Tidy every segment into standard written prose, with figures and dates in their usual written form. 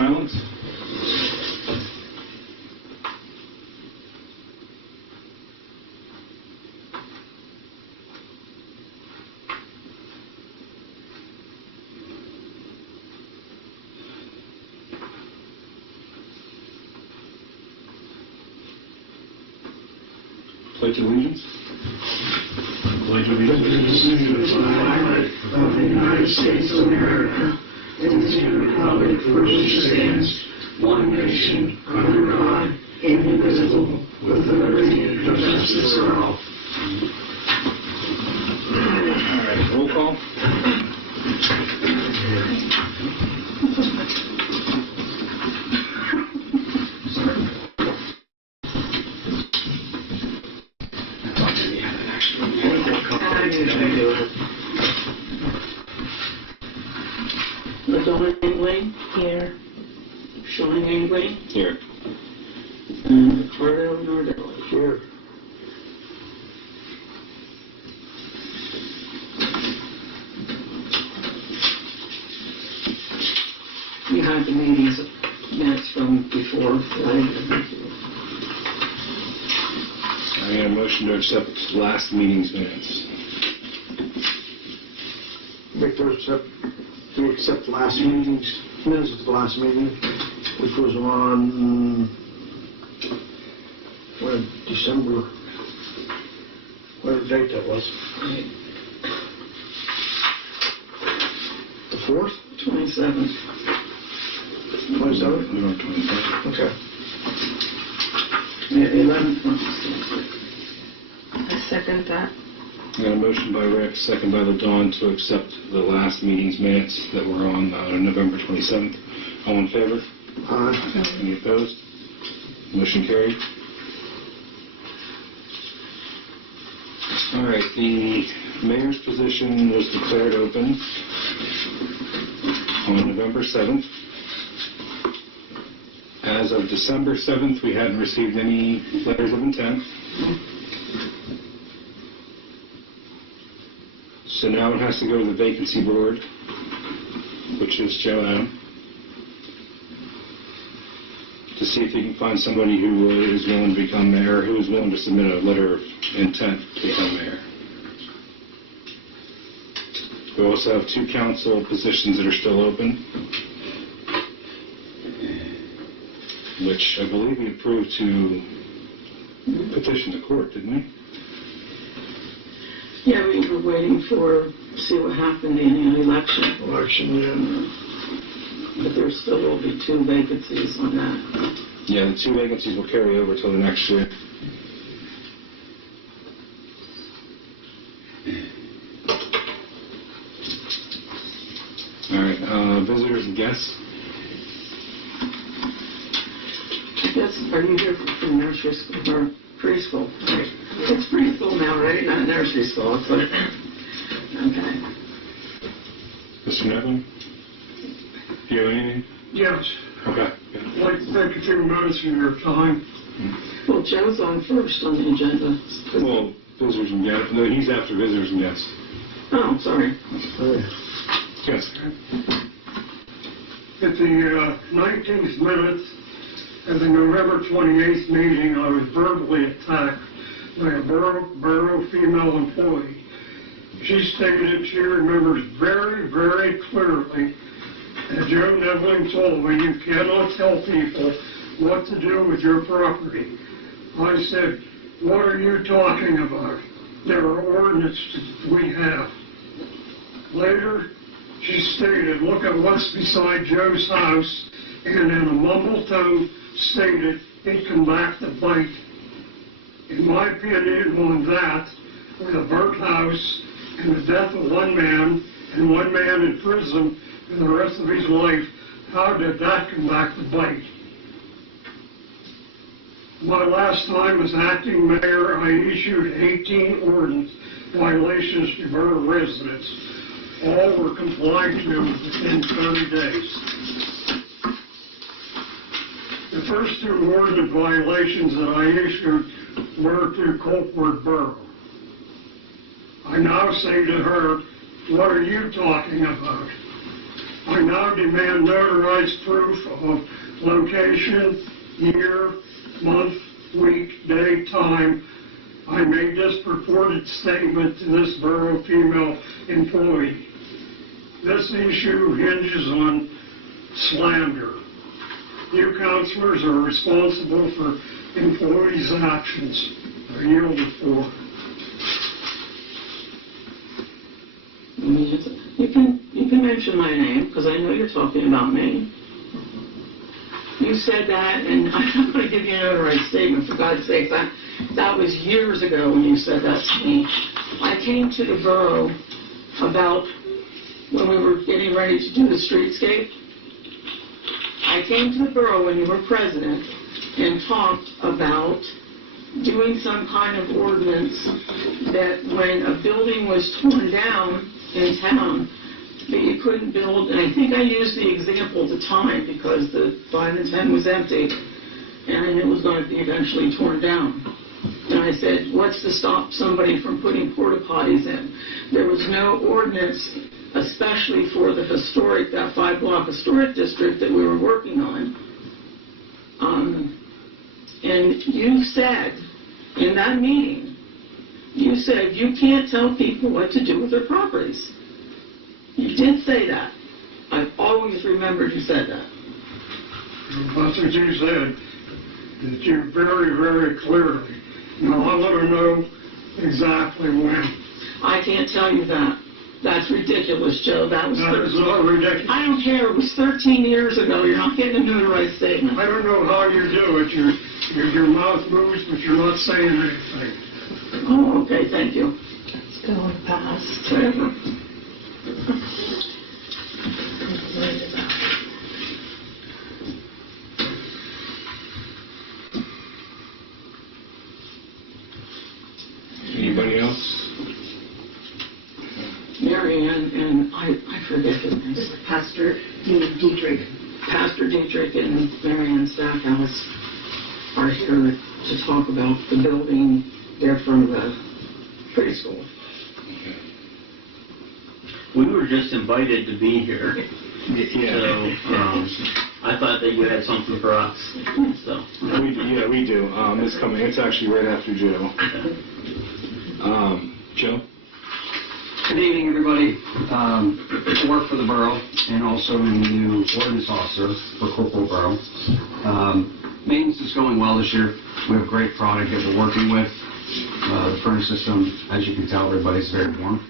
silence. Pledge allegiance. Pledge allegiance to the flag of the United States of America and to the republic for which it stands, one nation, under God, indivisible, with liberty and justice for all. All right, roll call. Here. Showing anybody? Here. And Cardo Nordell. Here. You had the meetings minutes from before, right? I got a motion to accept last meeting's minutes. Make those we accept last meeting's minutes of the last meeting, which was on December, whatever date that was. The 4th? 27th. 27th? No, 27th. Okay. Yeah, 11th. I second that. I got a motion by Rick, second by LaDawn to accept the last meeting's minutes that were on November 27th. All in favor? Aye. Any opposed? Motion carried. All right, the mayor's position was declared open on November 7th. As of December 7th, we hadn't received any letters of intent. So now it has to go to the vacancy board, which is Joe Adam, to see if he can find somebody who is willing to become mayor, who is willing to submit a letter of intent to become mayor. We also have 2 council positions that are still open, which I believe we approved to petition the court, didn't we? Yeah, we were waiting for, see what happened in the election. Election, But there still will be 2 vacancies on that. Yeah, the 2 vacancies will carry over till the next year. All right, visitors and guests. I guess, are you here from nursery school or preschool? Right. It's preschool now, right? Not nursery school. It's like, okay. Mr. Nevin? Do you have anything? Yes. Okay. I'd like to take a few minutes of your time. Well, Joe's on first on the agenda. Well, visitors and guests. No, he's after visitors and guests. Oh, sorry. Yes. At the 19th minute of the November 28th meeting, I was verbally attacked by a borough female employee. She stated she remembers very, very clearly that Joe Nevling told me you cannot tell people what to do with your property. I said, what are you talking about? There are ordinances we have. Later, she stated, look at what's beside Joe's house, and in a mumbled tone stated it come back to bite. In my opinion, on that, with a burnt house and the death of one man and one man in prison for the rest of his life, how did that come back to bite? My last time as acting mayor, I issued 18 ordinance violations to borough residents. All were complied to within 30 days. The first 2 ordinance violations that I issued were to Coalport Borough. I now say to her, what are you talking about? I now demand notarized proof of location, year, month, week, day, time I made this purported statement to this borough female employee. This issue hinges on slander. You counselors are responsible for employees' actions. I yield the floor. You can mention my name, because I know you're talking about me. You said that, and I'm not going to give you a notarized statement, for God's sake. That was years ago when you said that to me. I came to the borough about when we were getting ready to do the streetscape. I came to the borough when you were president and talked about doing some kind of ordinance that when a building was torn down in town, that you couldn't build, and I think I used the example at the time because the 5 and 10 was empty, and it was going to be eventually torn down. And I said, what's to stop somebody from putting porta potties in? There was no ordinance, especially for the historic, that 5-block historic district that we were working on. And you said, in that meeting, you said you can't tell people what to do with their properties. You did say that. I've always remembered you said that. That's what you said, that you very, very clearly. Now, I want to know exactly when. I can't tell you that. That's ridiculous, Joe. That was That is not ridiculous. I don't care. It was 13 years ago. You're not getting a notarized statement. I don't know how you do it. Your mouth moves, but you're not saying anything. Oh, okay. Thank you. It's going past. Anybody else? Mary Ann and I forget his name. Pastor Dietrich. Pastor Dietrich and Mary Ann Stackhouse are here to talk about the building there from the preschool. We were just invited to be here, Yeah. so I thought that you had something for us. So We do. It's coming. It's actually right after Joe. Joe? Good evening, everybody. I work for the borough and also in the new ordinance officer for Coalport Borough. Maintenance is going well this year. We have a great product that we're working with. The furnace system, as you can tell, everybody's very warm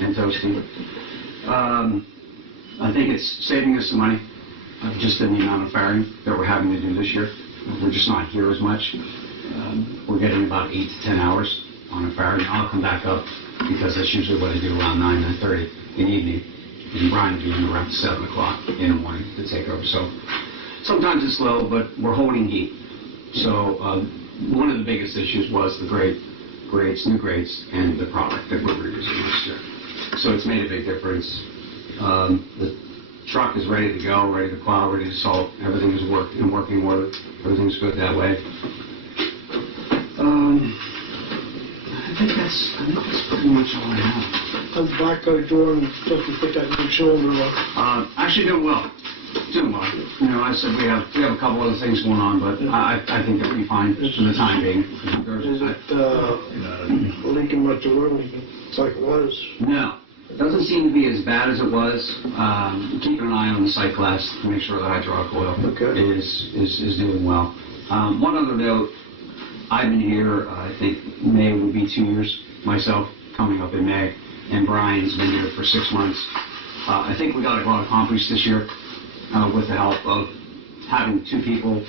and toasty. I think it's saving us some money, just in the amount of firing that we're having to do this year. We're just not here as much. We're getting about 8 to 10 hours on a firing. I'll come back up because that's usually what I do around 9:30 in the evening. And Brian will be in around 7 o'clock in the morning to take over. So sometimes it's slow, but we're holding heat. So one of the biggest issues was the new grades, and the product that we're using this year. So it's made a big difference. The truck is ready to go, ready to plow, ready to salt. Everything is in working order. Everything's good that way. I think that's pretty much all I have. How's the black guy doing just to put that new cylinder on? Actually doing well. Doing well. You know, I said we have a couple other things going on, but I think it'll be fine for the time being. Is it leaking much oil? It's like it was. No. It doesn't seem to be as bad as it was. Keeping an eye on the site class to make sure the hydraulic oil is doing well. One other note, I've been here, I think May will be 2 years myself, coming up in May, and Brian's been here for 6 months. I think we got a lot accomplished this year with the help of having 2 people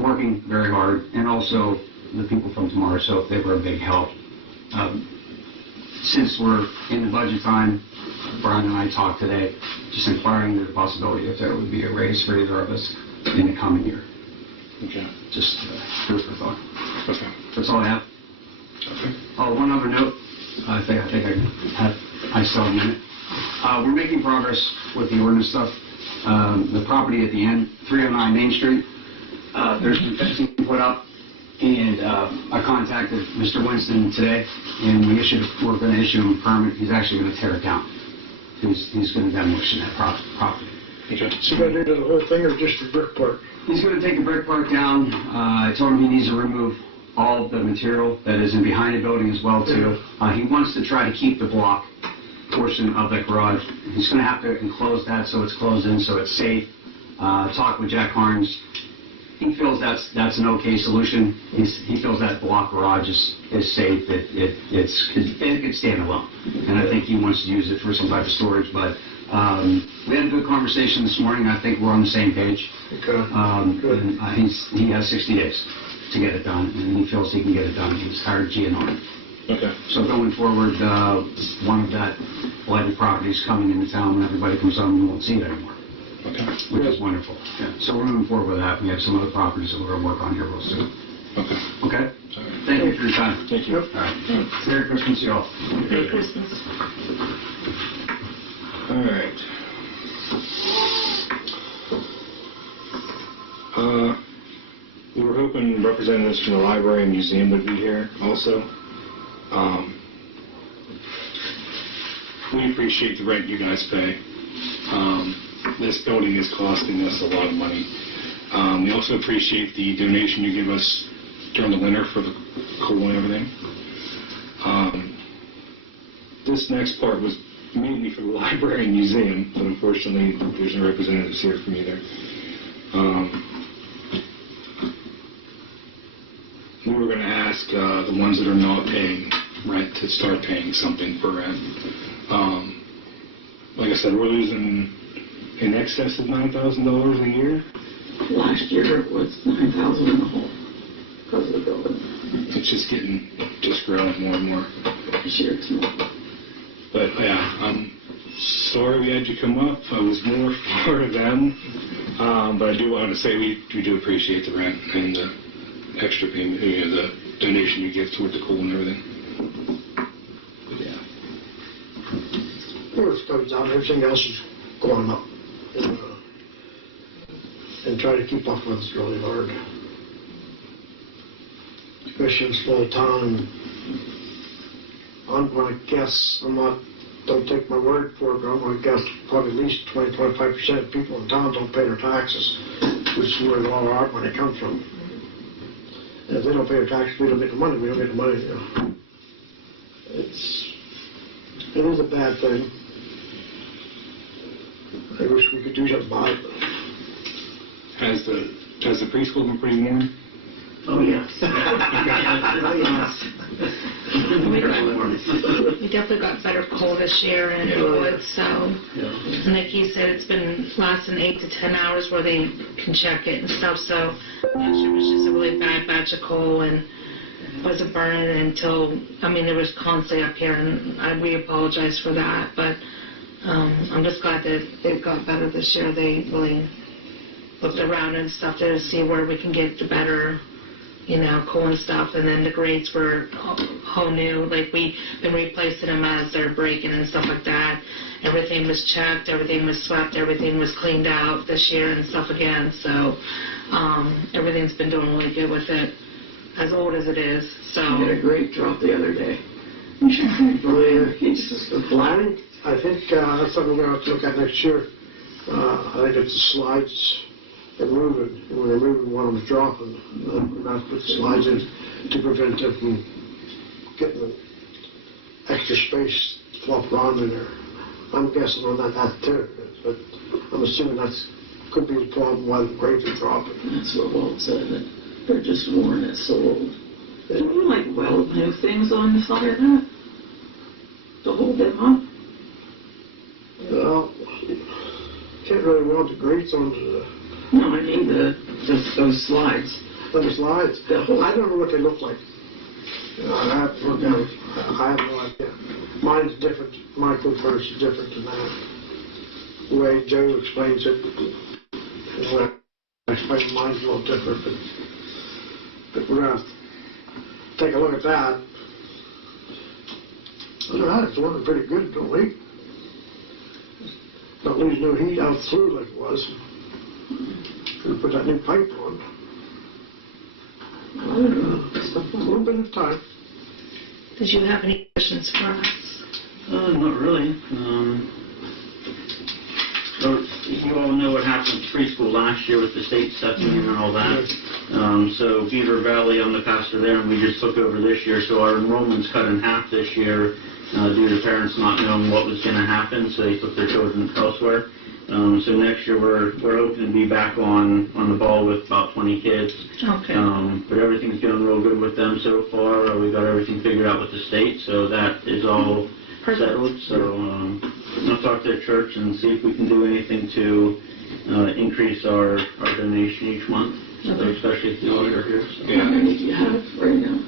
working very hard, and also the people from Tomorrow Soap. They were a big help. Since we're in the budget time, Brian and I talked today, just inquiring the possibility if there would be a raise for either of us in the coming year. Okay. Just food for thought. Okay. That's all I have. Okay. Oh, one other note. I still have a minute. We're making progress with the ordinance stuff. The property at the end, 309 Main Street, there's been fencing put up, and I contacted Mr. Winston today, and we're going to issue him a permit. He's actually going to tear it down. he's going to demolish that property. Okay. So you gotta do the whole thing or just the brick part? He's going to take the brick part down. I told him he needs to remove all the material that is in behind the building as well too. He wants to try to keep the block portion of the garage. He's going to have to enclose that so it's closed in, so it's safe. Talk with Jack Harms. He feels that's an okay solution. He feels that block garage is safe. It could stand alone, and I think he wants to use it for some type of storage. But we had a good conversation this morning. I think we're on the same page. Okay. Good. And he has 60 days to get it done, and he feels he can get it done. He's hired GNR. Okay. So going forward, one of that blighted properties coming into town, when everybody comes home, we won't see it anymore. Okay. Which is wonderful. Yeah. So we're moving forward with that. We have some other properties that we're going to work on here real soon. Okay. Okay? Thank you for your time. Thank you. All right. Merry Christmas to you all. Merry Christmas. All right. We were hoping representatives from the library and museum would be here also. We appreciate the rent you guys pay. This building is costing us a lot of money. We also appreciate the donation you give us during the winter for the coal and everything. This next part was mainly for the library and museum, but unfortunately there's no representatives here from either. We were going to ask the ones that are not paying rent to start paying something for rent. Like I said, we're losing in excess of $9,000 a year. Last year it was 9,000 in the hole because of the building. It's just growing more and more. This year it's more. But yeah, I'm sorry we had you come up. I was more for them. But I do want to say we do appreciate the rent and the extra payment, the donation you give toward the coal and everything. But yeah. Well, it comes out, everything else is going up. And trying to keep up with it's really hard. Especially in a small town. I'm going to guess, don't take my word for it, but I'm going to guess probably at least 20-25% of people in town don't pay their taxes, which is where a lot of our money comes from. And if they don't pay their taxes, we don't get the money. We don't get the money. You know. It is a bad thing. I wish we could do something about it. Has the preschool been pretty warm? Oh, yes. Oh, yes. We definitely got better coal this year and it would, so. And like he said, it's been lasting 8 to 10 hours where they can check it and stuff, so last year was just a really bad batch of coal and wasn't burning until, there was constantly up here and we apologize for that, but I'm just glad that it got better this year. They really looked around and stuff to see where we can get the better, coal and stuff, and then the grates were whole new, like we've been replacing them as they're breaking and stuff like that. Everything was checked, everything was swept, everything was cleaned out this year and stuff again, so everything's been doing really good with it, as old as it is, so. We had a great drop the other day. He just was flattered. I think that's something we're going to have to look at next year. I think it's the slides that moving. When they're moving, one of them's dropping. We're going to have to put the slides in to prevent them from getting the extra space flopped around in there. I'm guessing on that too, but I'm assuming that's could be the problem why the grades are dropping. That's what Walt said, that they're just worn, it's so old. Don't you like weld new things on the side of that to hold them up? Well, can't really weld the grates onto the... No, I mean those slides. Those slides? The whole... I don't know what they look like. I have to look at it. I have no idea. Mine's different. My furnace is different than that. The way Joe explains it, and the way I explain mine's a little different, but we're going to take a look at that. Other than that, it's working pretty good, don't we? Not losing no heat out through like it was. Could have put that new pipe on. I don't know. A little bit of time. Did you have any questions for us? Not really. So you all know what happened with preschool last year with the state stepping in and all that. So Beaver Valley, I'm the pastor there, and we just took over this year. So our enrollment's cut in half this year due to parents not knowing what was going to happen, so they took their children elsewhere. So next year we're hoping to be back on the ball with about 20 kids. Okay. But everything's going real good with them so far. We got everything figured out with the state, so that is all settled. So I'll talk to the church and see if we can do anything to increase our donation each month, so especially if you all are here. So. How many do you have right now?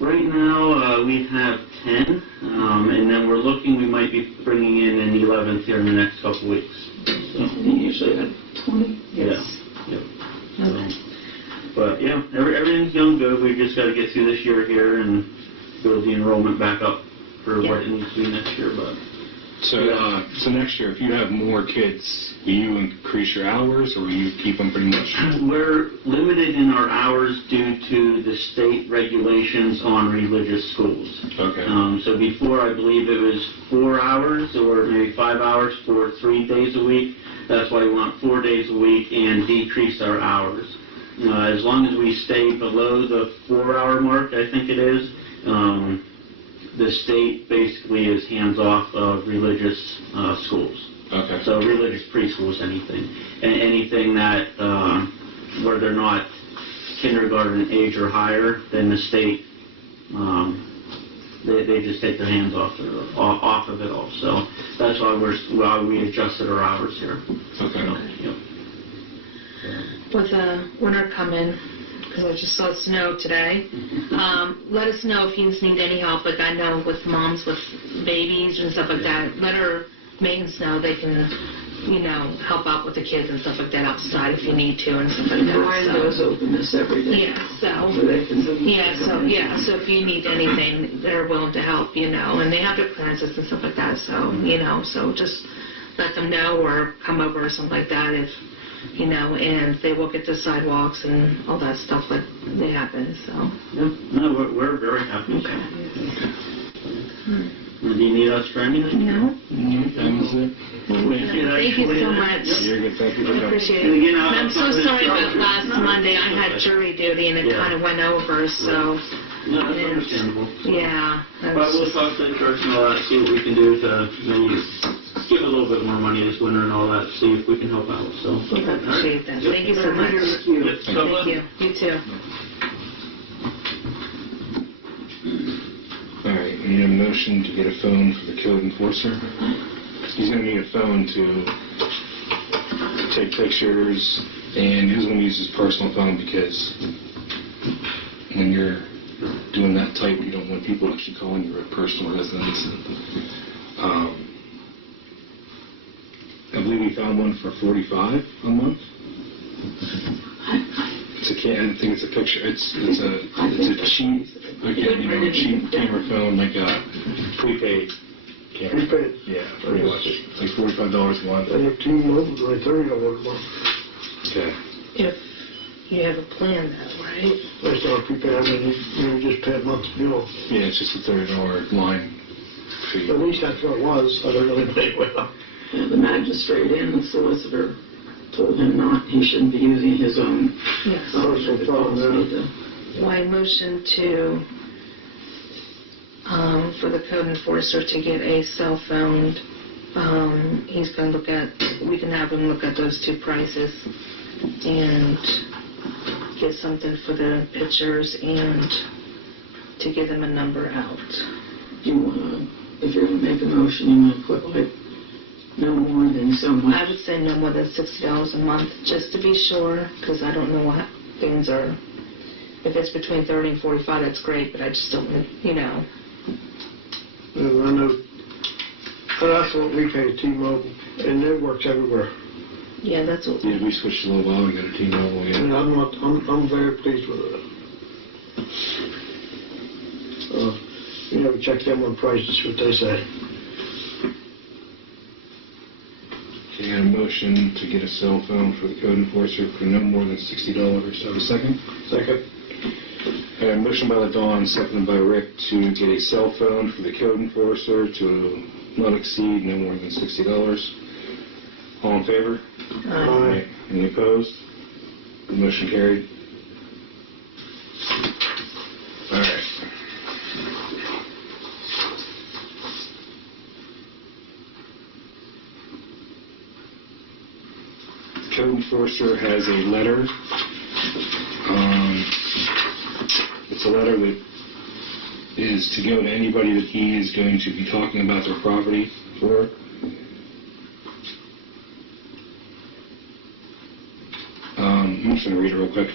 Right now, we have 10, and then we're looking, we might be bringing in an 11th here in the next couple weeks. So, You usually have 20? yes. Yep. So, but yeah, everything's going good. We've just got to get through this year here and build the enrollment back up for what it needs to be next year. But So next year, if you have more kids, will you increase your hours, or will you keep them pretty much? we're limited in our hours due to the state regulations on religious schools. Okay. So before, I believe it was 4 hours or maybe 5 hours for 3 days a week. That's why we want 4 days a week and decrease our hours. As long as we stay below the 4-hour mark, I think it is, the state basically is hands off of religious schools. Okay. So religious preschools, anything that where they're not kindergarten age or higher, then the state they just take their hands off of it all. So that's why we adjusted our hours here. Okay. So, yep. With the winter coming, because I just saw snow today, let us know if you need any help. Like I know with moms with babies and stuff like that, let our maintenance know they can, help out with the kids and stuff like that outside if you need to and stuff like that. Ryan does open this every day. Yeah, so they can do so if you need anything, they're willing to help, and they have their clearances and stuff like that. So so just let them know or come over or something like that if. And they will get the sidewalks and all that stuff that they happen, so. Yeah. No, we're very happy. Okay. Do you need us for anything? No? That was it. Thank you so much. You're good. Thank you for I coming. appreciate it. And I'm so sorry about last Monday. I had jury duty and it kind of went over, so. No, that's understandable. Yeah. But we'll talk to the church and all that, see what we can do to maybe give a little bit more money this winter and all that, see if we can help out, so. I appreciate that. Thank you so much. Thank you. You too. All right, we need a motion to get a phone for the code enforcer. He's going to need a phone to take pictures, and he doesn't want to use his personal phone because when you're doing that type, you don't want people actually calling your personal residence. I believe we found one for $45 a month. I think it's a picture. It's a cheap, cheap camera phone, like a prepaid camera. Prepaid. Yeah, pretty much. Like $45 a month. And if T-Mobile's like $30 a month. Okay. If you have a plan though, right? That's not prepaid, I mean, you just pay a month's bill. Yeah, it's just a $30 line fee. At least that's what it was, I don't really pay well. Yeah, the magistrate and the solicitor told him he shouldn't be using his own. Yes. Personal phone, yeah. Well, I motion to, for the code enforcer to get a cell phone. He's going to we can have him look at those two prices and get something for the pictures and to give them a number out. If you're going to make a motion, you want to put like no more than so much. I would say no more than $60 a month, just to be sure, because I don't know what things are. If it's between 30 and 45, that's great, but I just don't, And I know, that's what we pay T-Mobile, and it works everywhere. Yeah, that's what. Yeah, we switched a little while ago to T-Mobile. Yeah. And I'm very pleased with it. We check them on prices, what they say. Okay, I got a motion to get a cell phone for the code enforcer for no more than $60. Have a second? Second. I got a motion by LaDawn, seconded by Rick, to get a cell phone for the code enforcer to not exceed no more than $60. All in favor? Aye. Any opposed? Motion carried. All right. The code enforcer has a letter. It's a letter that is to go to anybody that he is going to be talking about their property for. I'm just going to read it real quick.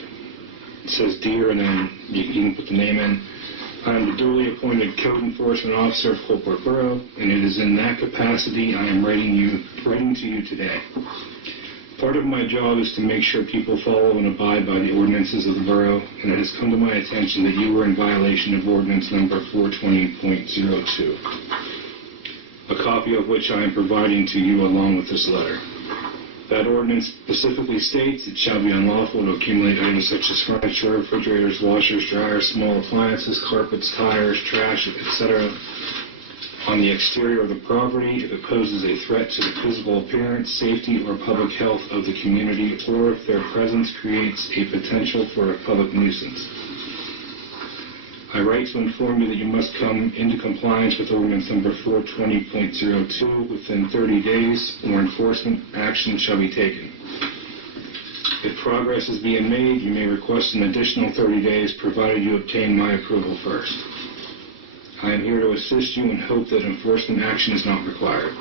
It says, "Dear," and then you can put the name in. "I'm the duly appointed code enforcement officer of Coalport Borough, and it is in that capacity I am writing to you today. Part of my job is to make sure people follow and abide by the ordinances of the borough, and it has come to my attention that you were in violation of ordinance number 420.02, a copy of which I am providing to you along with this letter. That ordinance specifically states it shall be unlawful to accumulate items such as furniture, refrigerators, washers, dryers, small appliances, carpets, tires, trash, etc. on the exterior of the property if it poses a threat to the physical appearance, safety, or public health of the community, or if their presence creates a potential for a public nuisance. I write to inform you that you must come into compliance with ordinance number 420.02 within 30 days, or enforcement action shall be taken. If progress is being made, you may request an additional 30 days, provided you obtain my approval first. I am here to assist you and hope that enforcement action is not required.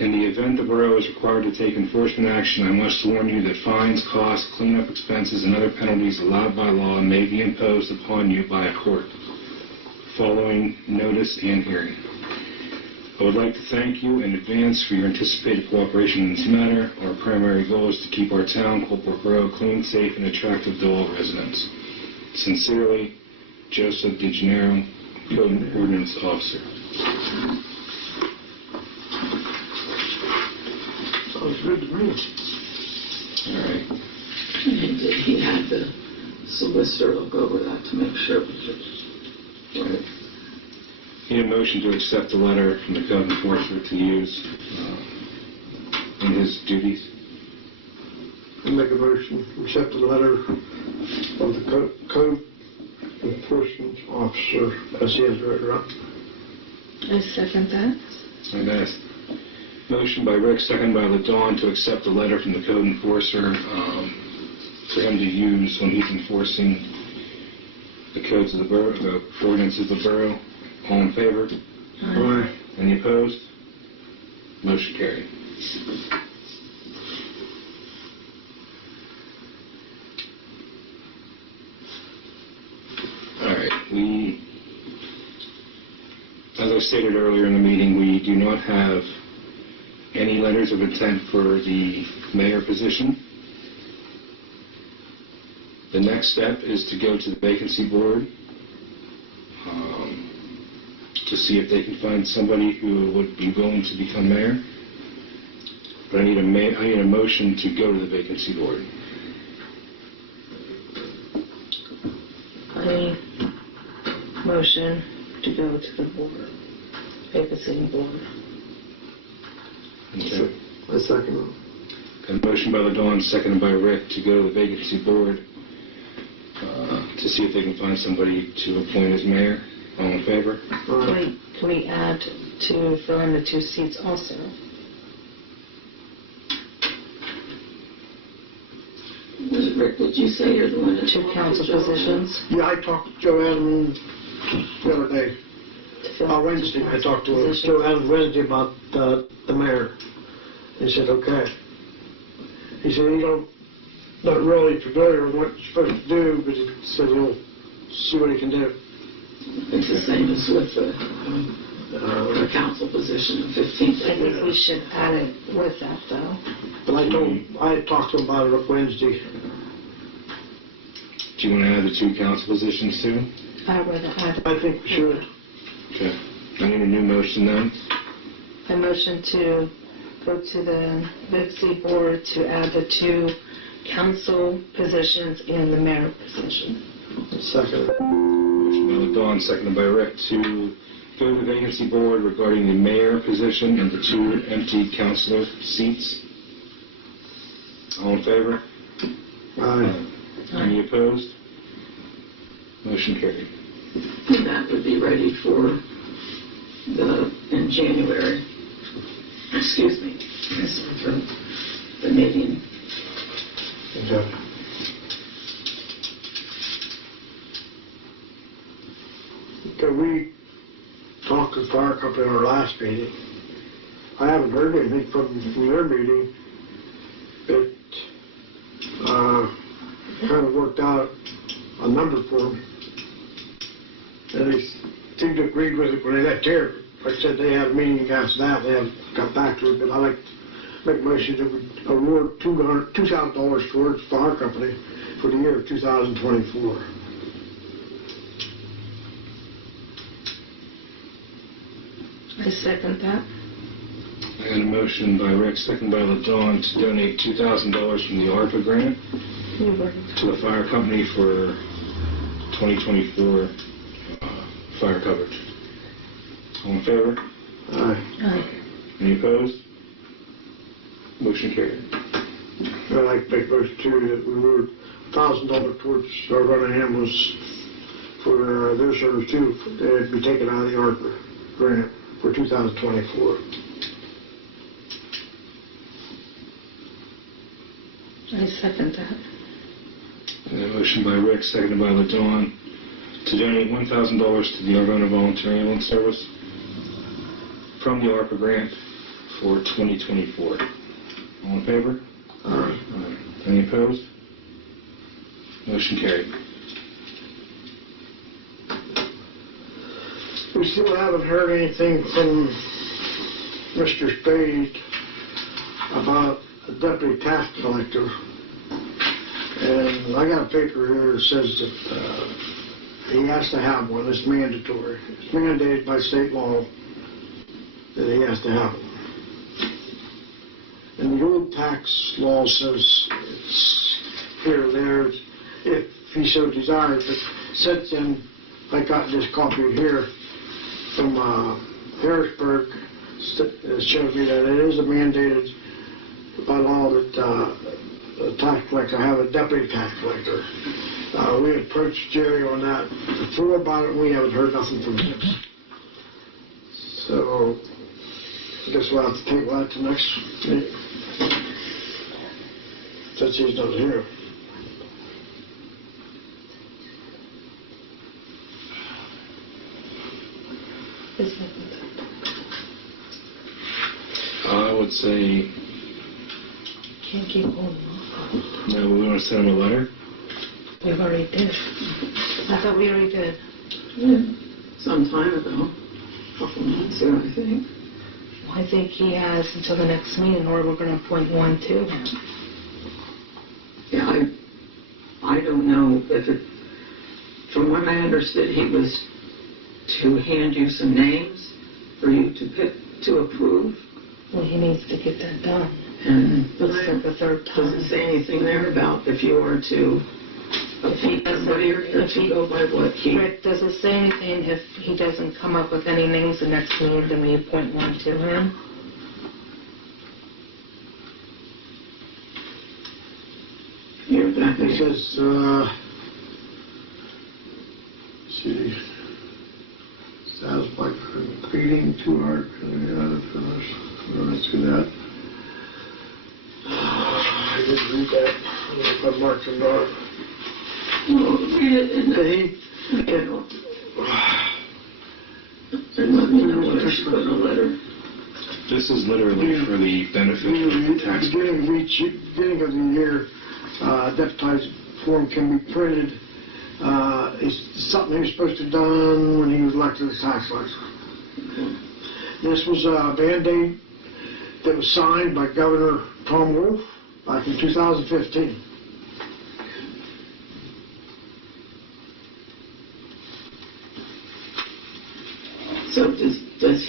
In the event the borough is required to take enforcement action, I must warn you that fines, costs, cleanup expenses, and other penalties allowed by law may be imposed upon you by a court, following notice and hearing. I would like to thank you in advance for your anticipated cooperation in this matter. Our primary goal is to keep our town, Coalport Borough, clean, safe, and attractive to all residents. Sincerely, Joseph DeGennaro, Code and Ordinance Officer. Sounds good to me. All right. He had the solicitor look over that to make sure. Right. Need a motion to accept the letter from the code enforcer to use in his duties. I make a motion to accept the letter of the code enforcement officer as he has read it up. I second that. And that's motion by Rick, second by LaDawn, to accept the letter from the code enforcer for him to use when he's enforcing the codes of the borough, the ordinances of the borough. All in favor? Aye. Any opposed? Motion carried. All right. As I stated earlier in the meeting, we do not have any letters of intent for the mayor position. The next step is to go to the vacancy board to see if they can find somebody who would be willing to become mayor. But I need a motion to go to the vacancy board. I motion to go to the board, vacancy board. Okay. I second Got a motion by LaDawn, seconded by Rick, to go to the vacancy board to see if they can find somebody to appoint as mayor. All in favor? it. Can we add to fill in the 2 seats also? Rick, did you say you're the one that 2 council positions? Yeah, I talked to Joe Adams the other day. To fill Wednesday, I talked to positions. Joe Adams Wednesday about the mayor. He said, okay. He said, not really familiar with what you're supposed to do, but he said he'll see what he can do. It's the same as with the council position, the 15th. I think we should add it with that, though. But I talked to him about it Wednesday. Do you want to add the 2 council positions too? I'd rather add. I think we should. Okay. I need a new motion then. I motion to go to the vacancy board to add the 2 council positions and the mayor position. Second. Motion by LaDawn, seconded by Rick, to Go to the vacancy board regarding the mayor position and the 2 empty councilor seats. All in favor? Aye. Any opposed? Motion carried. And that would be ready for in January. Excuse me. This is for the meeting. Okay. Okay, we talked to the fire company in our last meeting. I haven't heard anything from their meeting. It kind of worked out a number for them. And they seemed to agree with it when they left here. Like I said, they had a meeting after that. They haven't got back to it, but I'd like to make a motion that we award $2,000 towards the fire company for the year of 2024. I second that. I got a motion by Rick, second by LaDawn, to donate $2,000 from the ARPA grant to the fire company for 2024 fire coverage. All in favor? Aye. Any opposed? Motion carried. I'd like to make a motion too that we award $1,000 towards our running ambulance for their service too. They'd be taken out of the ARPA grant for 2024. I second that. And a motion by Rick, seconded by LaDawn, to donate $1,000 to the Arvona Volunteer Ambulance Service from the ARPA grant for 2024. All in favor? Aye. Any opposed? Motion carried. We still haven't heard anything from Mr. Spade about a deputy tax collector. And I got a paper here that says that he has to have one. It's mandatory. It's mandated by state law that he has to have one. And the old tax law says it's here or there if he so desires. But since then, I got this copy here from Harrisburg. It shows me that it is mandated by law that a tax collector have a deputy tax collector. We approached Jerry on that before about it. We haven't heard nothing from him. So I guess we'll have to table that to next meeting, since he's not here. I would say, Can't keep holding off. no, we want to send him a letter. We already did. I thought we already did. Yeah. Some time ago. A couple months ago, I think. Well, I think he has until the next meeting, or we're going to appoint one to him. Yeah, I don't know if it, from what I understood, he was to hand you some names for you to pick, to approve. Well, he needs to get that done. And Looks like the third does it time. say anything there about if you are to appoint somebody or to go by what he... Rick, does it say anything if he doesn't come up with any names the next meeting, then we appoint one to him? You're back He there. says, see, status by creating two art, let's do that. I didn't read that. I don't know if I marked it or not. Well, read it and let me know what I should put in a letter. This is literally for the benefit of the taxpayer. Beginning of the year, deputized form can be printed. It's something he was supposed to have done when he was elected as tax collector. This was a Band-Aid that was signed by Governor Tom Wolf back in 2015. So does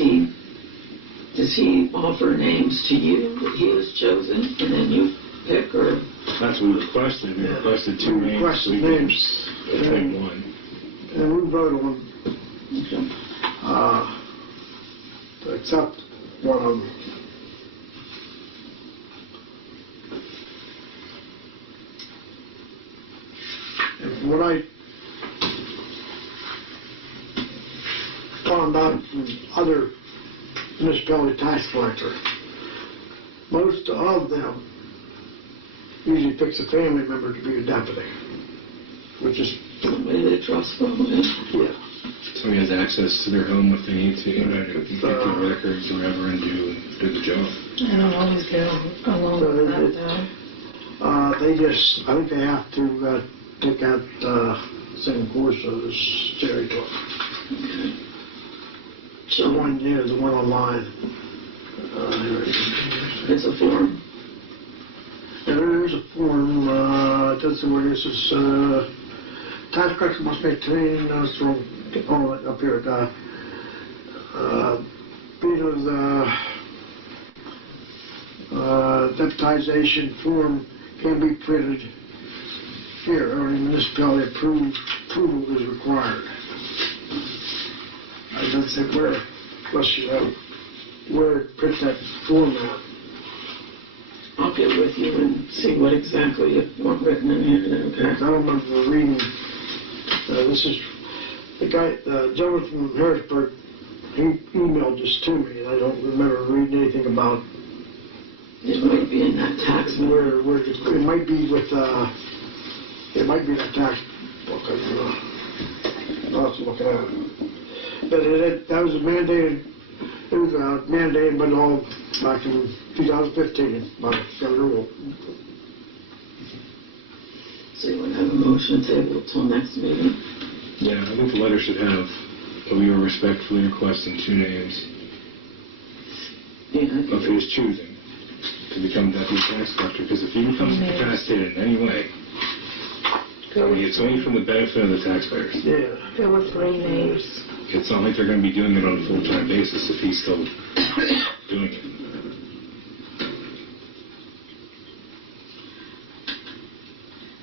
he offer names to you that he has chosen and then you pick, or? That's what we requested. We requested two We names. requested We can names. appoint one. And we voted on them. to accept one of them. And from what I found out from other municipality tax collector, most of them usually picks a family member to be a deputy, which is, Somebody they trust, probably. yeah. Somebody has access to their home if they need to, you know, to get the records or whatever and do the job. I don't always go along with that, though. They just, I think they have to take out same course as Jerry took. The one, yeah, the one online. It's a form. There is a form, it does say where this is, tax collector must maintain, it's wrong, oh, up here, deputization form can be printed here, or municipality approval is required. It doesn't say where, unless you have, where to print that form at. I'll get with you and see what exactly you want written in here. Okay. I don't remember reading, this is, the guy, the gentleman from Harrisburg, he emailed this to me, and I don't remember reading anything about It might be in that tax book. where it might be with, it might be that tax book, I'll have to look it up. But that was mandated, it was mandated, but all back in 2015 by Governor Wolf. So you want to have a motion table till next meeting? Yeah, I think the letter should have that we were respectfully requesting 2 names Yeah. of his choosing to become deputy tax collector, because if he becomes incapacitated in any way, I mean, it's only for the benefit of the taxpayers. Yeah. There were 3 names. It's not like they're going to be doing it on a full-time basis if he's still doing it.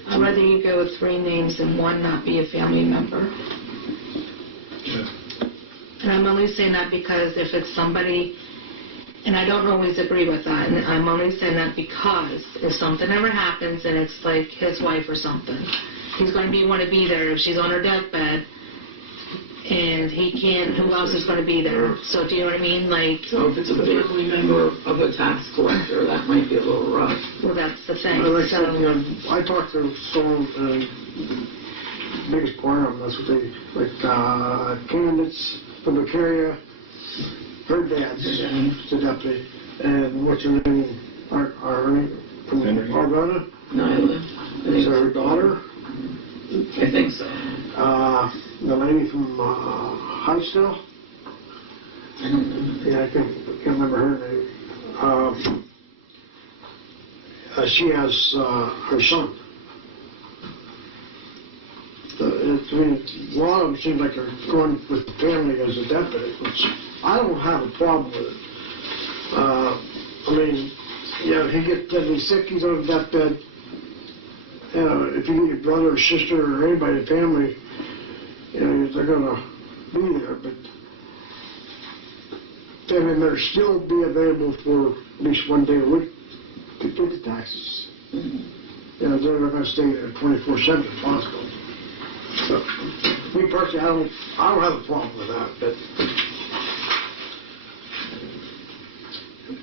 I'd rather you go with 3 names and 1 not be a family member. Yeah. And I'm only saying that because if it's somebody, and I don't always agree with that, and I'm only saying that because if something ever happens and it's like his wife or something, he's going to want to be there if she's on her deathbed, and he can't, who else is going to be there? So do you know what I mean? Like, So if it's a family member of a tax collector, that might be a little rough. well, that's the thing. Like I said, So, I talked to some, biggest part of them, that's what they, like, candidates from the area, her dad's the deputy, and what's her name, our from Henry. Arvada, Nyla. is her daughter, I think so. the lady from Hightstill, I don't know. yeah, I can't remember her name. She has her son. I mean, a lot of them seem like they're going with the family as a deputy, which I don't have a problem with it. I mean, yeah, if he gets deadly sick, he's on a deathbed. You know, if you get your brother or sister or anybody in the family, you know, they're gonna be there, but family members still be available for at least 1 day a week to get the taxes. You know, they're not gonna stay there 24/7 if possible. So, me personally, I don't have a problem with that, but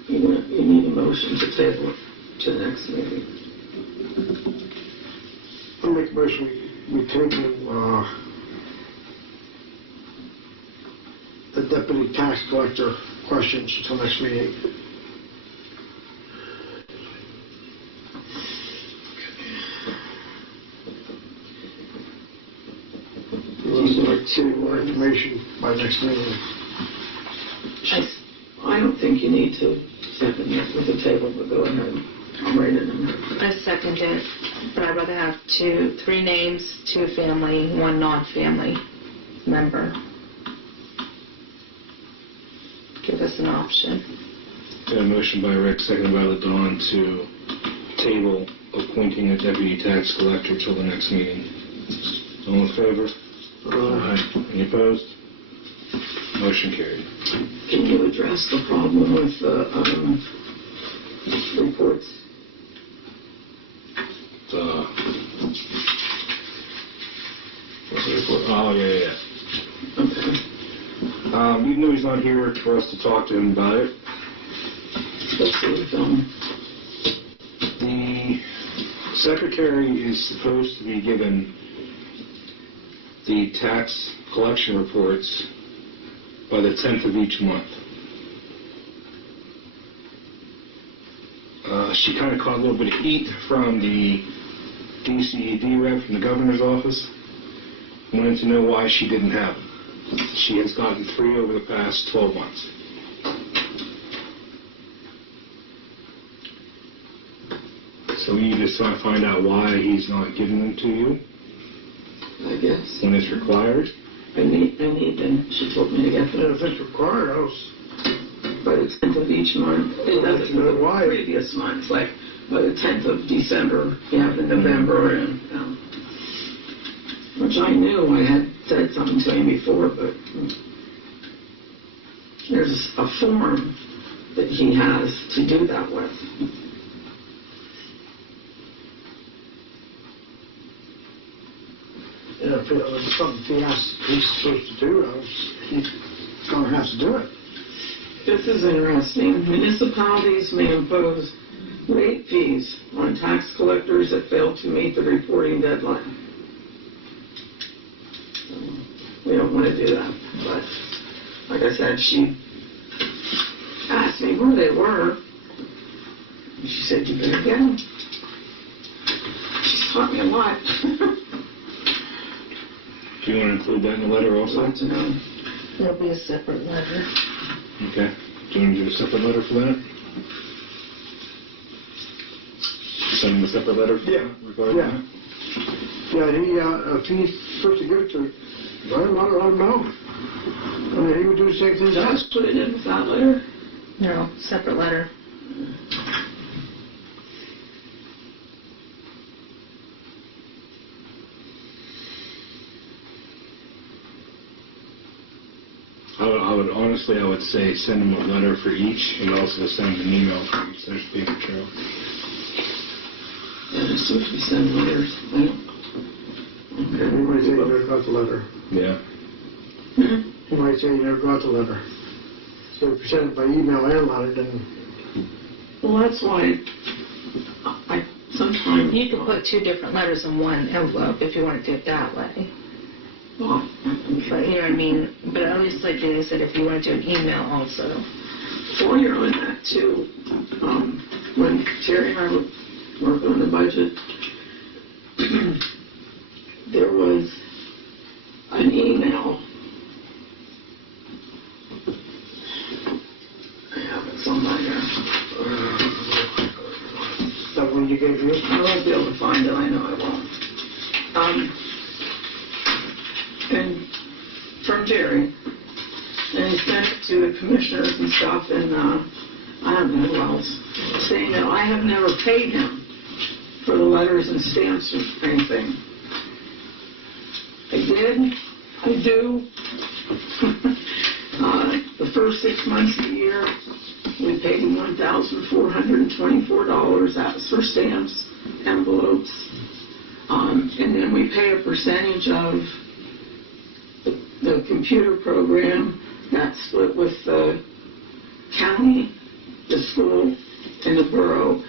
You need a motion to table it to the next meeting. I'll make a motion, we table, the deputy tax collector questions until next meeting. We'll like to see more information by next meeting. I don't think you need to second it with the table, but go ahead. I'll write it in. I second it, but I'd rather have 3 names, 2 family, 1 non-family member. Give us an option. Got a motion by Rick, seconded by LaDawn to table appointing a deputy tax collector till the next meeting. All in favor? Aye. Any opposed? Motion carried. Can you address the problem with the reports? What's the report? Oh, yeah. Okay. Even though he's not here for us to talk to him about it, Let's see the film. the secretary is supposed to be given the tax collection reports by the 10th of each month. She kind of caught a little bit of heat from the DCED rep from the governor's office. Wanted to know why she didn't have them. She has gotten 3 over the past 12 months. So we just want to find out why he's not giving them to you I guess. when it's required. I need them. She told me to get them. And if it's required, I was, By the 10th of each month. It doesn't know for why. the previous months. Like by the 10th of December, you have the November, and which I knew I had said something to him before, but there's a form that he has to do that with. yeah, if it was something he's supposed to do, he's gonna have to do it. This is interesting. Municipalities may impose late fees on tax collectors that fail to meet the reporting deadline. So, we don't want to do that, but like I said, she asked me where they were. And she said, you better get them. She's taught me a lot. Do you want to include that in the letter I'd also? like to know. There'll be a separate letter. Okay. Do you want to do a separate letter for that? Send him a separate letter? Yeah. Regarding Yeah. that? Yeah, if he's supposed to give it to her, let him know. I mean, he would do the same thing as us. Just put it in with that letter. No, separate letter. I would say send him a letter for each and also send an email for each. There's the trail. Yeah, they're supposed to be sending letters. He might say you never got the letter. Yeah. He might say you never got the letter. So if you send it by email and letter, then Well, that's why I sometimes... You could put 2 different letters in one envelope if you want to do it that way. Well, But, you know what I mean? But I always like Jenny said, if you want to do an email also. while you're on that too, when Terry and I were working on the budget, there was an email. I have it somewhere here. is that one you gave you? I won't be able to find it, I know I won't. And from Jerry, and he sent it to the commissioners and stuff, and I don't know who else, saying that I have never paid him for the letters and stamps or anything. I did, I do. The first 6 months of the year, we paid him $1,424. That was for stamps, envelopes, and then we pay a percentage of the computer program. That's split with the county, the school, and the borough.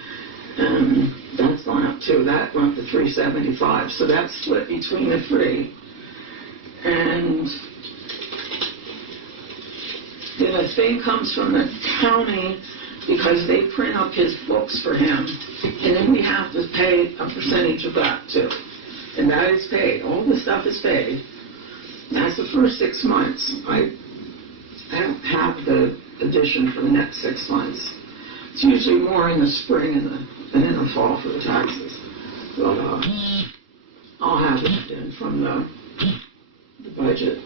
And that's gone up too. That went to $375. So that's split between the 3. And then the thing comes from the county because they print up his books for him. And then we have to pay a percentage of that too. And that is paid. All the stuff is paid. That's the first 6 months. I don't have the addition for the next 6 months. It's usually more in the spring and in the fall for the taxes. But I'll have it in from the budget.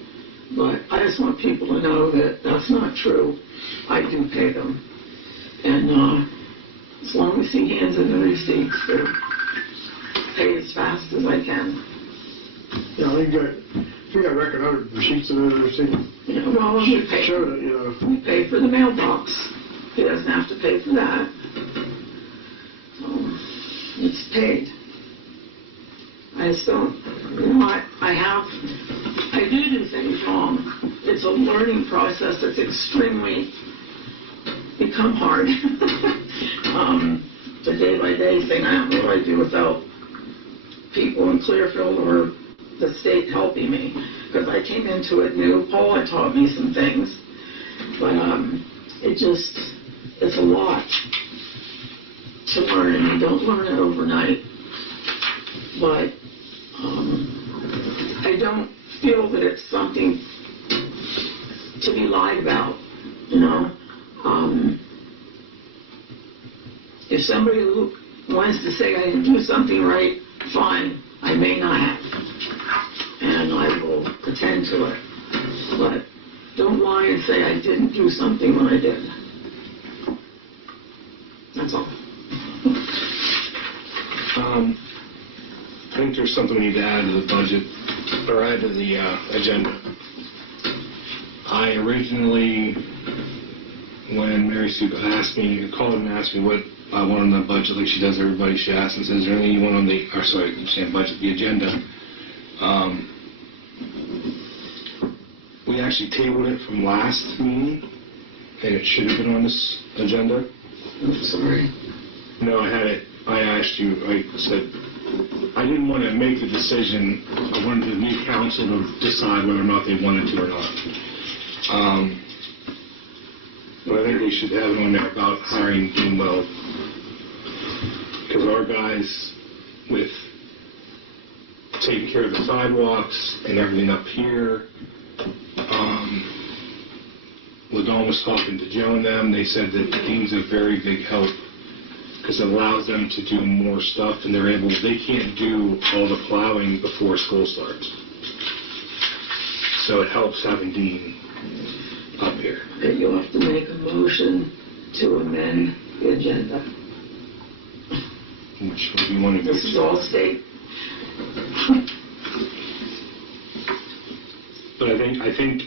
But I just want people to know that that's not true. I do pay them. And as long as he hands in the receipts, they're paid as fast as I can. Yeah, I think that if think I reckoned receipts and everything. You know, well, we pay, Showed it, you know. we pay for the mailbox. He doesn't have to pay for that. So, it's paid. I just don't, you know, I do things wrong. It's a learning process that's extremely become hard. The day-by-day thing, I don't know what I do without people in Clearfield or the state helping me, because I came into it new. Paul had taught me some things, but it's a lot to learn, and you don't learn it overnight. But I don't feel that it's something to be lied about, you know. If somebody wants to say I didn't do something right, fine, I may not have, and I will attend to it. But don't lie and say I didn't do something when I did. That's all. I think there's something we need to add to the budget, or add to the agenda. I originally, when Mary Sue called and asked me what I want on the budget, like she does everybody, she asks and says, is there anything you want on the, or sorry, I'm saying budget, the agenda. We actually tabled it from last meeting, and it should have been on this agenda. I'm sorry. No, I asked you, I said, I didn't want to make the decision. I wanted the new council to decide whether or not they wanted to or not. But I think we should have it on there about hiring Dean Well. Because our guys with taking care of the sidewalks and everything up here, Ladon was talking to Joe and them. They said that Dean's a very big help because it allows them to do more stuff, and they can't do all the plowing before school starts. So it helps having Dean up here. Okay, you'll have to make a motion to amend the agenda. Which one do you want to do? This is all state. But I think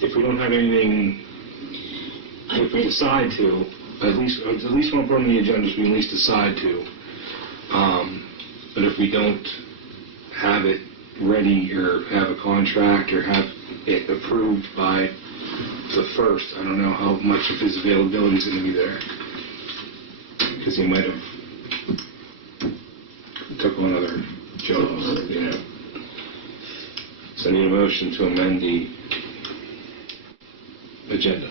if we don't have anything, if we decide to, at least one part on the agenda is we at least decide to. But if we don't have it ready or have a contract or have it approved by the 1st, I don't know how much of his availability is going to be there. Because he might have took on other jobs, you know. So I need a motion to amend the agenda.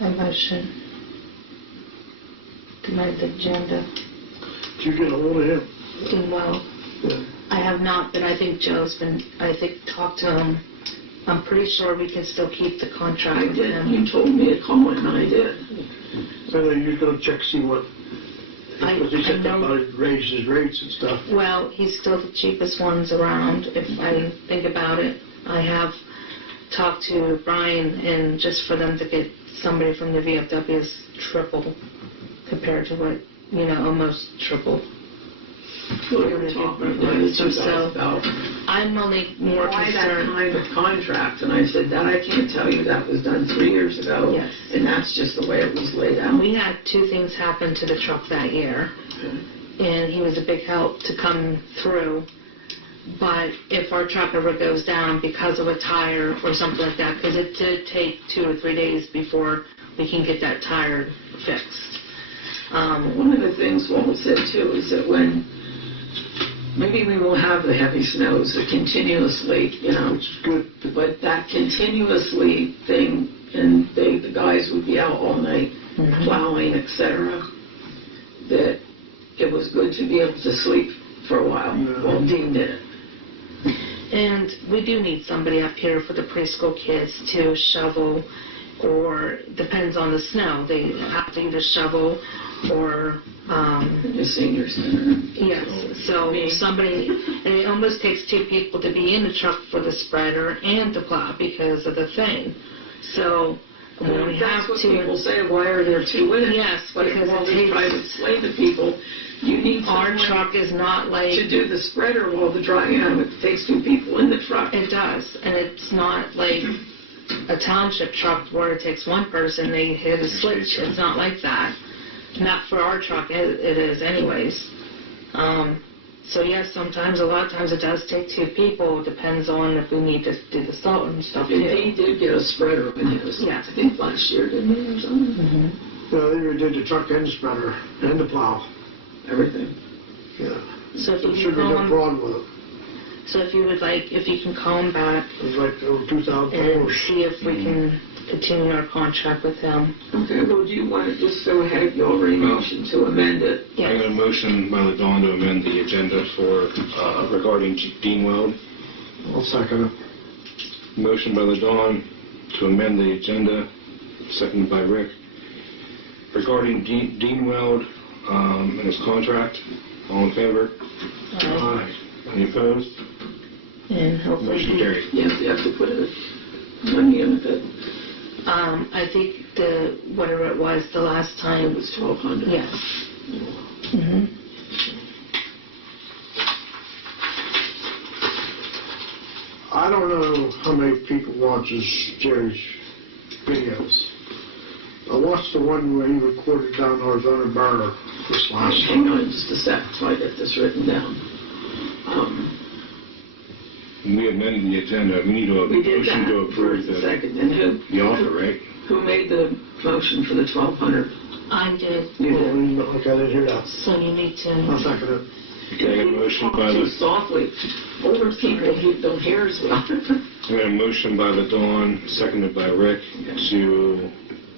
A motion to amend the agenda. Did you get a hold of him? Doing well. Yeah. I have not, but I think Joe's been, talked to him. I'm pretty sure we can still keep the contract I with did. him. You told me to call him, and I did. I know you're going to check, see what, because he said I know. about raise his rates and stuff. Well, he's still the cheapest ones around, if I think about it. I have talked to Brian, and just for them to get somebody from the VFW is triple compared to what, almost triple. What are you talking about? I'm only more Why that concerned. kind of contract? And I said, that I can't tell you, that was done 3 years ago. Yes. And that's just the way it was laid out. We had 2 things happen to the truck that year, and he was a big help to come through. But if our truck ever goes down because of a tire or something like that, because it did take 2 or 3 days before we can get that tire fixed. One of the things Walt said too is that when, maybe we will have the heavy snows, the continuously, It's good. but that continuously thing, and the guys would be out all night plowing, etc., that it was good to be able to sleep for a while while Dean did it. And we do need somebody up here for the preschool kids to shovel, or depends on the snow. They have to either shovel or The senior center. yes. So somebody, and it almost takes 2 people to be in the truck for the spreader and the plow because of the thing. So And when we have That's what people to, say, why are there two in it? yes, But because while it we try to takes, explain to people, you need our someone truck is not like, to do the spreader while the dry, it takes two people in the truck. it does, and it's not like a township truck where it takes one person, they hit a switch, it's not like that. Not for our truck, it is anyways. So yes, sometimes, a lot of times it does take two people, depends on if we need to do the salt and stuff He too. did get a spreader in his, Yeah. I think last year, didn't he, or something? Mhm. They did the truck and the spreader and the plow. Everything. Yeah. So if you Should can have no call him, problem with it. so if you would like, if you can call him back It was like over 2,000 and dollars. see if we can continue our contract with him. Okay, well, do you want to just go ahead, you already motioned to amend it? I got a motion by the Dawn to amend the agenda for, regarding Dean Weld. I'll second it. Motion by the Dawn to amend the agenda, seconded by Rick. Regarding Dean Weld and his contract, all in favor? Aye. Any opposed? And hopefully, Motion carried. Yes, you have to put it, money in it. I think whatever it was the last It time, was 1,200. yes. Mhm. I don't know how many people watches Jerry's videos. I watched the one where he recorded down Coalport Borough this last Hang on just a sec until I get this written down. We amended the agenda, we need a We did motion that. to approve First and the second, and offer, right? who made the motion for the 1,200? I did, You did. Okay, I didn't hear that. so you need I'll to, second it. Okay, I got a motion by Too the, softly. Older people who don't hear as well. I got a motion by the Dawn, seconded by Rick, to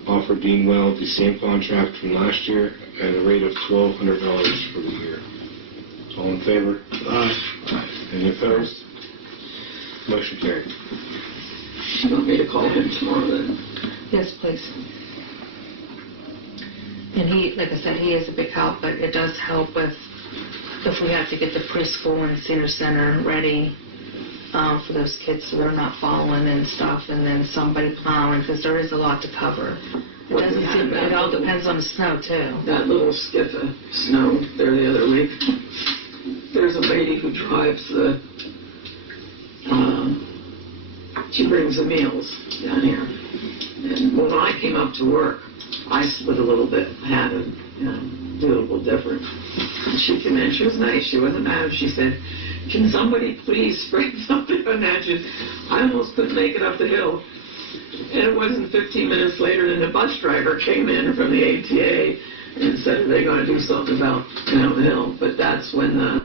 offer Dean Weld the same contract from last year at a rate of $1,200 for the year. All in favor? Aye. Any opposed? Motion carried. You want me to call him tomorrow then? yes, please. And he, like I said, he is a big help, but it does help with, if we have to get the preschool and senior center ready for those kids so they're not falling and stuff, and then somebody plowing, because there is a lot to cover. It What we doesn't had seem, that it all little- depends on the snow too. That little skiff of snow there the other week. There's a lady who drives the, she brings the meals down here. And when I came up to work, I slid a little bit, had to, do a little different. And she came in, she was nice, she wasn't mad. She said, can somebody please spray something on that? I almost couldn't make it up the hill. And it wasn't 15 minutes later than the bus driver came in from the ATA and said they're going to do something about, the hill. But that's when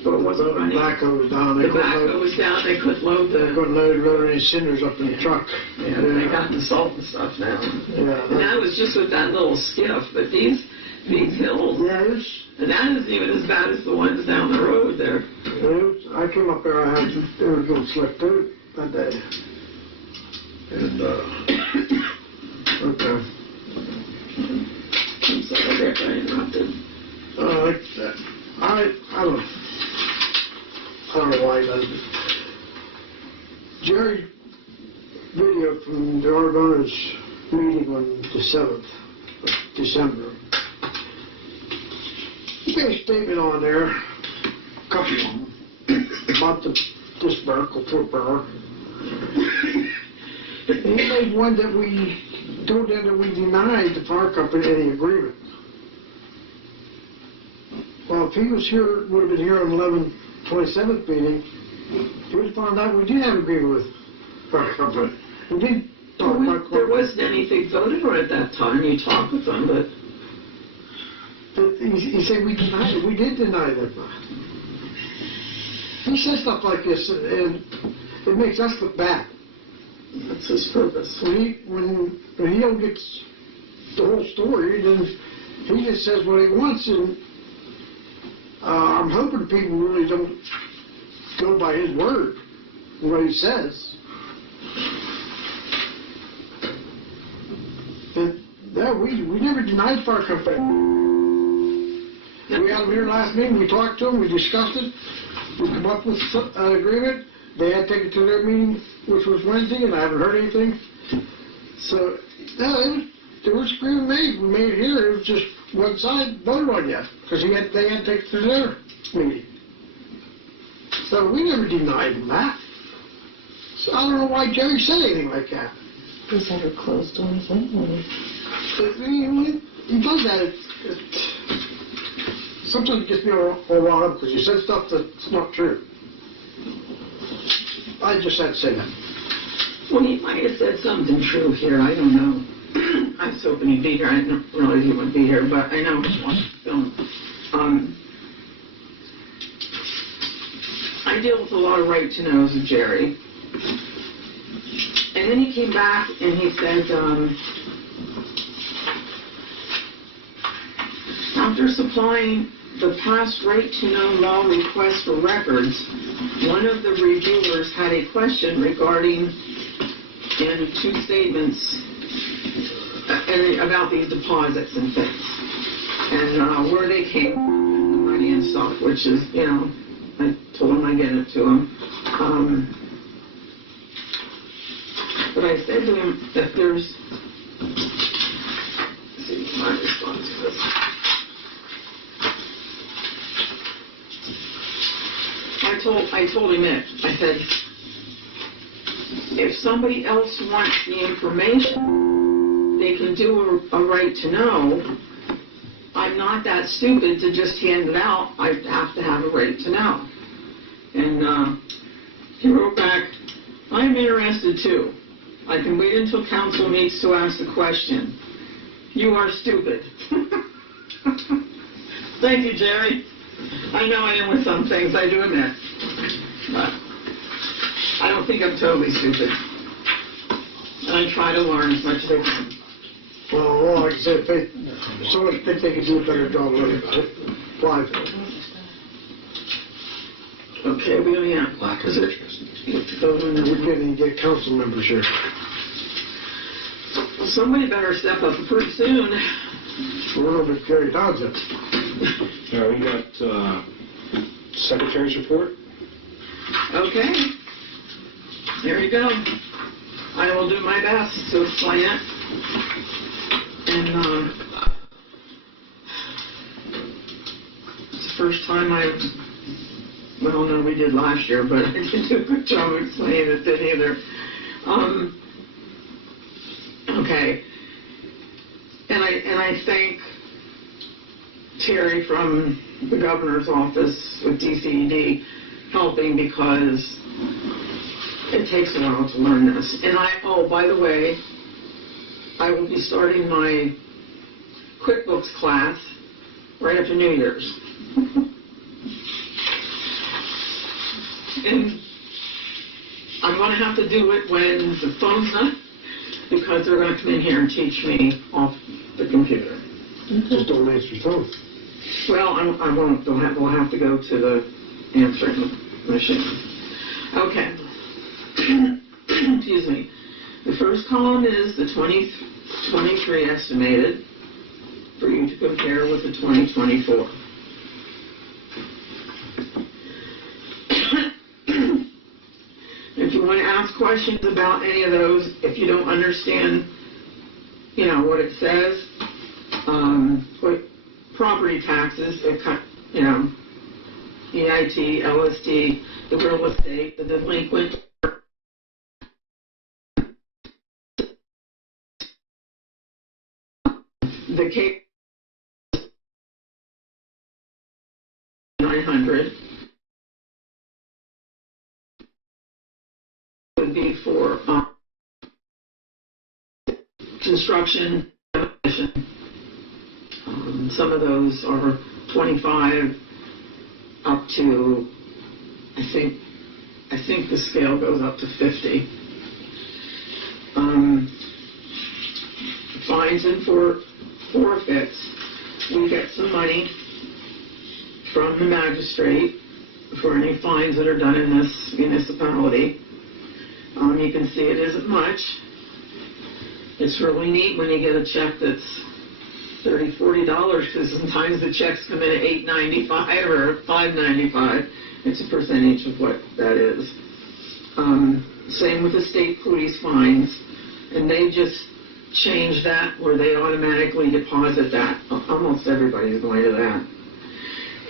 what was it The running? backhoe was down. The backhoe was down, they couldn't load They the, couldn't load any cinders up in the truck. they got the salt and stuff now. Yeah. And that was just with that little skiff, but these hills, Yeah, and that isn't even as bad as the ones down the road there. I came up there, I had to, it was going to slip through that day. And, okay. I'm sorry, Rick, I interrupted. I don't know why he does it. Jerry video from the Argonauts meeting on the 7th of December. He made a statement on there, a couple of them, about this borough, Coalport Borough. And he made one that we told them that we denied the power company any agreement. Well, if he was here, would have been here on 11/27th meeting, he would have found out we did have an agreement with power company. We did talk about. There wasn't anything voted on at that time, you talked with them, but But he said we denied it. We did deny that. He says stuff like this, and it makes us look bad. that's his purpose. When he don't get the whole story, then he just says what he wants, and I'm hoping people really don't go by his word, what he says. But no, we never denied Fire Company. We had them here last meeting, we talked to them, we discussed it, we come up with an agreement. They had taken it to their meeting, which was Wednesday, and I haven't heard anything So, no, there was agreement made. We made it here. It was just one side voted on yet because they had to take it to their meeting. So we never denied him that. So I don't know why Jerry said anything like that. He's never closed doors anyway. But he does that. Sometimes it gets me all wound up because he says stuff that's not true. I just had to say that. Well, he might have said something true here. I don't know. I was hoping he'd be here. I didn't realize he would be here, but I know he watched the film. I deal with a lot of right-to-knows of Jerry. And then he came back and he said, after supplying the past right-to-know law request for records, one of the reviewers had a question regarding, in two statements, about these deposits and things, and where they came from, the money and stuff, which is, I told him I'd get it to him. But I said to him that there's, let's see, my response to this. I told him it. I said, if somebody else wants the information, they can do a right to know. I'm not that stupid to just hand it out. I have to have a right to know. And he wrote back, I'm interested too. I can wait until council meets to ask the question. You are stupid. Thank you, Jerry. I know I am with some things, I do admit. But I don't think I'm totally stupid. And I try to learn as much as I can. Well, like I said, if someone thinks they could do a better job of it, apply for it. Okay, we only have Lack of interest. We're getting to get council members here. Somebody better step up pretty soon. We're over at Gary Township. All right, we got Secretary's report. Okay. There you go. I will do my best to explain it. And it's the first time well, no, we did last year, but I didn't do a good job of explaining it then either. Okay. And I thank Terry from the governor's office with DCED helping because it takes a while to learn this. And oh, by the way, I will be starting my QuickBooks class right after New Year's. And I'm going to have to do it when the phone's not, because they're going to come in here and teach me off the computer. Just don't answer your phone. Well, I won't. We'll have to go to the answering machine. Okay. Excuse me. The first column is the 2023 estimated for you to compare with the 2024. If you want to ask questions about any of those, if you don't understand, what it says, what property taxes, EIT, LST, the real estate, the delinquent, the K 900 would be for construction demolition. Some of those are 25 up to, I think the scale goes up to 50. Fines and forfeits, we get some money from the magistrate for any fines that are done in this municipality. You can see it isn't much. It's really neat when you get a check that's $30, $40, because sometimes the checks come in at $8.95 or $5.95. It's a percentage of what that is. Same with the state police fines. And they just changed that where they automatically deposit that. Almost everybody's going to that.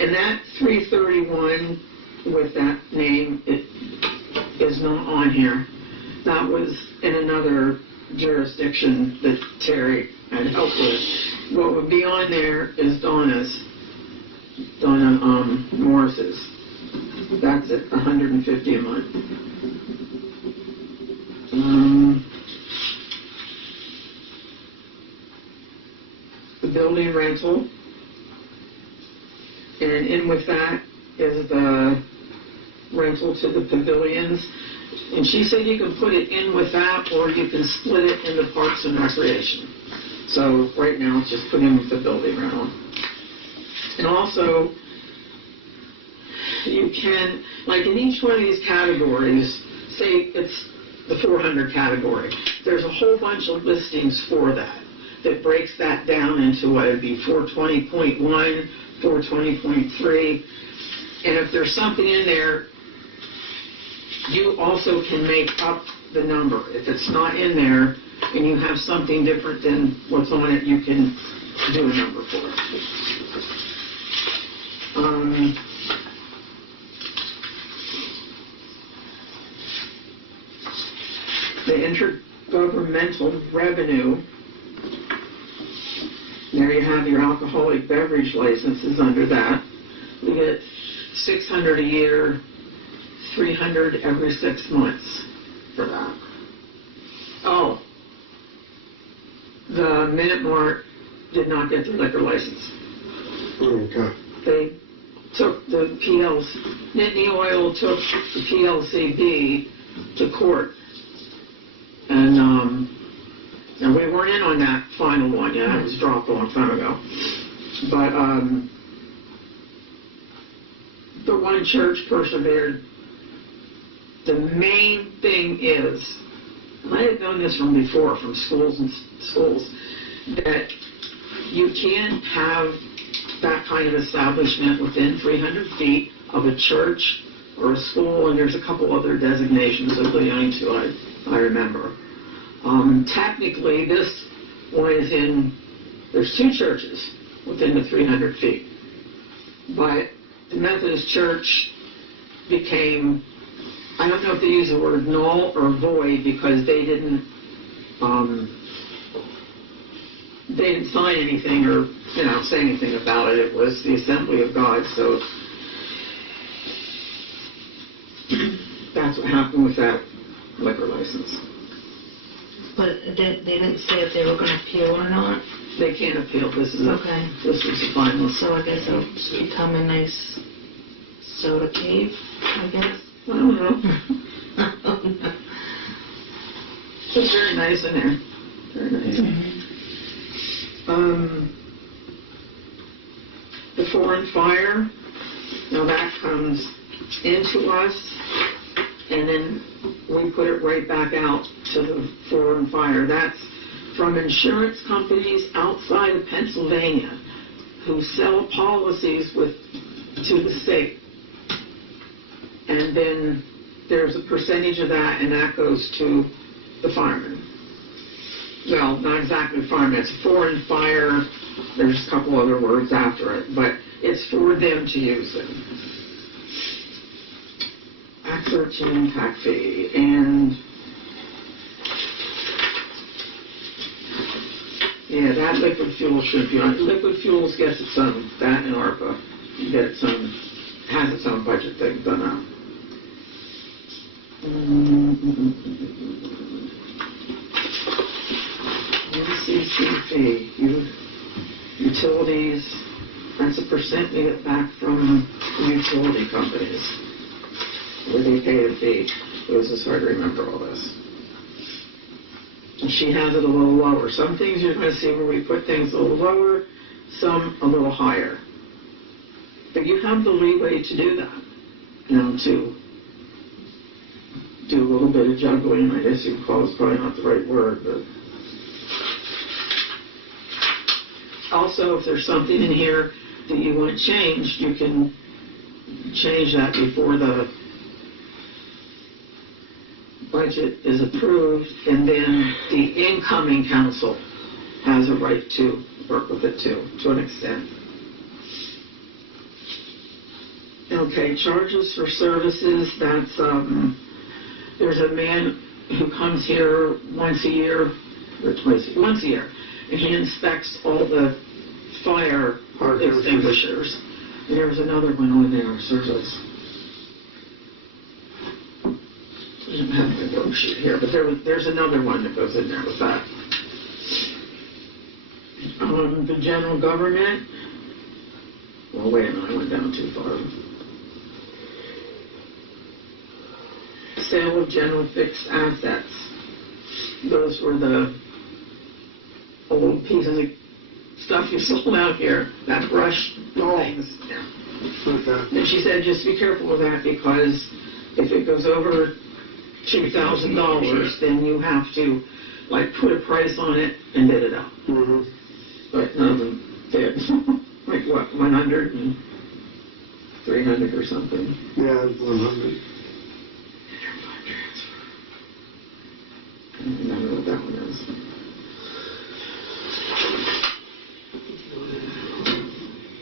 And that 331 with that name, it is not on here. That was in another jurisdiction that Terry had helped with. What would be on there is Donna Morris's. That's at $150 a month. The building rental, and in with that is the rental to the pavilions. And she said you can put it in with that, or you can split it into parks and recreation. So right now it's just put in with the building rental. And also, you can, like in each one of these categories, say it's the 400 category, there's a whole bunch of listings for that breaks that down into what would be 420.1, 420.3. And if there's something in there, you also can make up the number. If it's not in there and you have something different than what's on it, you can do a number for it. The intergovernmental revenue, there you have your alcoholic beverage licenses under that. We get $600 a year, $300 every 6 months for that. Oh, the Minute Mart did not get their liquor license. Okay. They took the Nittany Oil took the PLCB to court. And we weren't in on that final one yet. It was dropped a long time ago. But the one church persevered. The main thing is, and I had known this from before, from schools, that you can't have that kind of establishment within 300 feet of a church or a school, and there's a couple other designations of the only two I remember. Technically, this one is there's 2 churches within the 300 feet. But the Methodist Church became, I don't know if they use the word null or void, because they didn't sign anything or, say anything about it. It was the Assembly of God, so that's what happened with that liquor license. But they didn't say if they were going to appeal or not? They can't appeal. This is Okay. This was the final. So I guess it'll become a nice soda cave, I guess. I don't know. It's very nice in there. Very nice. Mm-hmm. The foreign fire, now that comes into us, and then we put it right back out to the foreign fire. That's from insurance companies outside of Pennsylvania who sell policies to the state. And then there's a percentage of that, and that goes to the firemen. Well, not exactly firemen, it's foreign fire, there's a couple other words after it, but it's for them to use them. Act 13 PAC fee, and yeah, that liquid fuel should be on. Liquid fuels gets its own, that and ARPA, get its own, has its own budget thing done out. UCCP, utilities, that's a percent we get back from the utility companies, where they pay a fee. It was just hard to remember all this. And she has it a little lower. Some things you're going to see where we put things a little lower, some a little higher. But you have the leeway to do that, to do a little bit of juggling. I guess you could call it's probably not the right word, but also if there's something in here that you want changed, you can change that before the budget is approved, and then the incoming council has a right to work with it too, to an extent. Okay, charges for services, that's, there's a man who comes here once a year, or once a year, and he inspects all the fire extinguishers. There's another one on there, service. I don't have the worksheet here, but there's another one that goes in there with that. The general government, well, wait a minute, I went down too far. Sale of general fixed assets. Those were the old pieces of stuff you sold out here, that brush things. Yeah. Okay. And she said, just be careful with that, because if it goes over $2,000, then you have to, like, put a price on it and bid it out. Mm-hmm. But none of them did. Like, what, 100 and 300 or something? Yeah, 100. I don't remember what that one is.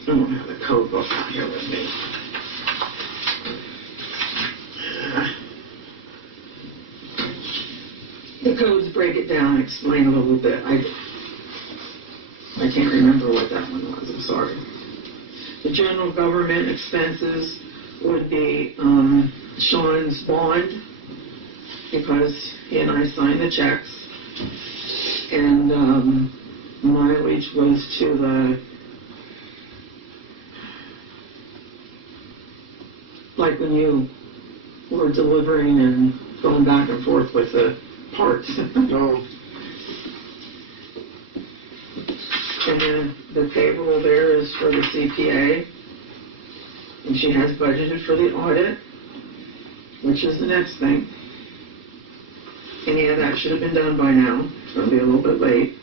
I don't have the code book out here with me. The codes break it down, explain a little bit. I can't remember what that one was, I'm sorry. The general government expenses would be Sean's bond, because he and I signed the checks, and mileage was to the, like when you were delivering and going back and forth with the parts. No. And then the payroll there is for the CPA, and she has budgeted for the audit, which is the next thing. Any of that should have been done by now. It's going to be a little bit late.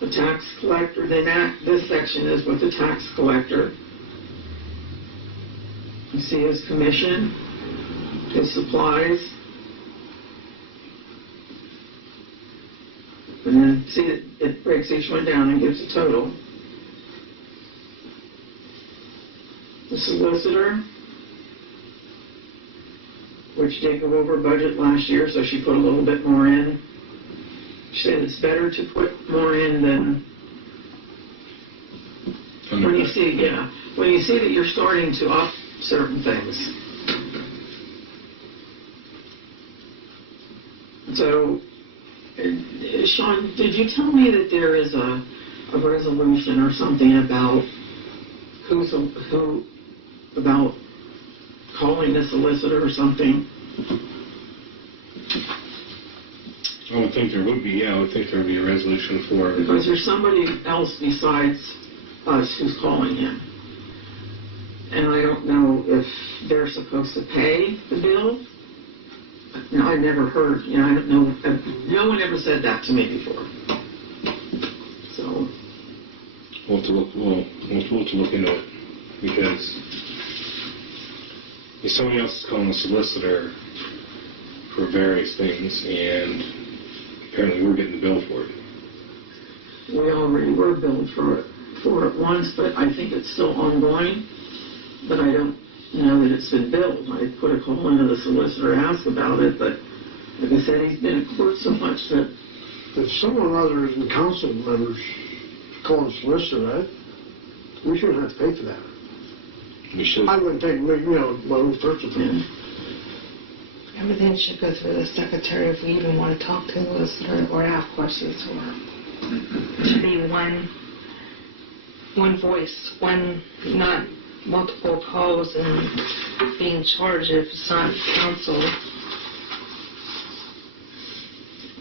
The tax collector, then this section is with the tax collector. You see his commission, his supplies. And then see it breaks each one down and gives a total. The solicitor, which did go over budget last year, so she put a little bit more in. She said it's better to put more in than when you see that you're starting to up certain things. So, Sean, did you tell me that there is a resolution or something about about calling the solicitor or something? I would think there would be, yeah, I would think there would be a resolution for it. Because there's somebody else besides us who's calling him. And I don't know if they're supposed to pay the bill. No, I've never heard, I don't know, no one ever said that to me before. So. We'll have to look into it, because if somebody else is calling a solicitor for various things, and apparently we're getting the bill for it. We already were billed for it once, but I think it's still ongoing. But I don't know that it's been billed. I put a call into the solicitor, asked about it, but like I said, he's been in court so much that... If someone other than council members call a solicitor, we shouldn't have to pay for that. We should. I wouldn't take, my own personal opinion. Everything should go through the secretary if we even want to talk to the solicitor or have questions for her. It should be one voice, not multiple calls and being charged if it's not council.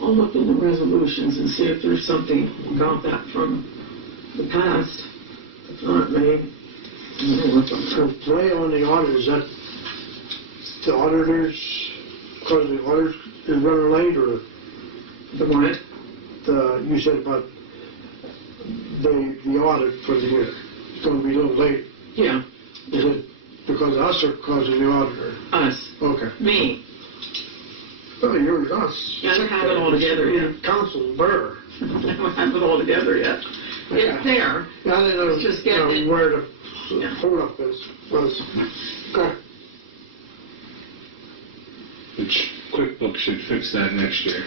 I'll look in the resolutions and see if there's something about that from the past. If not, maybe. So play on the audit, is that the auditors, because the auditors is running late, or The what? you said about the audit for the year, it's going to be a little late. Yeah. Is it Because of us or because of the auditor? Us, Okay. me. Well, you're us. I don't have it all together yet. Council, borough. I don't have it all together yet. It's there. I didn't know, It's just getting it. where the Yeah. hold-up was. Okay. Which QuickBooks should fix that next year.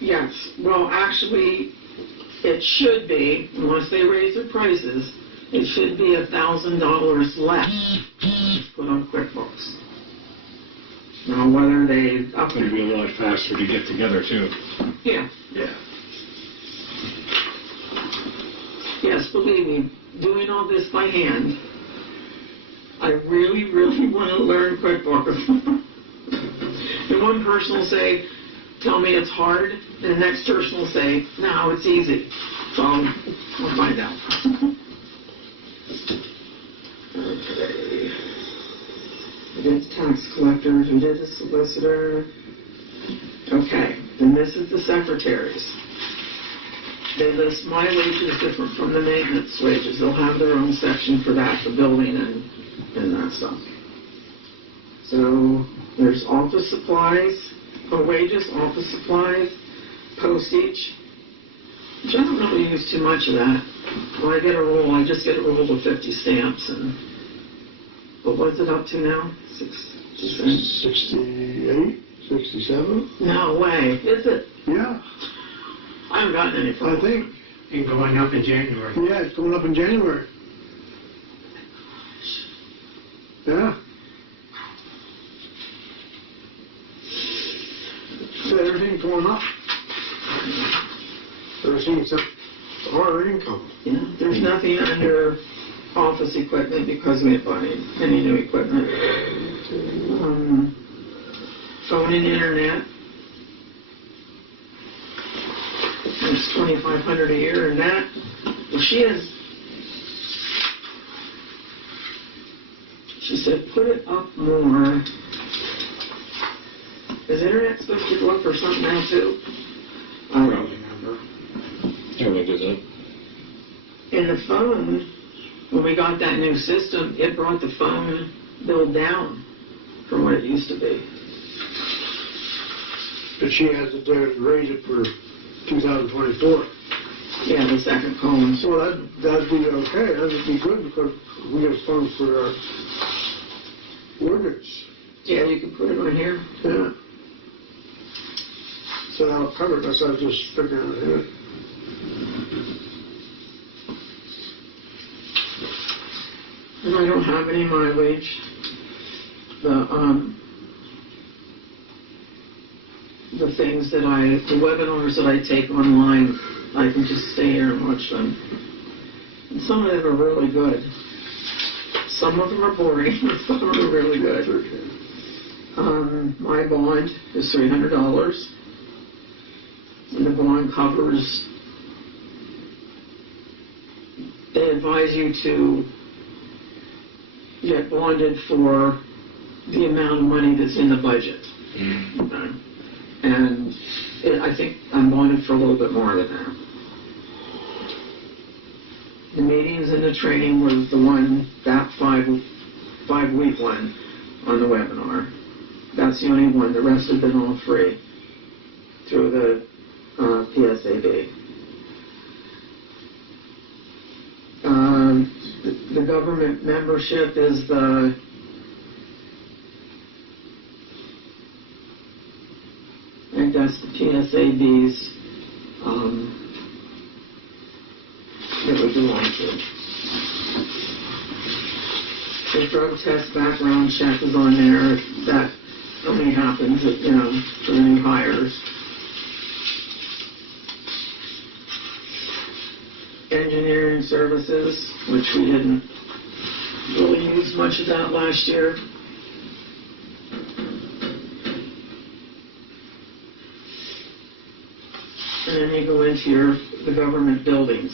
Yes, well, actually, it should be, unless they raise their prices, it should be $1,000 less put on QuickBooks. Now, whether they up It's going to be a lot faster to get together, too. yeah, Yeah. yes, believe me, doing all this by hand, I really, really want to learn QuickBooks. And one person will say, tell me it's hard, and the next person will say, no, it's easy. So we'll find out. Okay. We did the tax collectors, we did the solicitor. Okay, then this is the secretaries. They list my wages different from the maintenance wages. They'll have their own section for that, the building and that stuff. So there's office supplies, wages, office supplies, postage, which I don't really use too much of that. When I get a roll, I just get a roll of 50 stamps. And but what's it up to now? 68, 67? No way. Is it? Yeah, I haven't gotten any from I think. And going up in January. Yeah, it's going up in January. Yeah. So everything's going up. Everything except our income. Yeah, there's nothing under office equipment because we haven't bought any new equipment. Phone and internet. It's $2,500 a year, and that, well, she said, put it up more. Is internet supposed to go up or something now too? I don't remember. Everything goes up. And the phone, when we got that new system, it brought the phone bill down from what it used to be. But she has to raise it for 2024. Yeah, the second column. So that'd be okay, that'd be good because we have funds for our ordinance. Yeah, you can put it on here. Yeah. So that'll cover it, that's what I was just figuring it out. And I don't have any mileage. The things that the webinars that I take online, I can just stay here and watch them. And some of them are really good. Some of them are boring, but some of them are really good. My bond is $300. And the bond covers, they advise you to get bonded for the amount of money that's in the budget. Okay. And I think I'm bonded for a little bit more than that. The meetings and the training was the one, that five-week one on the webinar. That's the only one. The rest have been all free through the PSAB. The government membership is the I guess the PSAB's that we belong to. The drug test background check is on there. That only happens, for the new hires. Engineering services, which we didn't really use much of that last year. And then you go into the government buildings.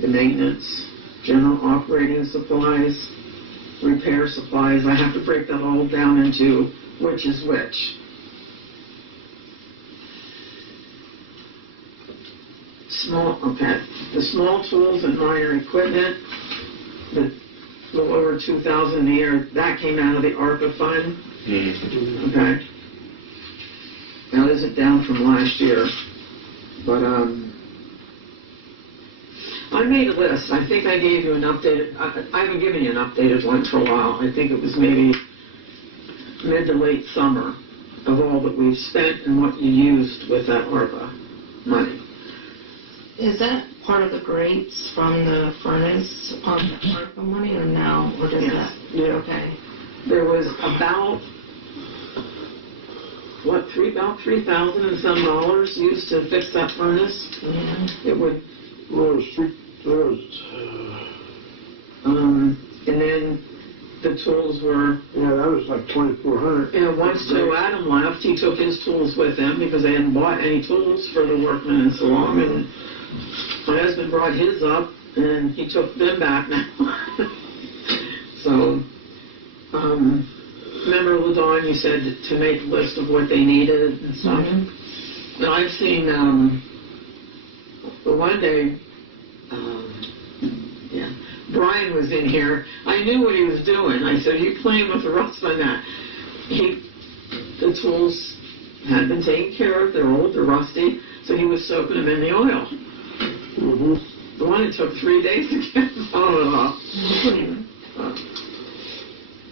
The maintenance, general operating supplies, repair supplies. I have to break that all down into which is which. The small tools and minor equipment, a little over 2,000 a year. That came out of the ARPA fund. Okay. Now, this is down from last year, but I made a list. I think I gave you an updated, I haven't given you an updated one for a while. I think it was maybe mid to late summer of all that we've spent and what you used with that ARPA money. Is that part of the grades from the furnace on the ARPA money or no? Or does Yes. that? Yeah. Okay. There was about, about 3,000 and some dollars used to fix that furnace. Yeah. It would, and and then the tools were, that was like 2,400. once Joe Adam left, he took his tools with him because they hadn't bought any tools for the workmen and so on. And my husband brought his up and he took them back now. So, remember, LaDawn, you said to make a list of what they needed and stuff. Mm-hmm. Now, I've seen, one day, Brian was in here. I knew what he was doing. I said, "Are you playing with the rust on that?" The tools had been taken care of. They're old, they're rusty, so he was soaking them in the oil. The one it took 3 days to get all of it off.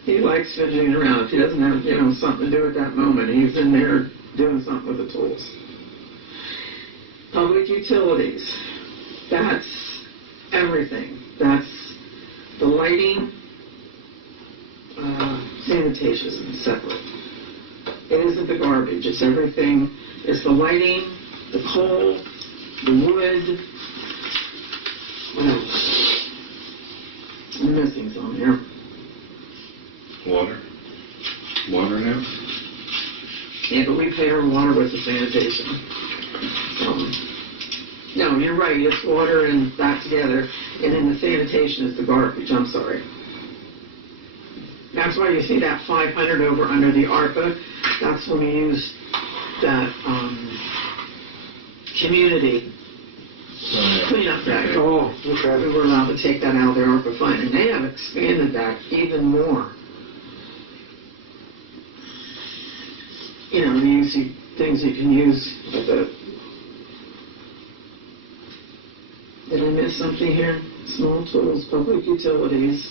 He likes fidgeting around. If he doesn't have, something to do at that moment, he's in there doing something with the tools. Public utilities. That's everything. That's the lighting, sanitation is separate. It isn't the garbage. It's everything. It's the lighting, the coal, the wood. What else? I'm missing some here. Water now? Yeah, but we pay our water with the sanitation. No, you're right, it's water and that together, and then the sanitation is the garbage, I'm sorry. That's why you see that 500 over under the ARPA. That's when we use that community cleanup bag. Oh, okay. We were allowed to take that out of their ARPA fund, and they have expanded that even more. The easy things you can use with it. Did I miss something here? Small tools, public utilities,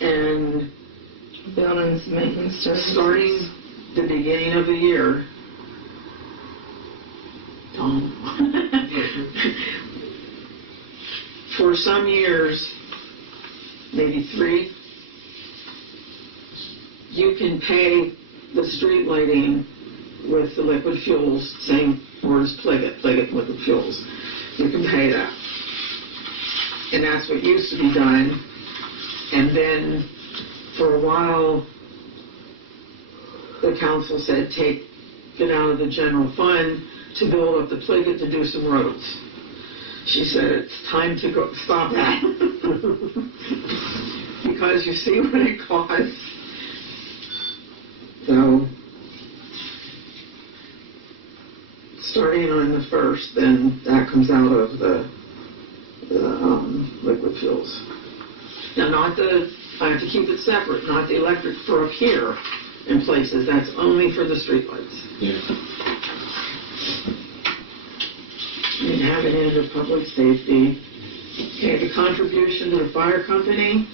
and Buildings, maintenance services. starting the beginning of the year, Tom, for some years, maybe 3, you can pay the street lighting with the liquid fuels, same words, Pliget liquid fuels. You can pay that. And that's what used to be done. And then for a while, the council said take it out of the general fund to build up the Pliget to do some roads. She said it's time to go stop that. Because you see what it costs. So, starting on the 1st, then that comes out of the liquid fuels. Now, I have to keep it separate, not the electric for up here in places. That's only for the streetlights. Yeah. We have it under public safety. Okay, the contribution to the fire company,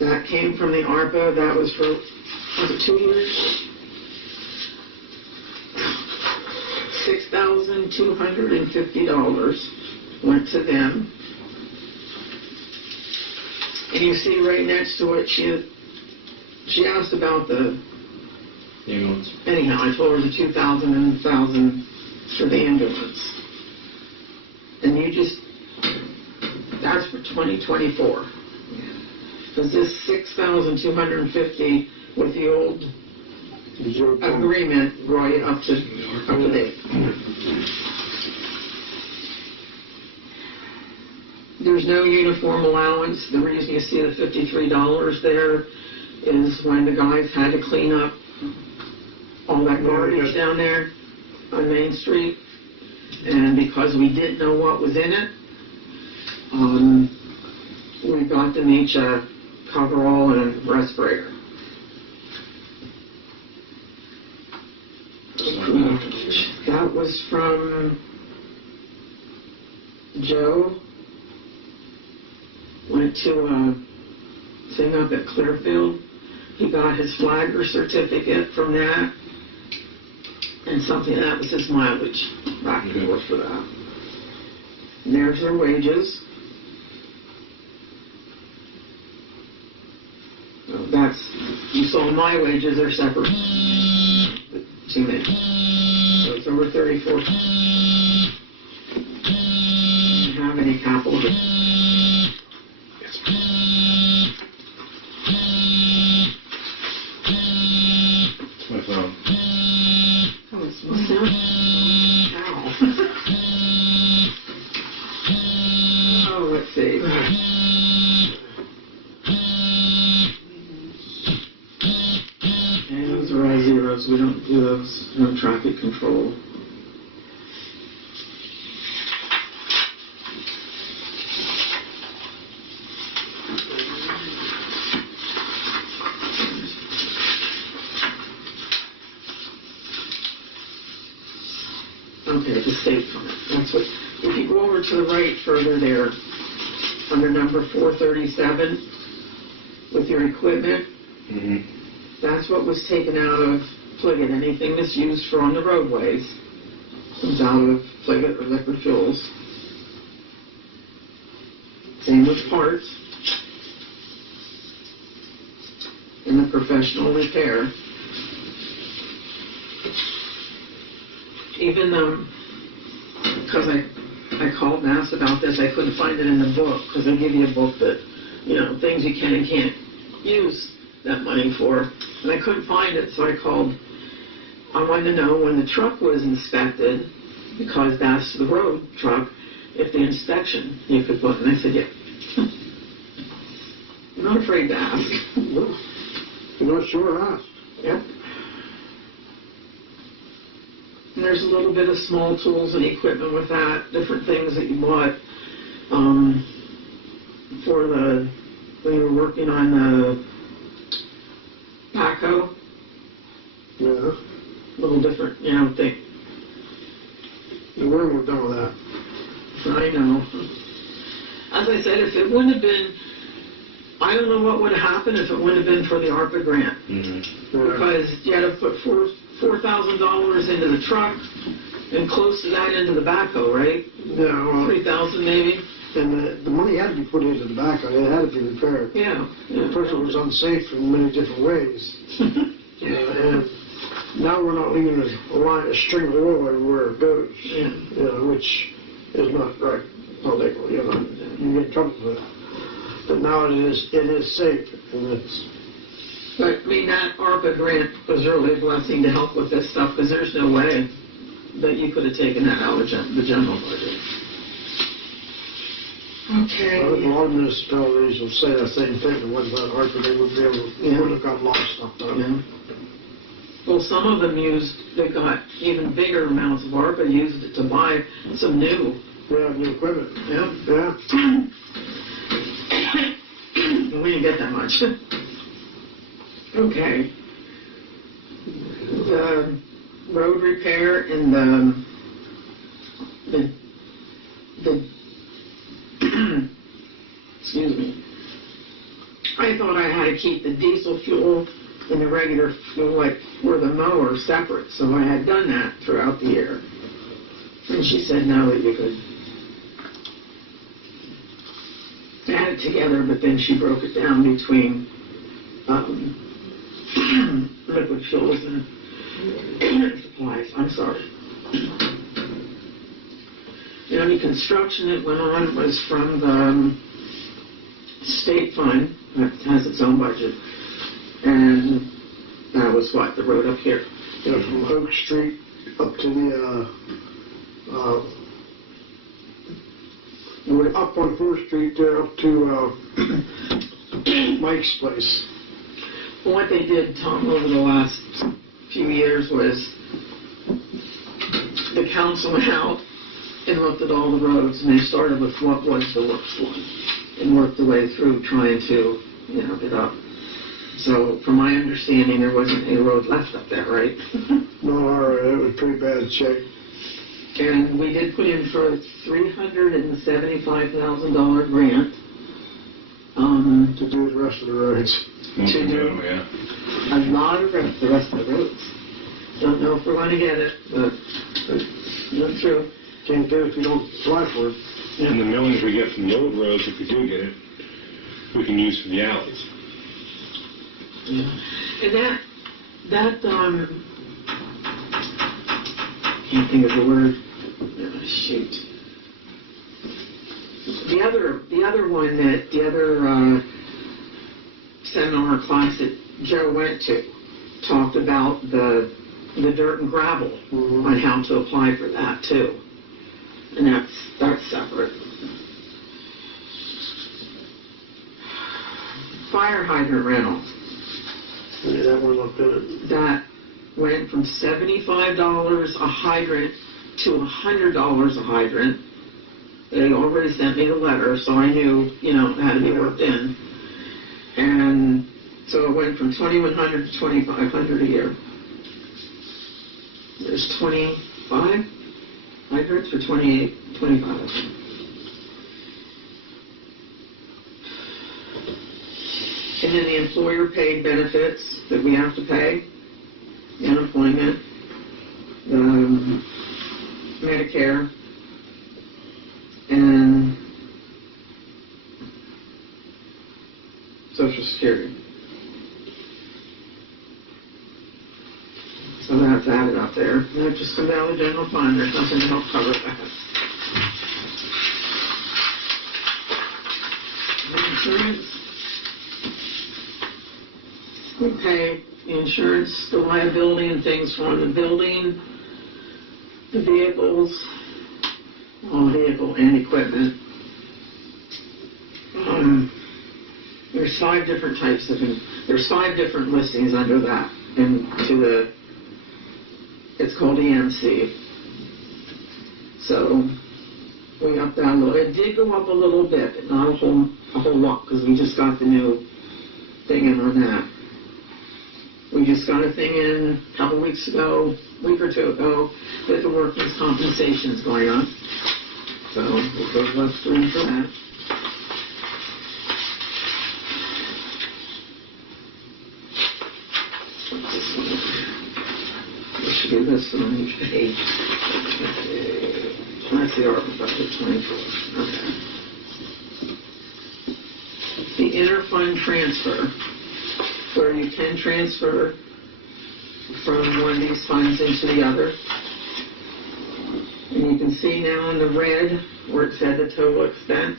that came from the ARPA. That was for, was it 2 years? $6,250 went to them. And you see right next to it, she asked about the Ambulance. Anyhow, I told her the 2,000 and 1,000 for the ambulance. And that's for 2024. Because this 6,250 with the old agreement brought you up to date. There's no uniform allowance. The reason you see the $53 there is when the guys had to clean up all that garbage down there on Main Street, and because we didn't know what was in it, we got them each a coverall and respirator. That was from Joe. Went to a thing up at Clearfield. He got his flagger certificate from that. And something, that was his mileage back and forth for that. And there's their wages. So that's, you saw my wages, they're separate. See me. So it's over 34. Don't have any capital. It's my phone. Oh, it's my sound. Ow. Oh, let's see. And those are all zeros. We don't do those. No traffic control. Okay, the state fund. That's what, if you go over to the right further there, under number 437, with your equipment, that's what was taken out of Pliget. Anything that's used for on the roadways comes out of Pliget or liquid fuels. Same with parts. And the professional repair. Even though, because I called and asked about this, I couldn't find it in the book, because they give you a book that, you know, things you can and can't use that money for, and I couldn't find it, so I called. I wanted to know when the truck was inspected, because that's the road truck, if the inspection you could put, and I said, yeah. I'm not afraid to ask. No. You're not sure, ask. Yep. And there's a little bit of small tools and equipment with that, different things that you bought for the, when you were working on the backhoe. Yeah. A little different, you know, thing. And where we're done with that. I know. As I said, if it wouldn't have been, I don't know what would have happened if it wouldn't have been for the ARPA grant. Because you had to put $4,000 into the truck and close to that into the backhoe, right? Yeah, well, 3,000 maybe. and the money had to be put into the backhoe. It had to be repaired. Yeah. The person was unsafe in many different ways. And now we're not leaving a string of oil everywhere it goes. Yeah. You know, which is not right. Not legal. You know, you get in trouble for that. But now it is safe, and it's. But, I mean, that ARPA grant was really a blessing to help with this stuff, because there's no way that you could have taken that out of the general budget. A lot of municipalities will say the same thing, and what's that ARPA, they would be able to, they would have got a lot of stuff done. Yeah. Well, some of them they got even bigger amounts of ARPA, used it to buy some new. Yeah, new equipment. Yeah. Yeah. We didn't get that much. Okay. The road repair and the excuse me. I thought I had to keep the diesel fuel and the regular fuel, like, for the mower separate, so I had done that throughout the year. And she said no, that you could add it together, but then she broke it down between liquid fuels and supplies. I'm sorry. The only construction that went on was from the state fund that has its own budget, and that was what, the road up here. Yeah, from Oak Street up to the up on 4th Street there, up to Mike's place. Well, what they did, Tom, over the last few years was the council went out and looked at all the roads, and they started with what was the worst one. and worked the way through trying to, get up. So, from my understanding, there wasn't any road left up there, right? No, it was pretty bad shape. And we did put in for a $375,000 grant. To do the rest of the roads. To do a lot of the rest of the roads. Don't know if we're going to get it, but that's true. Can't get it if you don't apply for it. And the millings we get from the old roads, if we do get it, we can use for the alleys. Yeah. And can't think of the word. Shoot. The other one that the other seminar class that Joe went to talked about the dirt and gravel on how to apply for that too, and that's separate. Fire hydrant rental. Yeah, that one looked good. That went from $75 a hydrant to $100 a hydrant. They already sent me the letter, so I knew, it had to be worked in. And so it went from $2,100 to $2,500 a year. There's 25 hydrants or 28, 25. And then the employer-paid benefits that we have to pay, the unemployment, the Medicare, and Social Security. So that's added up there. That just comes out of the general fund. There's nothing to help cover that. Insurance. We pay the insurance, the liability and things for the building, the vehicles, all vehicle and equipment. There's 5 different types of, there's 5 different listings under that, and it's called EMC. So we upped that a little. It did go up a little bit, but not a whole lot, because we just got the new thing in on that. We just got a thing in a couple weeks ago, week or two ago, that the workers' compensation is going up. So there's less room for that. There should be this one on each page. That's the ARPA budget 24. Okay. The interfund transfer, where you can transfer from one of these funds into the other. And you can see now in the red where it said the total expense.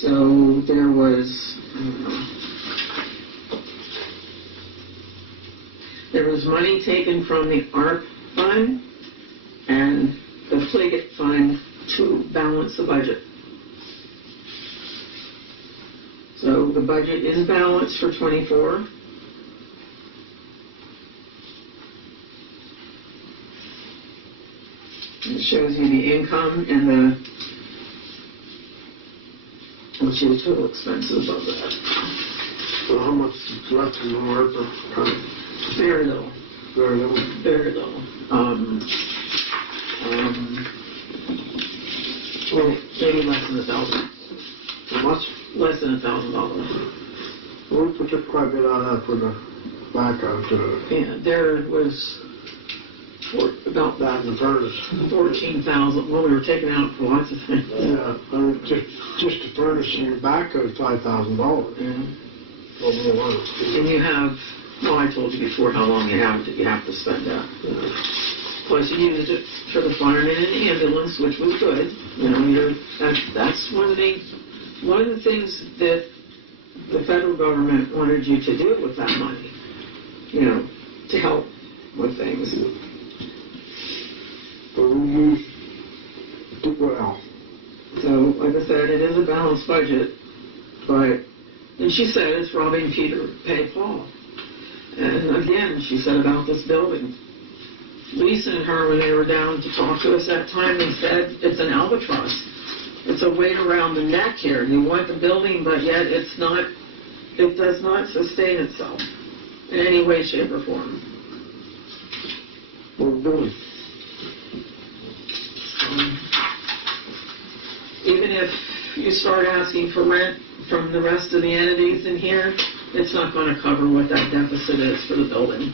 So there was, money taken from the ARP fund and the Fliggett fund to balance the budget. So the budget is balanced for 24. It shows you the income and what's your total expenses of that. So how much is left in the ARPA? Very little. Very little. Very little. Well, maybe less than $1,000. How much? Less than $1,000. Well, we took quite a bit out of that for the backhoe too. Yeah, there was about That and the furnace. 14,000. Well, we were taking out for lots of things. Yeah, I mean, just the furnace and the backhoe is $5,000. Yeah. Well, more. And you have, well, I told you before how long you have to spend that. Plus, you used it for the fireman and the ambulance, which was good. You know, that's one of the things that the federal government wanted you to do with that money. You know, to help with things. But we used it well. So, like I said, it is a balanced budget, but, and she said it's robbing Peter to pay Paul. And again, she said about this building. Lisa and her, when they were down to talk to us that time, they said it's an albatross. It's a weight around the neck here. You want the building, but yet it does not sustain itself in any way, shape, or form. What we're doing. Even if you start asking for rent from the rest of the entities in here, it's not going to cover what that deficit is for the building.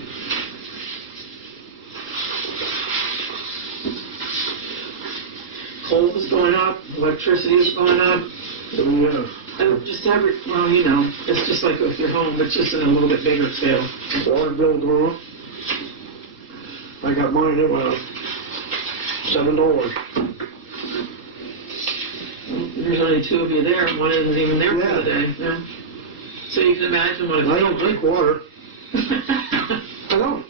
Coal is going up, electricity is going up. Yeah. Just well, you know, it's just like with your home, it's just in a little bit bigger scale. Water bill going up. I got mine, it went up $7. There's only two of you there, and one isn't even there for Yeah. the day. Yeah. So you can imagine what it's I don't drink water. I don't.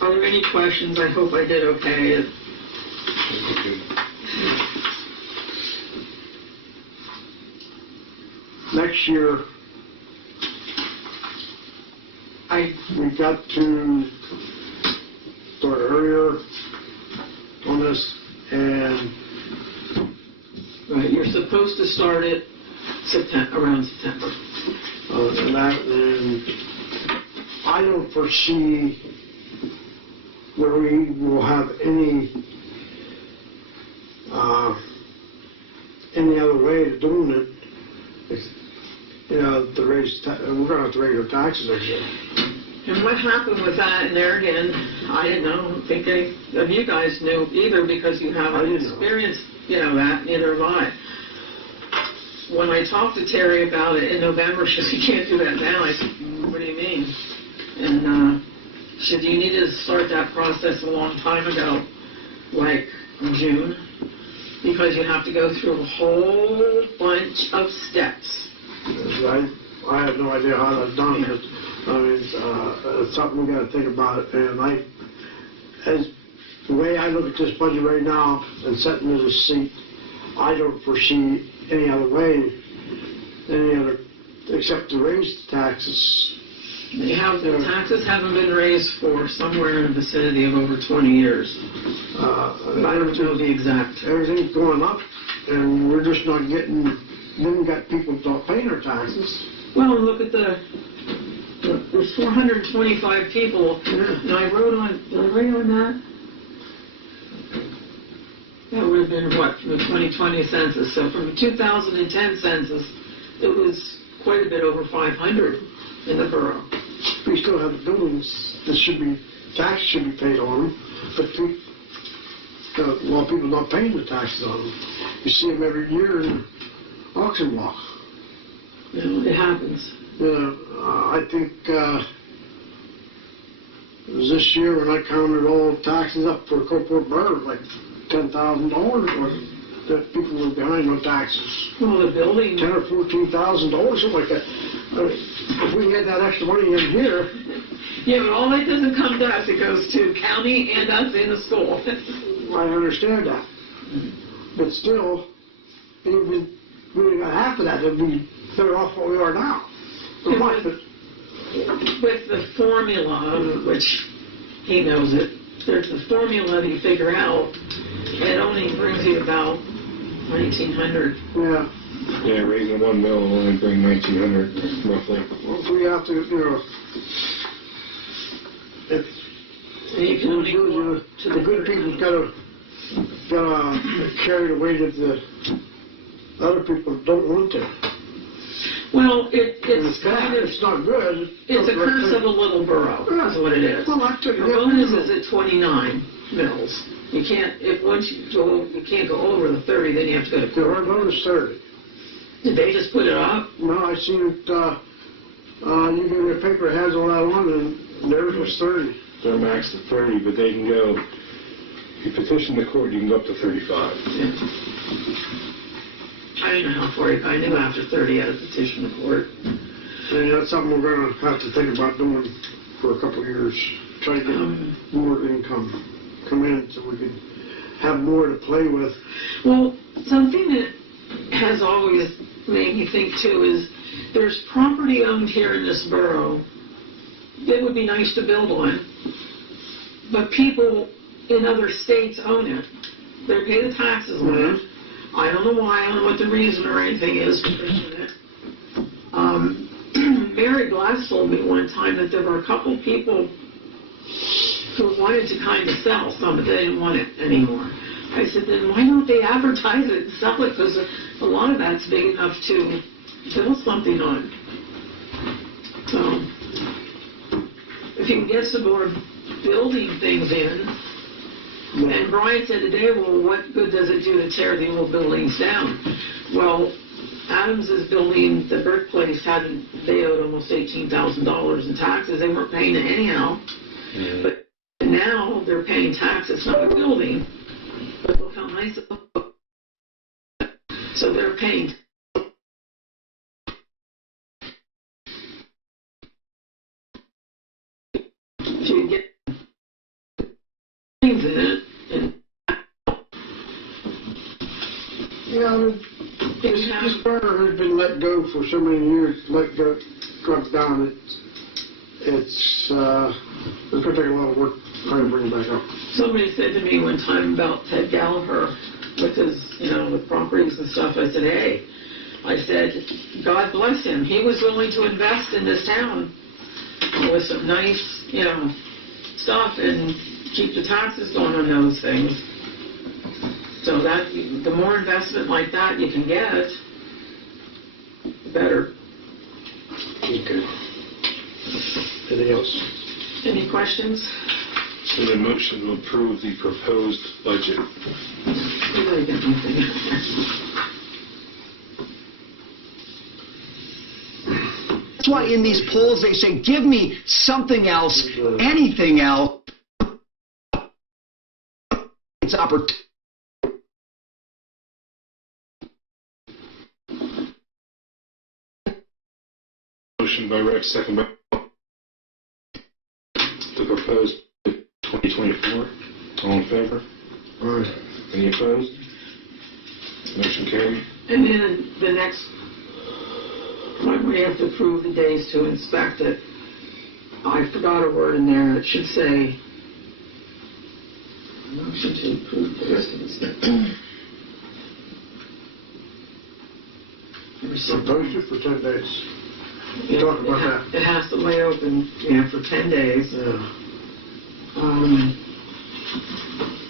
Are there any questions? I hope I did okay. Next year, we got to start earlier on this, and Right, you're supposed to start it around September. and I don't foresee that we will have any other way of doing it. You know, we're going to have to raise our taxes next year. And what happened with that, and there again, I didn't know, I don't think any of you guys knew either, because you I haven't didn't know. experienced, that, neither have I. When I talked to Terry about it in November, she said, you can't do that now. I said, what do you mean? And she said, you needed to start that process a long time ago, like in June, because you have to go through a whole bunch of steps. I have no idea how that's done, but I mean, it's something we got to think about. And as the way I look at this budget right now and sitting in this seat, I don't foresee any other way, except to raise the taxes. The taxes haven't been raised for somewhere in the vicinity of over 20 years. I don't know the exact. Everything's going up, and we're just not getting. Then we got people not paying their taxes. Well, look at there's 425 people. And I wrote on that? That would have been what, from the 2020 census. So from the 2010 census, it was quite a bit over 500 in the borough. We still have the buildings that tax should be paid on them, but a lot of people not paying the taxes on them. You see them every year in auction block. It happens. I think it was this year when I counted all taxes up for Coalport Borough, like $10,000 that people were behind on taxes. Well, the building... $10,000 or $14,000, something like that. If we had that extra money in here... Yeah, but all that doesn't come to us. It goes to county and us in the school. I understand that. But still, even if we got half of that, it'd be better off where we are now. With the formula, which he knows it, there's the formula that you figure out, it only brings you about $1,900. Yeah. Yeah, raising 1 mil will only bring 1,900 roughly. Well, we have to, if You can only go to the good people's gotta carry the weight of the other people that don't want to. Well, it's bad. It's not good. It's a curse of a little borough, is what it is. Well, I took The bonus is at 29 mils. You can't, once you can't go over the 30, then you have to go to Our court. bonus 30. Did they just put it up? No, I seen it, you give me a paper that has all that on, and theirs was 30. They're maxed at 30, but they can go, if you petition the court, you can go up to 35. Yeah. I didn't know how far, I knew after 30 I had to petition the court. And that's something we're gonna have to think about doing for a couple of years. Try to get more income come in so we can have more to play with. Well, something that has always made me think too is There's property owned here in this borough that would be nice to build on, but people in other states own it. They pay the taxes on it. I don't know why, I don't know what the reason or anything is for doing it. Mary Glass told me one time that there were a couple people who wanted to kind of sell some, but they didn't want it anymore. I said, then why don't they advertise it and sell it? Because a lot of that's big enough to build something on. So, if you can get some more building things in, and Brian said today, well, what good does it do to tear the old buildings down? Well, Adams's building, the brick place, they owed almost $18,000 in taxes. They weren't paying it anyhow. But now they're paying taxes, not a building. But look how nice it looks. So they're paying. If you get things in it, and Yeah, I mean, this borough has been let go for so many years, let go, struck down. It's going to take a lot of work trying to bring it back up. somebody said to me one time about Ted Gallagher with his, with properties and stuff. I said, hey, God bless him. He was willing to invest in this town with some nice, stuff and keep the taxes going on those things. So that, the more investment like that you can get, the better. Okay. Anything else? Any questions? So the motion to approve the proposed budget. We really got nothing. That's why in these polls they say, give me something else, anything else. It's opportunity. Motion by Rex, second by the proposed 2024. All in favor? All right. Any opposed? Motion carried. And then the next one, we have to approve the days to inspect it. I forgot a word in there. It should say, motion to approve days to inspect. Proposed it for 10 days. Yeah, Talk about that. It has to lay open, for 10 days. Yeah.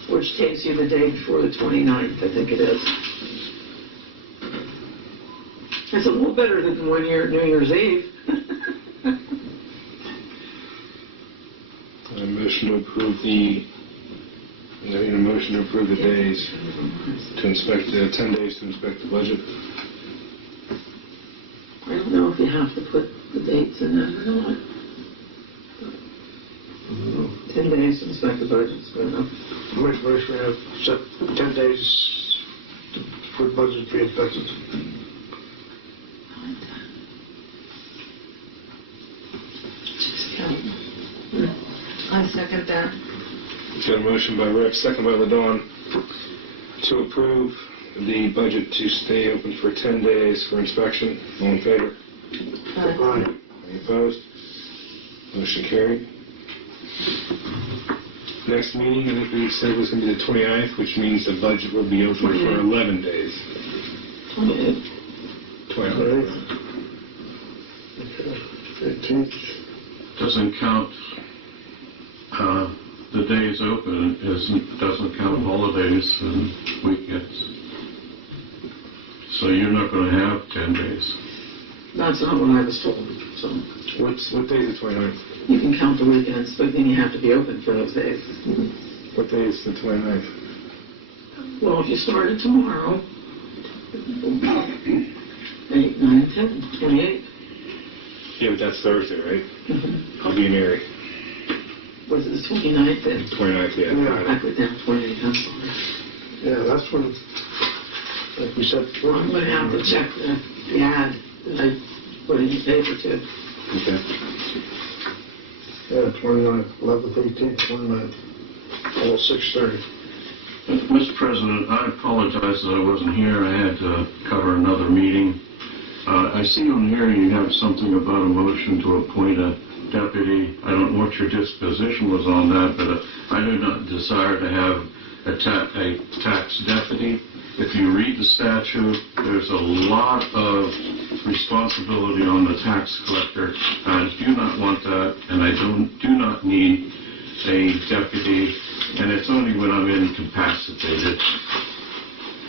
Which takes you the day before the 29th, I think it is. It's a little better than New Year's Eve. A motion to approve the days to inspect, 10 days to inspect the budget. I don't know if you have to put the dates in there or not. 10 days to inspect the budget is good enough. Which motion we have set 10 days for budget to be inspected. I second that. Got a motion by Rex, second by LaDawn, to approve the budget to stay open for 10 days for inspection. All in favor? Aye. Any opposed? Motion carried. Next meeting, I think we said was going to be the 29th, which means the budget will be open for 11 days. 28th. 29th. 18th. Doesn't count the days open, doesn't count holidays and weekends. So you're not going to have 10 days. That's not what I was told, so. What day is the 29th? You can count the weekends, but then you have to be open for those days. What day is the 29th? Well, if you started tomorrow, 8, 9, 10, 28. Yeah, but that's Thursday, right? Mm-hmm. I'll be in Erie. Was it the 29th then? 29th, yeah. I put down 28, I'm sorry. Yeah, that's when, like we said before. I'm going to have to check the ad that I put in the paper too. Okay. Yeah, 29th, 11th, 18th, 29th, all 6:30. Mr. President, I apologize that I wasn't here. I had to cover another meeting. I see on here you have something about a motion to appoint a deputy. I don't know what your disposition was on that, but I do not desire to have a tax deputy. If you read the statute, there's a lot of responsibility on the tax collector. I do not want that, and I do not need a deputy, and it's only when I'm incapacitated.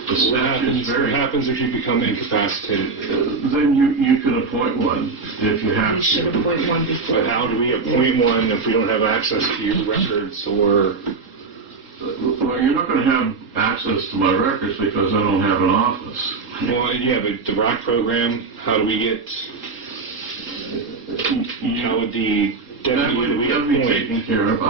The statute is What happens if you become incapacitated? Then you can appoint one if you have You should to. appoint one before. But how do we appoint one if we don't have access to your records or... Well, you're not going to have access to my records because I don't have an office. Well, yeah, but the ROC program, how do we get... How would the That deputy we would be appoint? taken care of.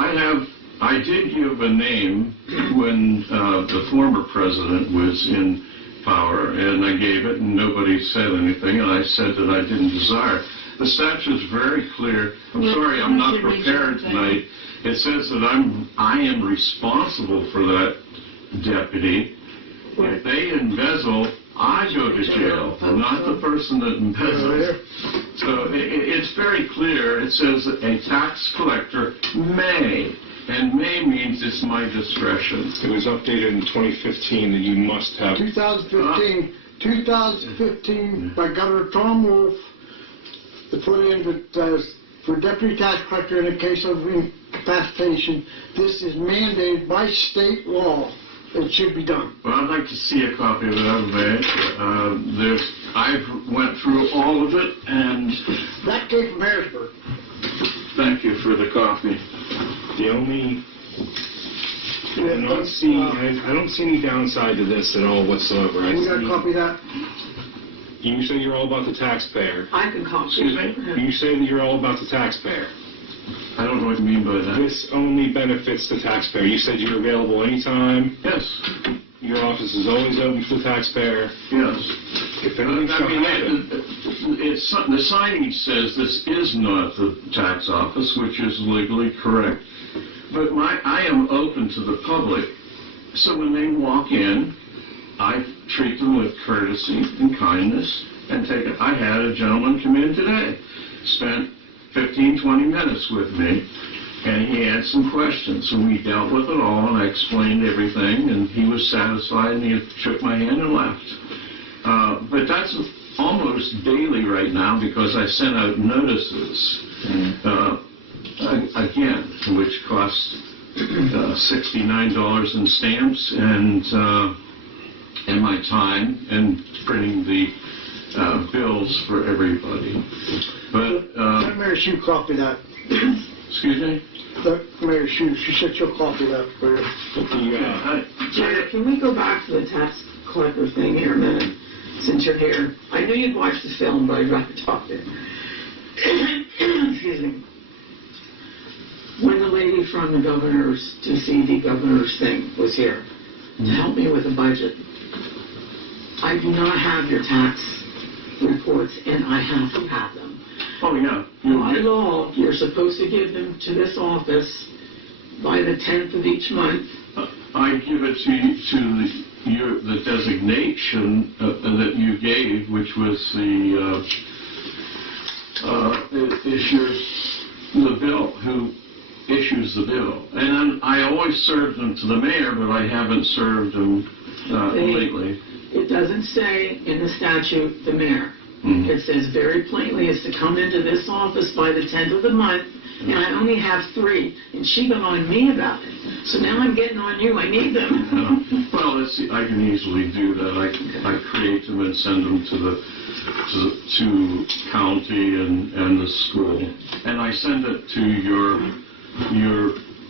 I did give a name when the former president was in power, and I gave it, and nobody said anything, and I said that I didn't desire. The statute's very clear. I'm sorry, I'm not prepared tonight. It says that I am responsible for that deputy. If they embezzle, I go to jail, not the person that embezzles. So it's very clear. It says that a tax collector may, and may means it's my discretion. It was updated in 2015 that you must have... 2015 by Governor Tom Wolf, to put in that for deputy tax collector in a case of incapacitation, this is mandated by state law. It should be done. Well, I'd like to see a copy of that. I've went through all of it, and That came from Harrisburg. thank you for the copy. The only... I don't see any downside to this at all whatsoever. We got a copy of that? You say you're all about the taxpayer. I can copy it. You say that you're all about the taxpayer. I don't know what you mean by that. This only benefits the taxpayer. You said you're available anytime. Yes. Your office is always open for the taxpayer. Yes. If anything shall happen... The signage says this is not the tax office, which is legally correct. But I am open to the public. So when they walk in, I treat them with courtesy and kindness and take it. I had a gentleman come in today, spent 15, 20 minutes with me, and he had some questions, and we dealt with it all, and I explained everything, and he was satisfied, and he shook my hand and left. But that's almost daily right now because I sent out notices, again, which cost $69 in stamps and my time and printing the bills for everybody. But Let Mayor Shue copy that. excuse me. Let Mayor Shue, she said she'll copy that for you. Janet, can we go back to the tax collector thing here a minute, since you're here? I knew you'd watched the film, but I'd rather talk to you. Excuse me. When the lady from the governor's, to see the governor's thing was here to help me with the budget, I do not have your tax reports, and I have to have them. Oh, yeah. By law, you're supposed to give them to this office by the 10th of each month. I give it to the designation that you gave, which was the bill, who issues the bill. And I always serve them to the mayor, but I haven't served them lately. It doesn't say in the statute, the mayor. Mm-hmm. It says very plainly it's to come into this office by the 10th of the month, and I only have 3, and she got on me about it. So now I'm getting on you, I need them. Well, I can easily do that. I create them and send them to county and the school. And I send it to your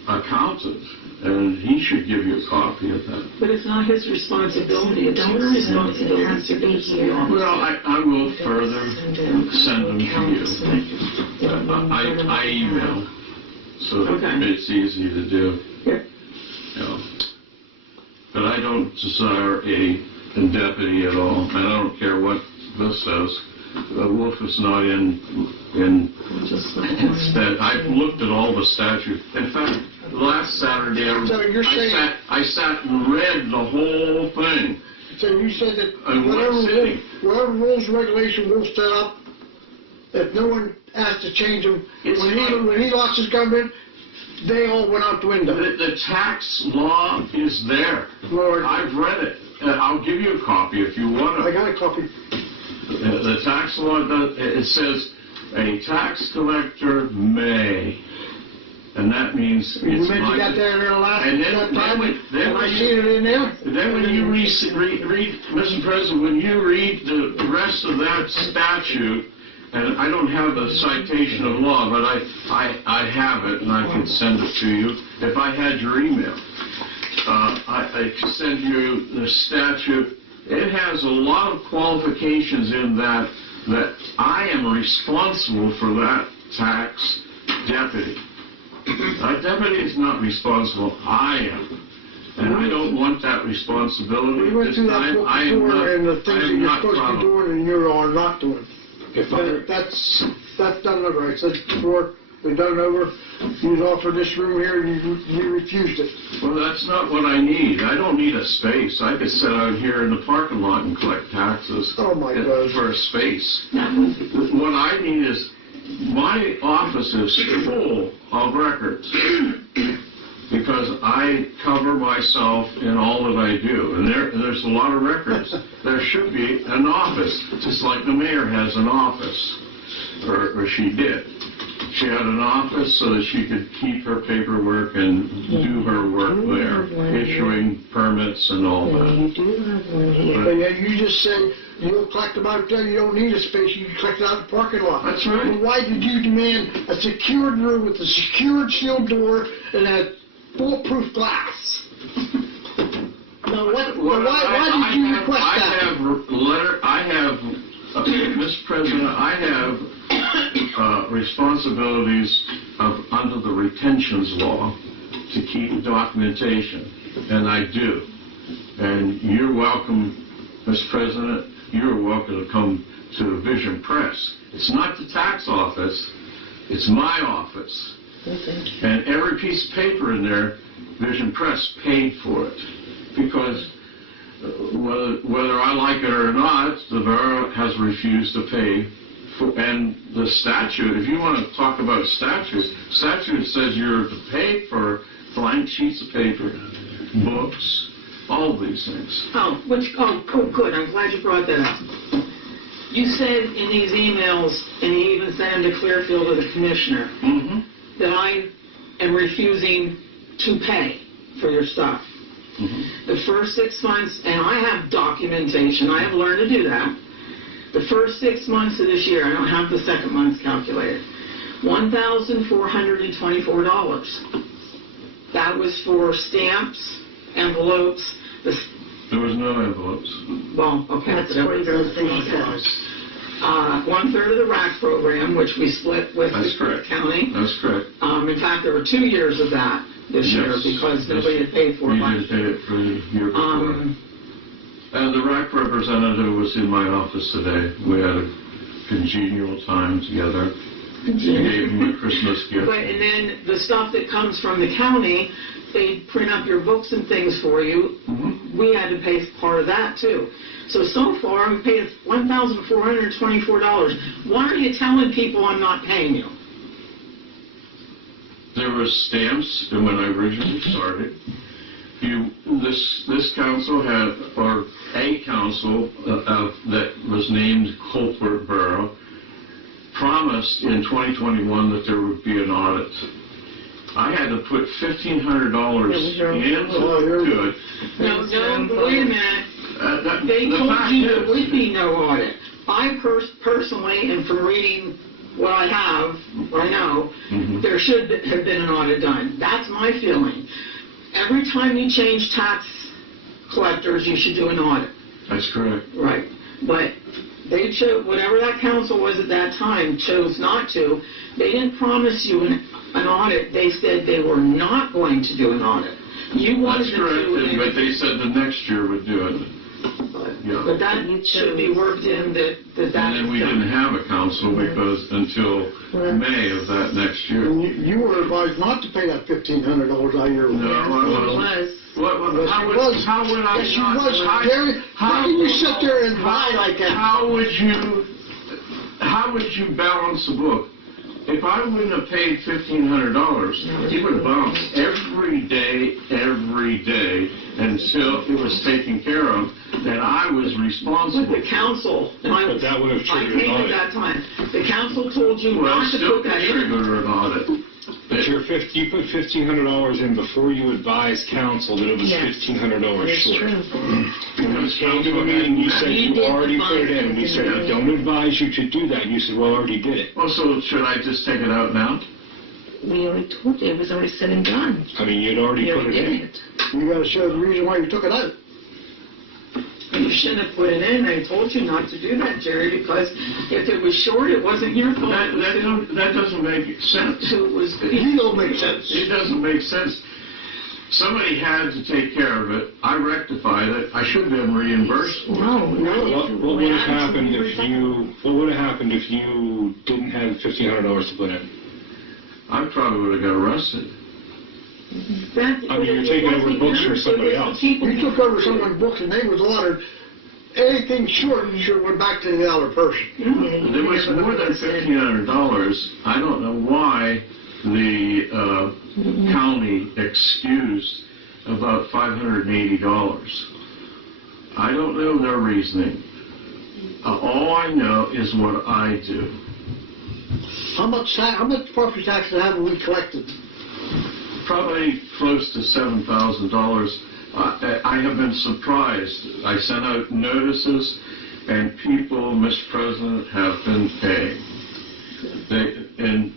accountant, and he should give you a copy of that. But it's not his responsibility, it's your responsibility to give it to the office. Well, I will further send them to you. I email, so it's easy to do. Yep. But I don't desire a deputy at all, and I don't care what this says. Wolf is not in I've looked at all the statutes. In fact, last Saturday I sat and read the whole thing. So you said that And what city? whatever rules and regulation we'll set up, if no one has to change them, when he lost his government, they all went out the window. The tax law is there. Lord, I've read it. I'll give you a copy if you want I to. got a copy. The tax law, it says a tax collector may, and that means You it's mentioned that my... there in the last And then time, then and I when seen it in there. Then when you read, Mr. President, when you read the rest of that statute, and I don't have the citation of law, but I have it, and I can send it to you if I had your email. I could send you the statute. It has a lot of qualifications in that I am responsible for that tax deputy. That deputy is not responsible. I am. And I don't want that responsibility We went this through that time. book I am before, not, and the things I that am you're not supposed to be problem. doing and you are not doing. If That's done over. I said before, we done it over. You was offered this room here, you refused it. Well, that's not what I need. I don't need a space. I could sit out here in the parking lot and collect taxes Oh my God. for a space. What I need is, my office is full of records because I cover myself in all that I do. And there's a lot of records. There should be an office, just like the mayor has an office, or she did. She had an office so that she could keep her paperwork and do her work there, issuing permits and all that. You do have one here. But yeah, you just said you'll collect them out there, you don't need a space, you can collect it out in the parking lot. That's right. Well, why did you demand a secured room with a secured sealed door and a bulletproof glass? Now, why did you request that? Mr. President, I have responsibilities under the retentions law to keep documentation, and I do. And you're welcome, Mr. President, you're welcome to come to Vision Press. It's not the tax office, it's my office. And every piece of paper in there, Vision Press paid for it. Because whether I like it or not, the borough has refused to pay for, and the statute, if you want to talk about statute says you're to pay for blank sheets of paper, books, all these things. Good, I'm glad you brought that up. You said in these emails, and you even sent them to Clearfield or the commissioner, that I am refusing to pay for your stuff. The first 6 months, and I have documentation, I have learned to do that. The first 6 months of this year, I don't have the second month's calculated, $1,424. That was for stamps, envelopes, There was no envelopes. well, okay. That's for those things. 1/3 of the RAC program, which we split with That's the correct. county. That's correct. In fact, there were 2 years of that this year because nobody had paid for it You last didn't pay it for the year before. And the RAC representative was in my office today. We had a congenial time together. I gave him a Christmas gift. And then the stuff that comes from the county, they print up your books and things for you. We had to pay part of that too. So far, we paid $1,424. Why are you telling people I'm not paying you? There were stamps when I originally started. This council had, or a council that was named Coalport Borough, promised in 2021 that there would be an audit. I had to put $1,500 into it. No, wait a minute. They told you there would be no audit. I personally, and from reading what I have, I know, there should have been an audit done. That's my feeling. Every time you change tax collectors, you should do an audit. That's correct. Right. But they chose, whatever that council was at that time, chose not to. They didn't promise you an audit. They said they were not going to do an audit. You wanted That's correct, but they said the next year would do it. But that should be worked in that. And then we didn't have a council because until May of that next year. And you were advised not to pay that $1,500 out of your... No, I It wasn't. was. How would I Yes, you not? was, Gary. How can you sit there and lie like that? How would you balance the book? If I wouldn't have paid $1,500, he would have bounced every day until it was taken care of, and I was responsible. With the council, and I But that would have I triggered came an at audit. that time. The council told you Well, not to still put that in. trigger an audit. But you put $1,500 in before you advised council that it was Yes. $1,500 It's short. true. When you came to the meeting, you said You you did already put it advise in, and we them said, to I do it. don't advise you to do that, and you said, well, I already did it. Well, so should I just take it out now? We already told you, it was already said and done. I mean, you'd already We put already it did in. it. You gotta show the reason why you took it out. You shouldn't have put it in. I told you not to do that, Jerry, because if it was short, it wasn't your fault. That doesn't make sense. It was. You don't make sense. It doesn't make sense. Somebody had to take care of it. I rectified it. I should have been reimbursed for it. No, What would have happened if you didn't have $1,500 to put in? I probably would have got arrested. I mean, you're taking over books for somebody else. You took over someone's books and they was ordered. Anything short should have went back to the other person. There was more than $1,500. I don't know why the county excused about $580. I don't know their reasoning. All I know is what I do. How much property taxes have we collected? Probably close to $7,000. I have been surprised. I sent out notices, and people, Mr. President, have been paying. And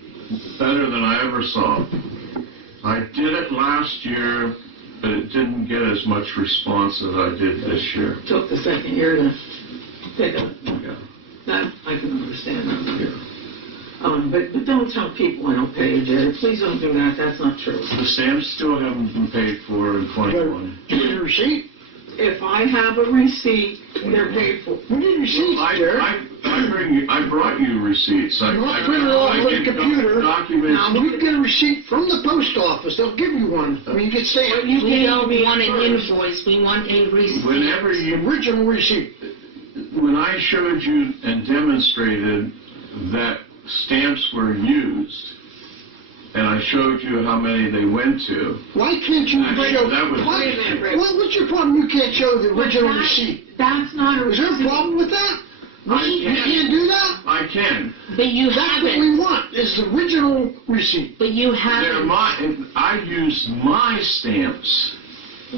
better than I ever saw. I did it last year, but it didn't get as much response as I did this year. Took the second year to pick up. Yeah. That, I can understand that. But don't tell people I don't pay you, Jerry. Please don't do that. That's not true. The stamps still haven't been paid for in 2020. Do you need a receipt? If I have a receipt, they're paid for. We need receipts, Jerry. I brought you receipts. I Not printed off on the give computer. documents. Now, you get a receipt from the post office. They'll give you one. I mean, you get stamped. You We gave don't me want an first. invoice, we want a receipt. Whenever The you, original receipt. when I showed you and demonstrated that stamps were used, and I showed you how many they went to, Why can't you Actually, show? that was- Why- Wait a minute, Rick. What's your problem? You can't show the original But receipt. That's not a Is there a receipt. problem with that? I You can. can't do that? I can. But you That's what we haven't, want, is the original receipt. but you They're haven't. I use my stamps.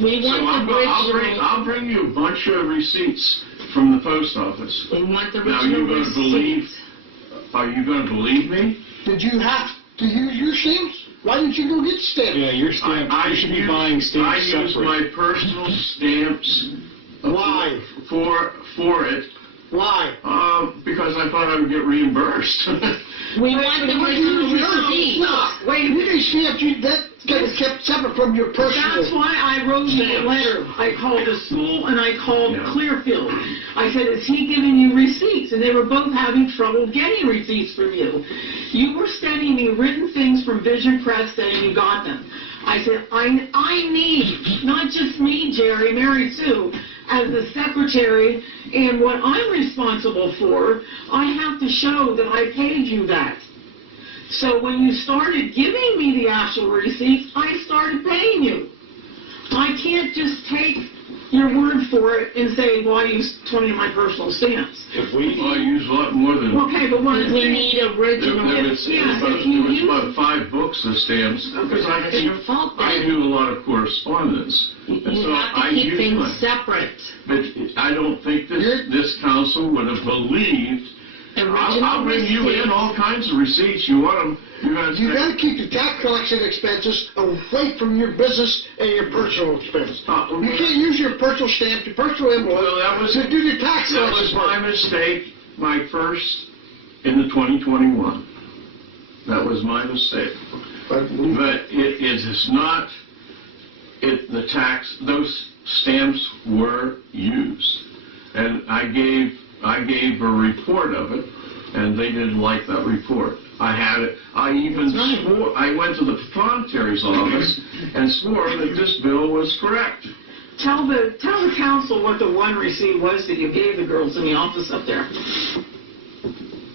We So want the original, I'll bring you a bunch of receipts from the post office. we want the Now, original you gonna believe- receipt. Are you going to believe me? Did you have to use your stamps? Why didn't you go get stamps? Yeah, your stamp, you should be buying I stamps use my separate. personal stamps. Why? For it, Why? because I thought I would get reimbursed. We want the original receipt. No, Wait a you minute. need stamps, that gets kept separate from your personal. That's why I wrote you a Stamps. letter. I called the school and I called Yeah. Clearfield. I said, is he giving you receipts? And they were both having trouble getting receipts from you. You were sending me written things from Vision Press saying you got them. I said, I need, not just me, Jerry, Mary Sue, as the secretary, and what I'm responsible for, I have to show that I paid you that. So when you started giving me the actual receipts, I started paying you. I can't just take your word for it and say, well, I used 20 of my personal stamps. If we, Well, I use a lot more than... Okay, but what I'm We saying, need There original. was about 5 books of stamps. Because It's your fault I then. do a lot of correspondence. And You so have I to keep use things mine. separate. But I don't think this council would have believed. I'll Original bring you in receipt. all kinds of receipts. You want them, you're going to You say... gotta keep the tax collection expenses away from your business and your personal expense. You can't use your personal stamp, your personal envelope Well, that was- to do the tax That was collection my part. mistake, my first in the 2021. That was my mistake. But But it is not, those stamps were used. And I gave a report of it, and they didn't like that report. I had it, I even swore, I went to the proprietary's office and swore that this bill was correct. Tell the council what the one receipt was that you gave the girls in the office up there.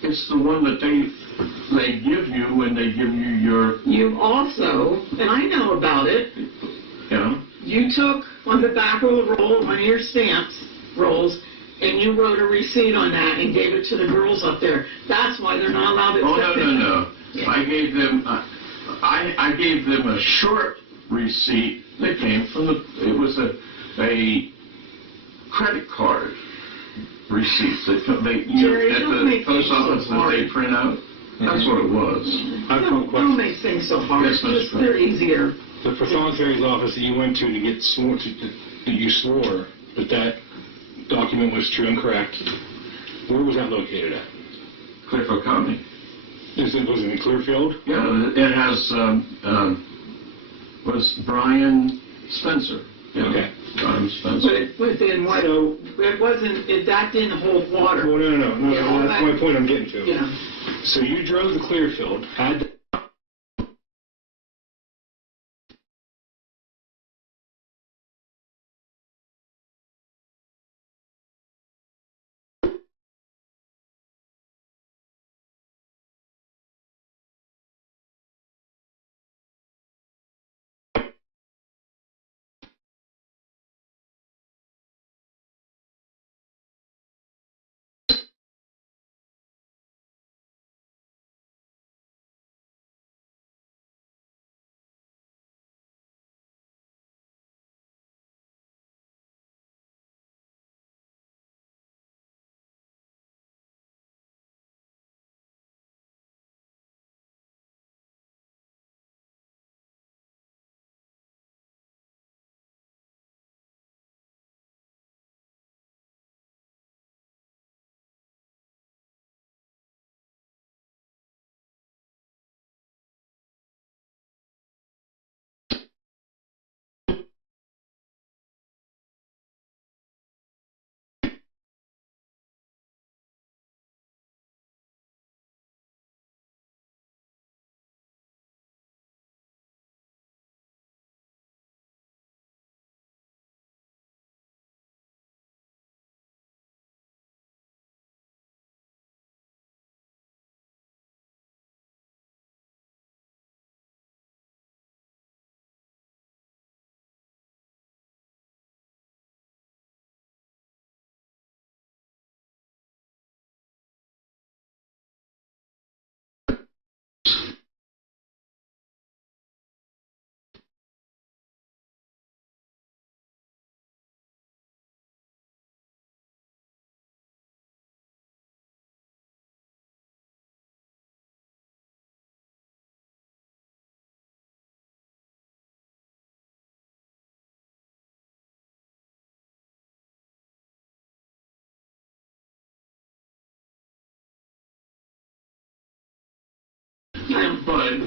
It's the one that they give you when they give you your, You also, and I know about it, you know. you took on the back of the roll, one of your stamps rolls, and you wrote a receipt on that and gave it to the girls up there. That's why they're not allowed to Oh, accept it. no. Yeah. I gave them a short receipt that came from it was a credit card receipt that they Jerry, at don't the make post things so office that hard. they print out. That's what it was. I have one Don't question. make things so hard. Yes, Mr. Just, they're easier. The proprietary's office that you went to get sworn to, that you swore that document was true and correct, where was that located at? Clearfield County. Was it in Clearfield? Yeah, it has was Brian Spencer. Yeah, Okay. Brian Spencer. But it was in what, it wasn't, that didn't hold water. Well, no. Yeah, all That's that- my point I'm getting to. Yeah. So you drove to Clearfield, had But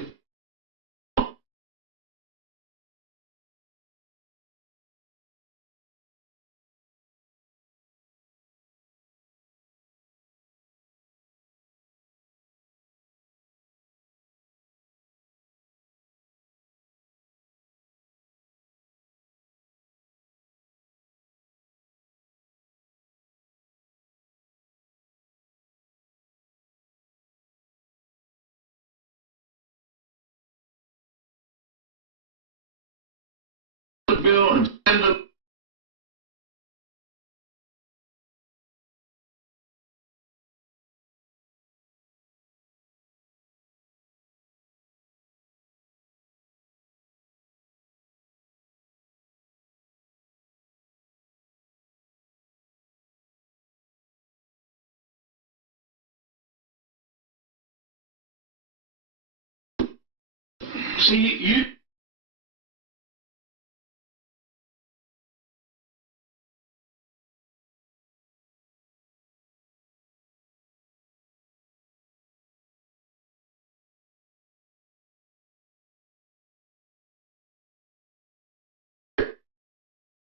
the bill and send it see you.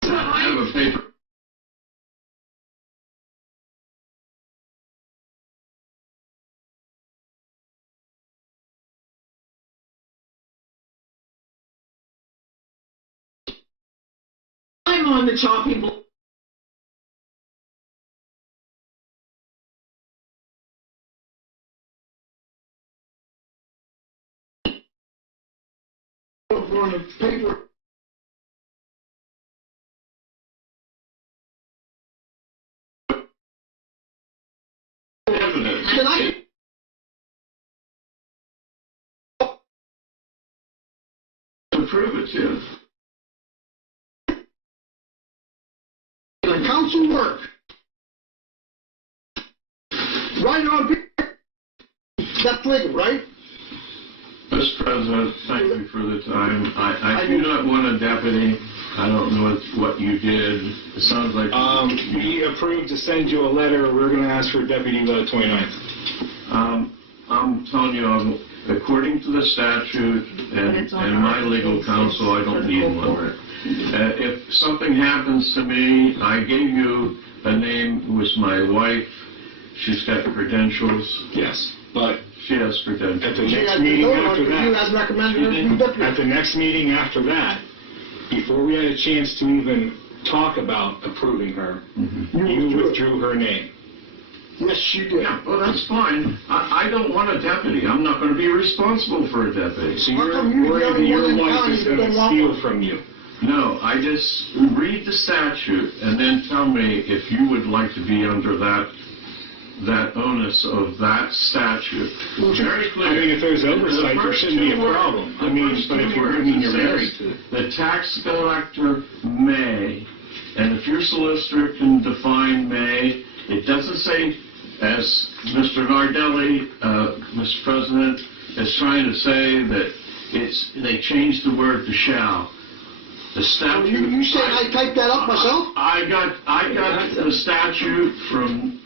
Have a paper. on the chopping block. On the paper. Evidence. Can I? To prove it, yeah. The council work. Right on paper. That's legal, right? Mr. President, thank you for the time. I do not want a deputy. I don't know what you did. It sounds like... We approved to send you a letter. We're going to ask for a deputy by the 29th. I'm telling you, according to the statute and my legal counsel, I don't need one. If something happens to me, I gave you a name. It was my wife. She's got credentials. Yes, but she has credentials. at the next meeting after that... You guys recommended her to be deputy. At the next meeting after that, before we had a chance to even talk about approving her, you withdrew her name. Yes, you did. Yeah, well, that's fine. I don't want a deputy. I'm not going to be responsible for a deputy. So How you're come you're the worried that only one your in wife town is that going to don't want steal one? from you. No, I just read the statute and then tell me if you would like to be under that onus of that statute. Very clear. I mean, if there's oversight, there shouldn't be a problem. I mean, but if you're married to it. The tax collector may, and if your solicitor can define may, it doesn't say, as Mr. Nardelli, Mr. President, is trying to say that they changed the word to shall. The statute. You said I typed that up myself? I got the statute from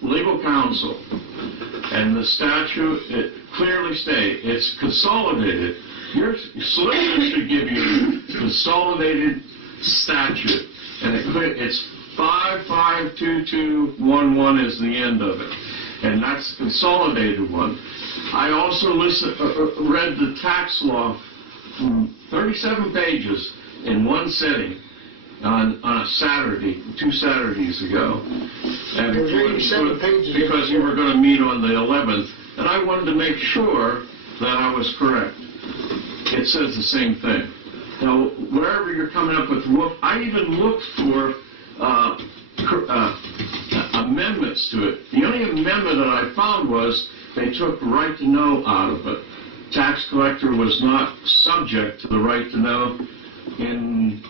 legal counsel, and the statute, it clearly states it's consolidated. Your solicitor should give you consolidated statute, and it's 552211 is the end of it, and that's the consolidated one. I also read the tax law, 37 pages in one sitting on a Saturday, 2 Saturdays ago. And There's 87 pages. because you were going to meet on the 11th, and I wanted to make sure that I was correct. It says the same thing. Now, wherever you're coming up with, I even looked for amendments to it. The only amendment that I found was they took the right to know out of it. Tax collector was not subject to the right to know in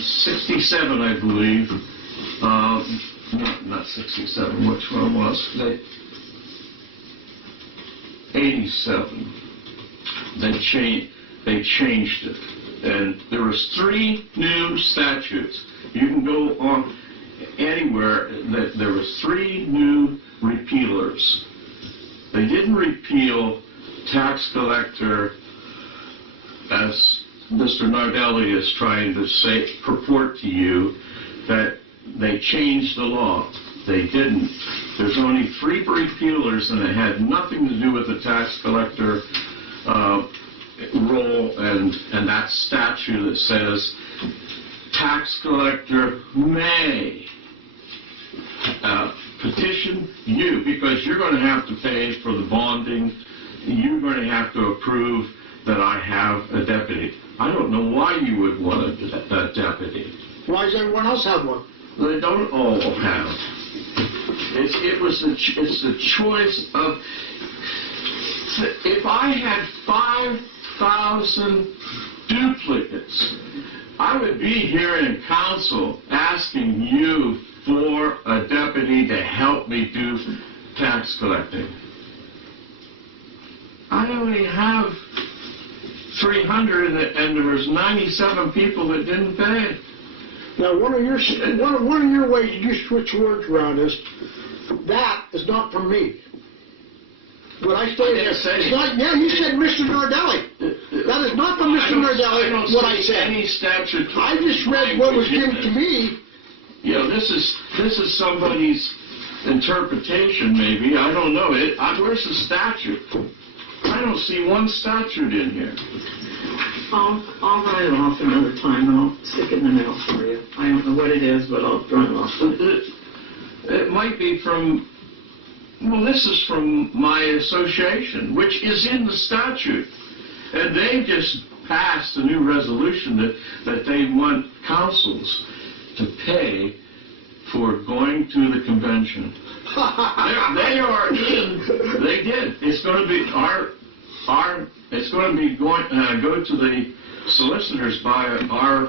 67, I believe. Not 67, which one was? 87. They changed it. And there was 3 new statutes. You can go on anywhere that there was 3 new repealers. They didn't repeal tax collector as Mr. Nardelli is trying to say, purport to you, that they changed the law. They didn't. There's only 3 repealers, and it had nothing to do with the tax collector role and that statute that says tax collector may petition you, because you're going to have to pay for the bonding. You're going to have to approve that I have a deputy. I don't know why you would want a deputy. Why does everyone else have one? They don't all have. It's the choice of. If I had 5,000 duplicates, I would be here in council asking you for a deputy to help me do tax collecting. I only have 300, and there was 97 people that didn't pay. Now, one of your ways you switch words around is, that is not from me. What I stated is, yeah, you said Mr. Nardelli. That is not from Mr. Nardelli, what I said. Any statute. I just read what was given to me. You know, this is somebody's interpretation, maybe. I don't know. Where's the statute? I don't see one statute in here. I'll write it off another time, and I'll stick it in the mail for you. I don't know what it is, but I'll run it off. It might be from, well, this is from my association, which is in the statute. And they just passed a new resolution that they want councils to pay for going to the convention. They are in, they did. It's going to be it's going to be go to the solicitors by our,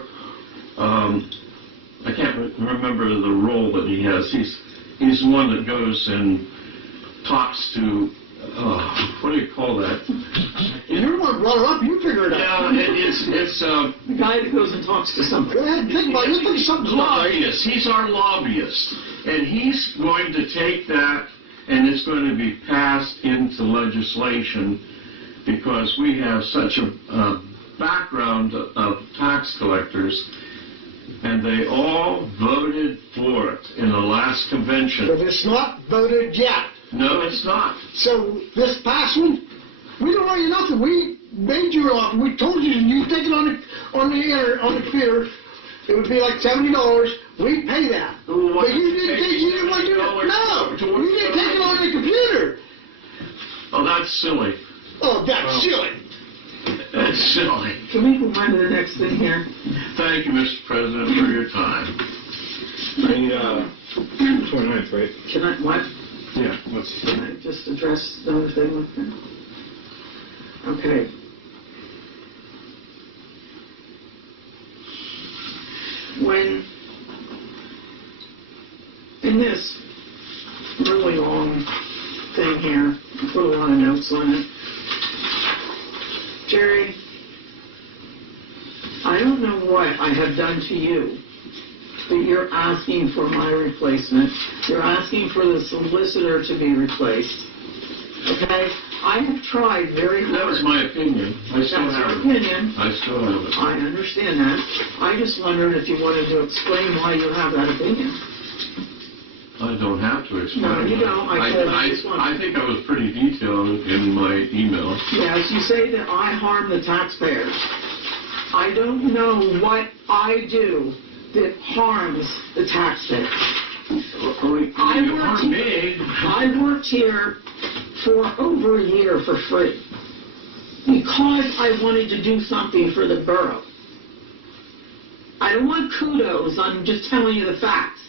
I can't remember the role that he has. He's the one that goes and talks to, what do you call that? You're the one brought it up, you figure it out. Yeah, it's The guy that goes and talks to somebody. Go ahead, think about it, you think something's not right. lobbyist. He's our lobbyist. And he's going to take that and it's going to be passed into legislation because we have such a background of tax collectors and they all voted for it in the last convention. But it's not voted yet. No, it's not. So this past one, we don't owe you nothing. We made you off. We told you you take it on the computer. It would be like $70. We pay that. But you didn't take. You didn't want to do it. No, you didn't take it on the computer. Oh, that's silly. Oh, that's silly. That's silly. Can we go on to the next thing here? Thank you, Mr. President, for your time. The 29th, right? Can I, what? Yeah. What's Can I just address the other thing with him? Okay. When, in this really long thing here, I put a lot of notes on it. Jerry, I don't know what I have done to you, but you're asking for my replacement. You're asking for the solicitor to be replaced. Okay? I have tried very hard. That was my opinion. I still That's have your it. opinion. I still have it. I understand that. I just wondered if you wanted to explain why you have that opinion. I don't have to explain. No, you don't. I said I just want- I think I was pretty detailed in my email. Yes, you say that I harm the taxpayers. I don't know what I do that harms the taxpayers. I worked here for over a year for free because I wanted to do something for the borough. I don't want kudos, I'm just telling you the facts.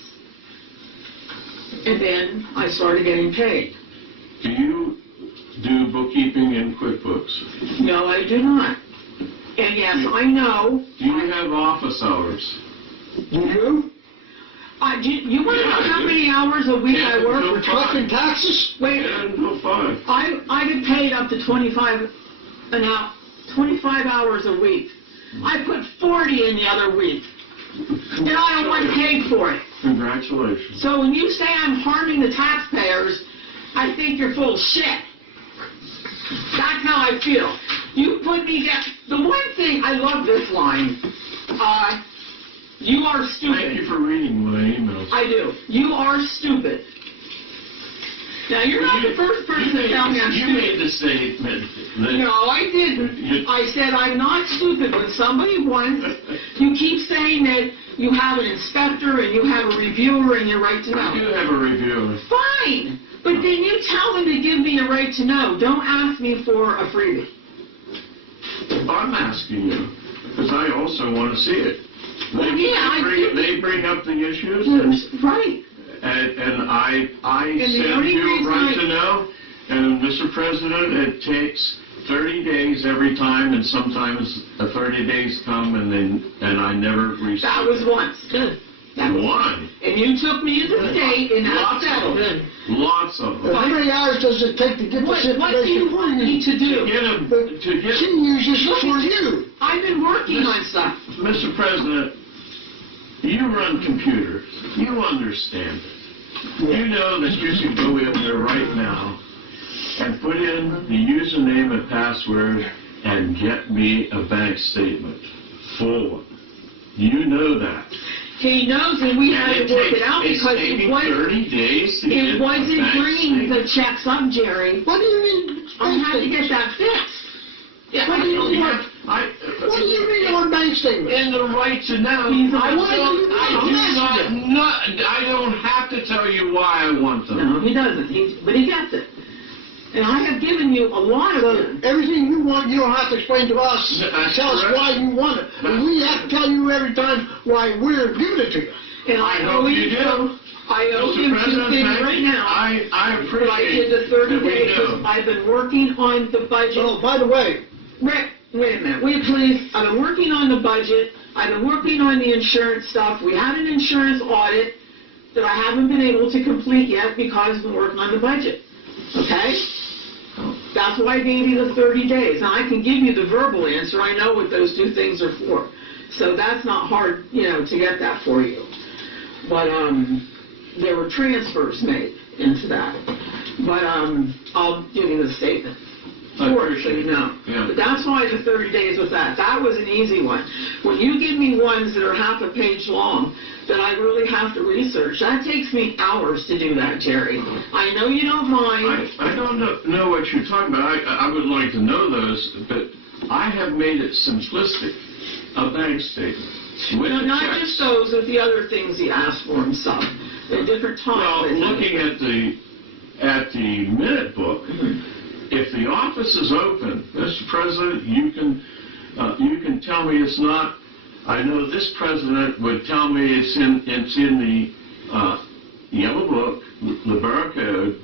And then I started getting paid. Do you do bookkeeping in QuickBooks? No, I do not. And yes, I know. Do you have office hours? You do? You want to know how many hours a week I work for Collecting taxes? Wait, Until 5. I get paid up to 25 hours a week. I put 40 in the other week. And I don't want paid for it. Congratulations. So when you say I'm harming the taxpayers, I think you're full of shit. That's how I feel. You put me down. The one thing, I love this line. You are stupid. Thank you for reading my emails. I do. You are stupid. Now, you're not the first person to tell me I'm You stupid. made the statement. No, I didn't. I said I'm not stupid. When somebody wants, you keep saying that you have an inspector and you have a reviewer and your right to know. I do have a reviewer. Fine, but then you tell them to give me a right to know. Don't ask me for a freebie. I'm asking you, because I also want to see it. They bring up the issues, Right. and I the send only you a reason right to know, and Mr. President, it takes 30 days every time, and sometimes the 30 days come, and I never receive. That was once. Good. That was one. And you took me to the state, and that's settled. Lots of them. How many hours does it take to get this What do you information for want me you? to do? She uses it for you. I've been working on stuff. Mr. President, you run computers. You understand it. You know that you can go in there right now and put in the username and password and get me a bank statement. Full one. You know that. He knows, and we had to work it out because It's taking 30 days to get it a wasn't bank bringing the statement. checks up, Jerry. What do you mean? I had to get that fixed. Yeah, What do you mean? What do you mean on bank statement? In the right to know, I don't have to tell you why I want them. No, he doesn't, but he gets it. And I have given you a lot of them. Everything you want, you don't have to explain to us. That's Tell us correct. why you want it. And we have to tell you every time why we're giving it to you. And I hope owe you do. I owe Mr. him President, 2 things thank right you. now. I But I did the appreciate 30 that we days, 'cause know. I've been working on the budget. Oh, by the way, Rick, wait a minute, will you please? I've been working on the budget, I've been working on the insurance stuff. We had an insurance audit that I haven't been able to complete yet because I've been working on the budget, okay? That's why I gave you the 30 days. Now, I can give you the verbal answer, I know what those 2 things are for. So that's not hard, to get that for you. But, there were transfers made into that. But, I'll give you the statement. For it, so you know. Yeah. But that's why the 30 days was that. That was an easy one. When you give me ones that are half a page long, that I really have to research, that takes me hours to do that, Jerry. I know you don't mind. I don't know what you're talking about. I would like to know those, but I have made it simplistic. A bank statement. With No, the not checks. just those, but the other things he asked for himself. At different Well, times. looking at the minute book, if the office is open, Mr. President, you can tell me it's not. I know this president would tell me it's in the yellow book, the Borough Code.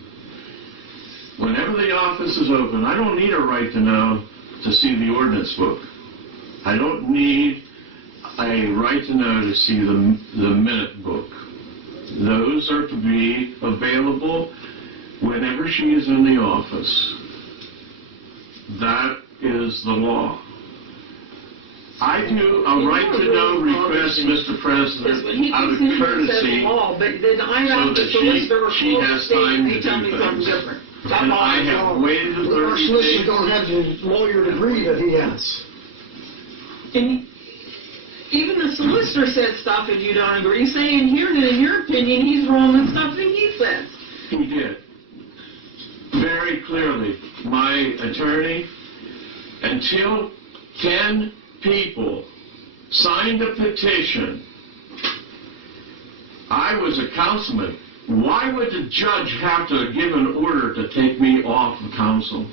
Whenever the office is open, I don't need a right to know to see the ordinance book. I don't need a right to know to see the minute book. Those are to be available whenever she is in the office. That is the law. I do a right to know request, Mr. President, out of courtesy, But then I so have the that solicitor she has time to they tell do me something things. different. That's And all I know. have waited the our 30 solicitor days. don't have the lawyer degree that he has. And even the solicitor said stuff and you don't agree, saying here that in your opinion he's wrong and stuff that he says. He did. Very clearly, my attorney, until 10 people signed a petition, I was a councilman. Why would the judge have to give an order to take me off the council?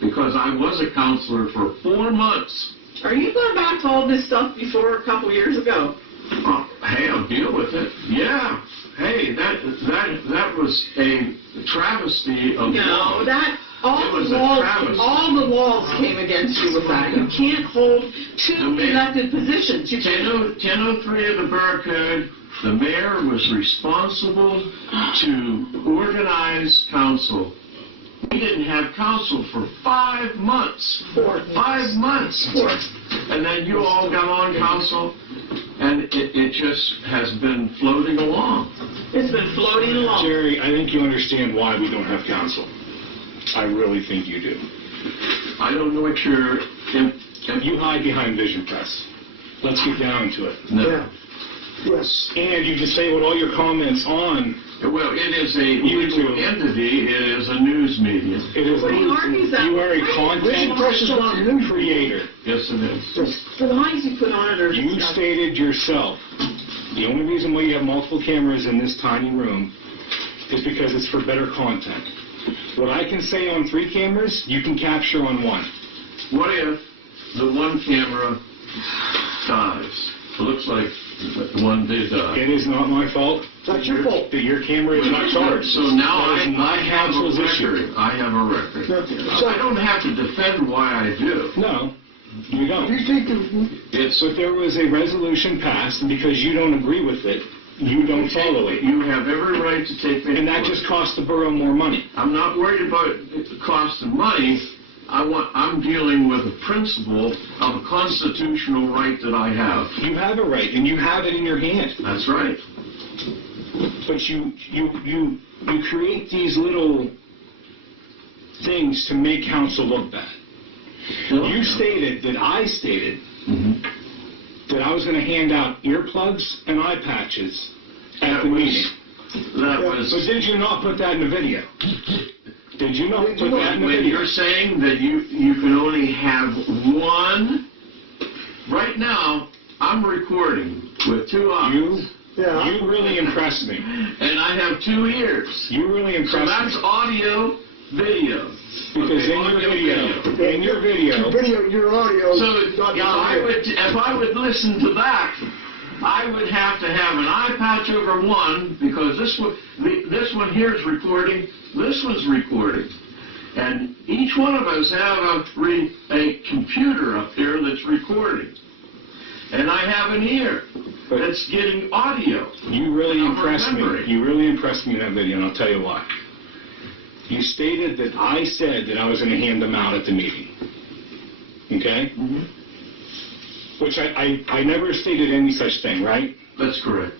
Because I was a councilor for 4 months. Are you going back to all this stuff before a couple years ago? Oh, hey, I'll deal with it. Yeah. Hey, that was a travesty of law. No, that all It was the a laws, travesty. all the laws came against you with that. You can't hold 2 elected positions. You can't. 1003 of the Borough Code, the mayor was responsible to organize council. We didn't have council for 5 months. 5 months. And then you all got on council, and it just has been floating along. It's been floating along. Jerry, I think you understand why we don't have counsel. I really think you do. I don't know what you're... You hide behind Vision Press. Let's get down to it. No. Yeah. Yes. And you disable all your comments on Well, it is a YouTube. legal entity. It is a news medium. it. Is Well, he argues that. you are a Vision content Press is not a news creator. Yes, it is. The lies you put on it are You disgusting. stated yourself, the only reason why you have multiple cameras in this tiny room is because it's for better content. What I can say on 3 cameras, you can capture on 1. What if the one camera dies? It looks like the one did die. It is not my fault. That's your fault. That your camera is not charged. So now That is not I have a council's record. issue. I have a record. So I don't have to defend why I do. No, you don't. You think that It's But there was a resolution passed, and because you don't agree with it, you don't follow it. You have every right to take me. And that just cost the borough more money. I'm not worried about the cost of money. I'm dealing with the principle of a constitutional right that I have. You have a right, and you have it in your hand. That's right. But you create these little things to make council look bad. You stated that I stated that I was going to hand out earplugs and eye patches at the meeting. That was. So did you not put that in the video? Did you not put that in the When video? you're saying that you can only have one right now, I'm recording with 2 eyes. You really impressed me. And I have 2 ears. You really impressed me. So that's audio, video. Because Okay, in your Your video, your audio. So if I would listen to that, I would have to have an eye patch over one, because this one here is recording, this one's recording. And each one of us have a computer up here that's recording. And I have an ear that's getting audio. You really I'm impressed me. remembering. You really impressed me in that video, and I'll tell you why. You stated that I said that I was going to hand them out at the meeting. Okay? Mm-hmm. Which I never stated any such thing, right? That's correct.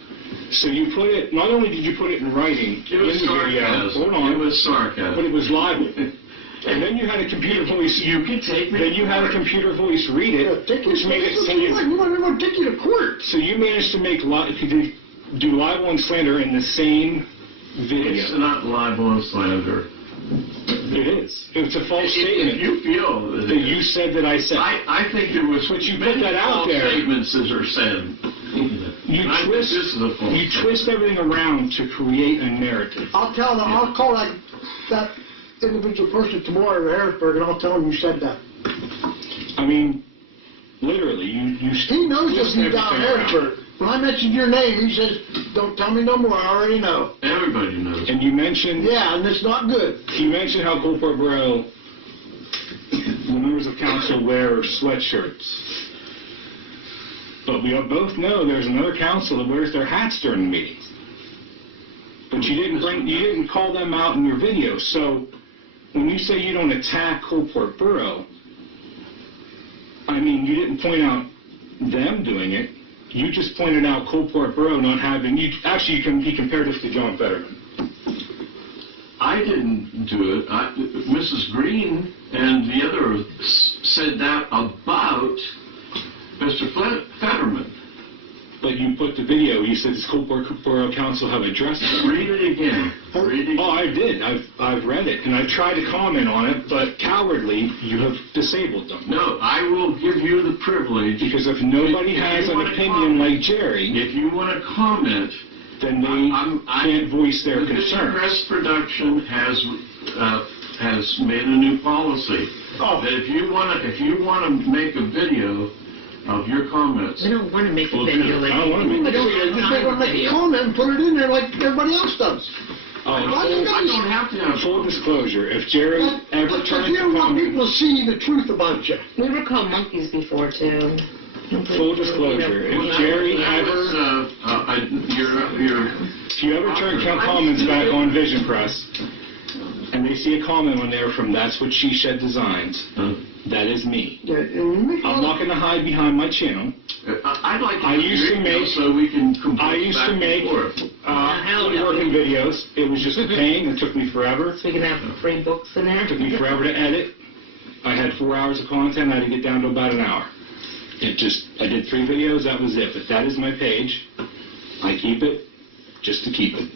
So you put it, not only did you put it in writing, It was in the video, sarcasm. hold on, It was sarcasm. but it was libel. And then you had a computer voice. You can take me. Then you had a computer voice read it, which made it seem. You want to take you to court. So you managed to make do libel and slander in the same video. It's not libel and slander. It is. It's a false statement. If you feel that you said that I said. I think there was But you put many that out false there. statements that are said. You twist everything around to create a narrative. I'll call that individual person tomorrow in Harrisburg, and I'll tell him you said that. I mean, literally, you. He knows twist that you down in everything around. Harrisburg. When I mentioned your name, he says, "Don't tell me no more. I already know." Everybody knows. And you mentioned. Yeah, and it's not good. You mentioned how Coalport Borough, the members of council wear sweatshirts. But we both know there's another council that wears their hats during the meetings. But you didn't call them out in your video. So when you say you don't attack Coalport Borough, I mean, you didn't point out them doing it. You just pointed out Coalport Borough not having. He compared us to John Fetterman. I didn't do it. Mrs. Green and the other said that about Mr. Fetterman. But you put the video, you said, does Coalport Borough Council have addressed it? Read it again. Read it. Oh, I did. I've read it, and I tried to comment on it, but cowardly, you have disabled them. No, I will give you the privilege. Because if nobody has an opinion like Jerry, if you want to comment, then they can't voice their the concern. Press Production has made a new policy that if you want to make a video of your comments. We don't want to make a We'll video do it. like I don't want to make we a don't video. have If time they want for to make a video. comment, put it in there like everybody else does. I don't have to have Full disclosure, if Jerry ever But turns you to want comment, people to see the truth about you. We were called monkeys before, too. full disclosure, if Jerry ever, if you ever turn comments back on Vision Press, and they see a comment on there from That's What She Said Designs, that is me. Yeah, and you I'm not going to hide behind my channel. I'd like to I used to video make- so we can I used to make woodworking videos. It was just a pain. It took me forever. So we can have free books in there. It took me forever to edit. I had 4 hours of content. I had to get down to about an hour. I did 3 videos. That was it. But that is my page. I keep it just to keep it.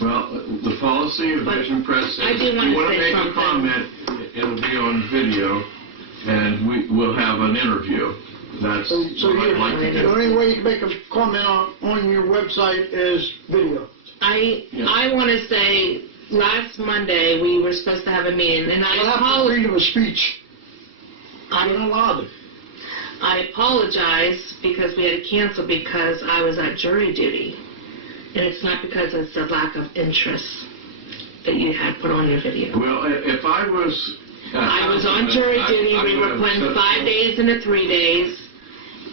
Well, the policy of But Vision Press says I do if wanna you want to say make a something. comment, it'll be on video, and we'll have an interview. That's So what I'd like to the do. only way you can make a comment on your website is video. I want to say, last Monday, we were supposed to have a meeting, and I You'll have apologize. freedom of speech. You're not allowed to. I apologize because we had to cancel because I was at jury duty. And it's not because it's a lack of interest that you had put on your video. Well, if I was... I was on jury duty, we were putting 5 days into 3 days.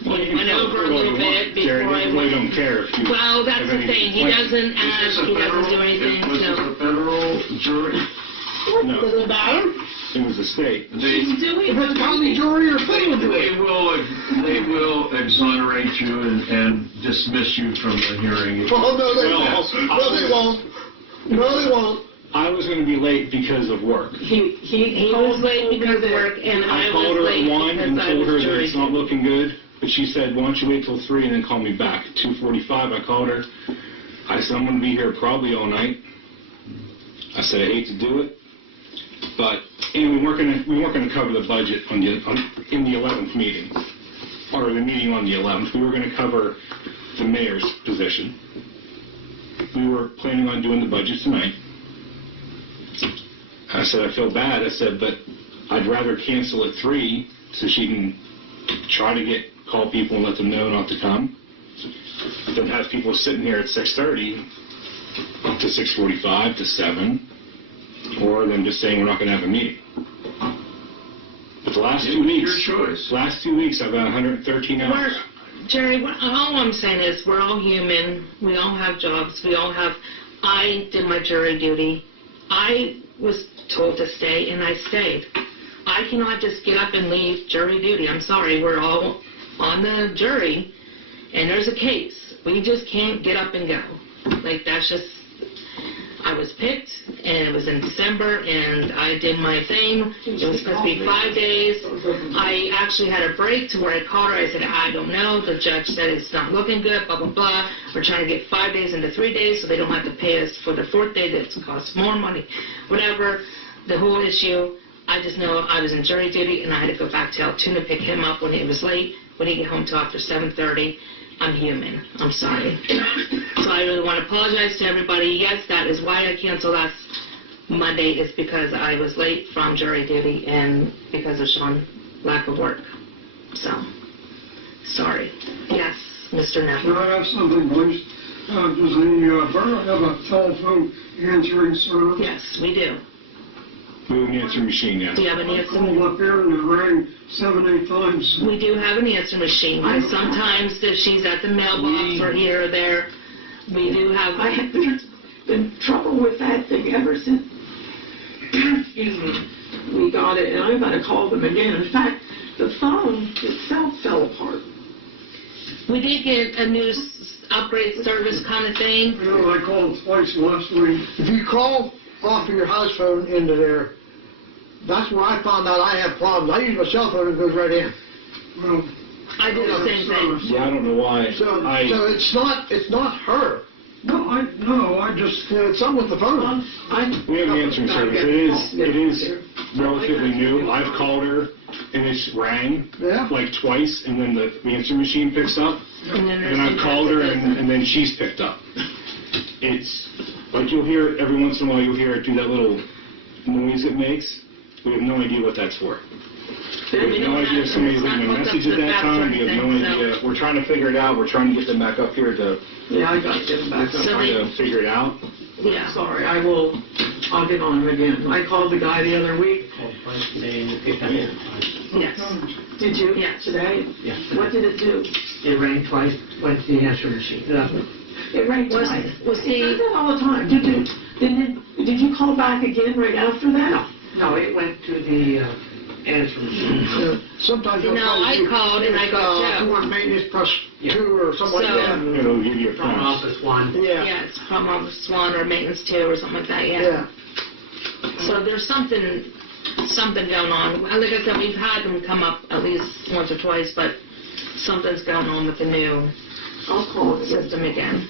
We went over a little bit Jerry, before I they really don't went. care if you... Well, that's the thing, he doesn't ask, he doesn't do anything, Was this so. a federal jury? No, Does it matter? it was a state. If it's county jury or federal jury. They will exonerate you and dismiss you from the hearing. Oh, no, they won't. No, they won't. No, they won't. I was going to be late because of work. He was late because of work, and I called was her late at 1 and because I told her was that jury it's not duty. looking good. But she said, why don't you wait till 3 and then call me back. At 2:45, I called her. I said, I'm going to be here probably all night. I said, I hate to do it. But, and we weren't going to cover the budget in the 11th meeting. or the meeting on the 11th, we were going to cover the mayor's position. We were planning on doing the budget tonight. I said, I feel bad. I said, but I'd rather cancel at 3 so she can try to call people and let them know not to come, than have people sitting here at 6:30 to 6:45 to 7, or them just saying we're not going to have a meeting. But the last 2 weeks, Your choice. last 2 weeks, I've got 113 hours. Jerry, all I'm saying is we're all human. We all have jobs. I did my jury duty. I was told to stay, and I stayed. I cannot just get up and leave jury duty. I'm sorry. We're all on the jury, and there's a case. We just can't get up and go. Like, that's just... I was picked, and it was in December, and I did my thing. It was supposed to be 5 days. I actually had a break to where I called her. I said, I don't know. The judge said it's not looking good, blah, blah, blah. We're trying to get 5 days into 3 days so they don't have to pay us for the 4th day. That's cost more money. Whatever, the whole issue, I just know I was in jury duty, and I had to go back to Altoona to pick him up when it was late. We didn't get home till after 7:30. I'm human. I'm sorry. So I really want to apologize to everybody. Yes, that is why I canceled last Monday, is because I was late from jury duty and because of Sean's lack of work. So, sorry. Yes, Mr. Can Neville. I have something, please? Does the borough have a telephone answering service? Yes, we do. We have an answering machine now. Do you have an I answer? called up there and it rang 7, 8 times. We do have an answer machine. Sometimes if she's at the mailbox or here or there, we do have... I have been trouble with that thing ever since, excuse me, we got it, and I've got to call them again. In fact, the phone itself fell apart. We did get a new upgrade service kind of thing. You know, I called twice last week. If you call off of your house phone into there, that's where I found out I have problems. I use my cell phone and it goes right in. Well, I do the same thing. Yeah, I don't know why. So it's not her. no, I just... It's something with the phone. We have an answering service. It is relatively new. I've called her, and it's rang Yeah. like twice, and then the answering machine picks up. And And I've called her, and then she's picked up. It's like you'll hear it every once in a while. You'll hear it do that little noise it makes. We have no idea what that's for. We have no idea if somebody's leaving a message at that time. We have no idea. We're trying to figure it out. We're trying to get them back up here to Yeah, I got to get them back up. try to figure it out. Yeah. Sorry, I'll get on them again. I called the guy the other week. Called twice today and you picked up it twice. Yes. Did you? Yes. Today? Yes. What did it do? It rang twice, went to the answer machine. It rang Was- twice. was It the- does that all the time. Did you call back again right after that? No, it went to the answer machine. Sometimes You know, I called and I got if you Joe. want maintenance, press 2 or something like So- that. It'll give you a Front prompt. office one. Yeah. Yeah, it's from Office 1 or Maintenance 2 or something like that, yeah. Yeah. So there's something going on. Like I said, we've had them come up at least once or twice, but something's going on with the new I'll call it again. system again.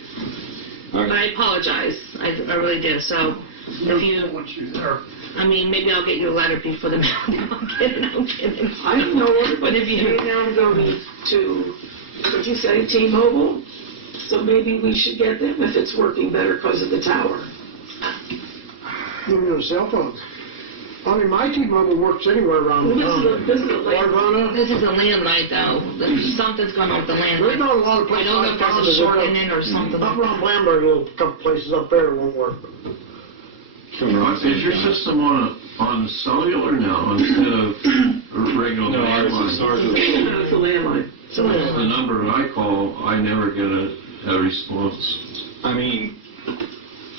But I apologize. I really do. So if you, Once you're there. I mean, maybe I'll get you a letter before the mail. No, I'm kidding. I don't know But everybody if you, now go to, what you say, T-Mobile? So maybe we should get them if it's working better because of the tower. Even a cell phone. I mean, my T-Mobile works anywhere around the Well, town. this is a Varvana, this is a landline though. Something's going on with the there's landline. not a lot of I places don't know like if town there's a that short in work. it or something. Up around Blamberg, a little couple places up there won't work. Is your system on cellular now instead of regular No, ours landline? It's a landline. The number I call, I never get a response. I mean,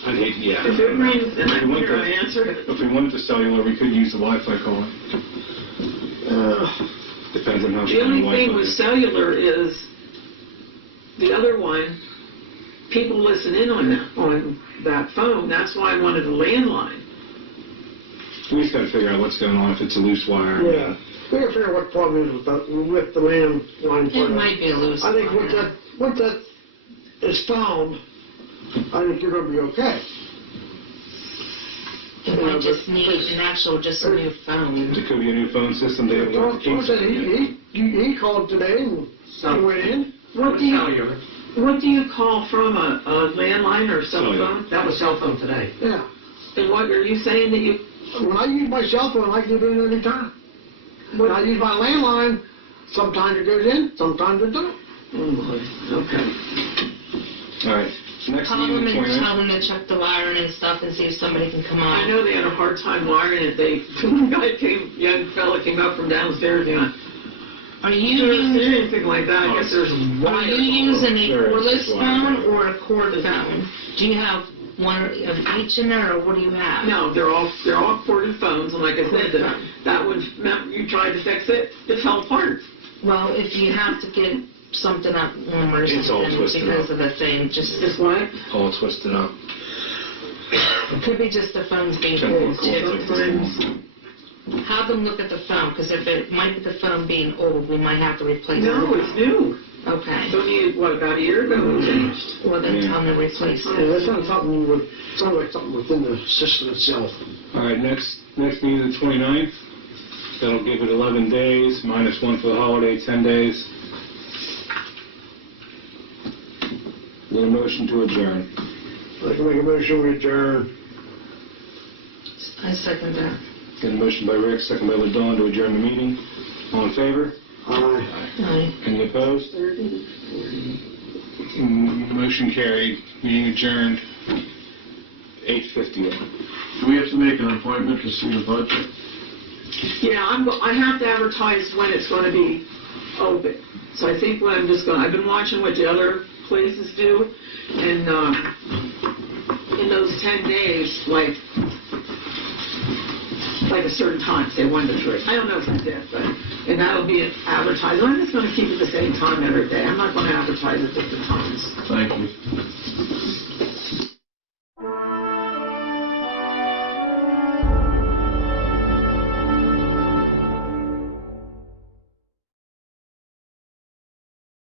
I'd hate, yeah. If it rings and I If we went hear to- an answer, If we went to cellular, we could use the Wi-Fi calling. Depends on how the strong only the thing Wi-Fi with is. cellular is, the other one, people listen in on that phone. That's why I wanted a landline. We just gotta figure out what's going on, if it's a loose wire. Yeah. We gotta figure out what the problem is with the landline. It might be a loose. I think wire. once that is found, I think you're gonna be okay. It know, I just need an actual, just a new phone. It could be a new phone system, they don't want the George said keys. he called today and he went in. What do you call from, a landline or cell phone? That was cell phone today. Yeah. And what, are you saying that you, When I use my cell phone, I can get in any time. When I use my landline, sometimes it goes in, sometimes it don't. okay. All right, next Call them meeting, and 29th. tell them to check the wiring and stuff and see if somebody can come I out. know they had a hard time wiring it. One guy young fella came up from downstairs and Are you you never seen using, anything like that. I guess there's are wires. you using a There is cordless just phone wire. or a cord phone? Do you have one of each in there, or what do you have? No, they're all corded phones, and like I said, that one, you tried to fix it, it fell apart. Well, if you have to get something up or It's all something twisted because up. of the thing, just, Just what? All twisted up. it could be just the phone's being old too. Have them look at the phone, because if it might be the phone being old, we might have to replace it. No, it's new. Okay. So you, what, about a year ago it was changed? Well, then tell them to replace Yeah, it. that's not something sounds like something within the system itself. All right, next meeting is the 29th. That'll give it 11 days, minus one for the holiday, 10 days. Need a motion to adjourn. I can make a motion, we adjourn. I second that. Got a motion by Rick, second by LaDawn to adjourn the meeting. All in favor? Aye. Aye. Any opposed? Motion carried. Meeting adjourned. 8:50. Do we have to make an appointment to see the budget? Yeah, I have to advertise when it's going to be open. So I think what I've been watching what the other places do, and in those 10 days, like a certain time, say 1 to 3. I don't know if I did, and that'll be advertised. I'm just going to keep it the same time every day. I'm not going to advertise at different times. Thank you.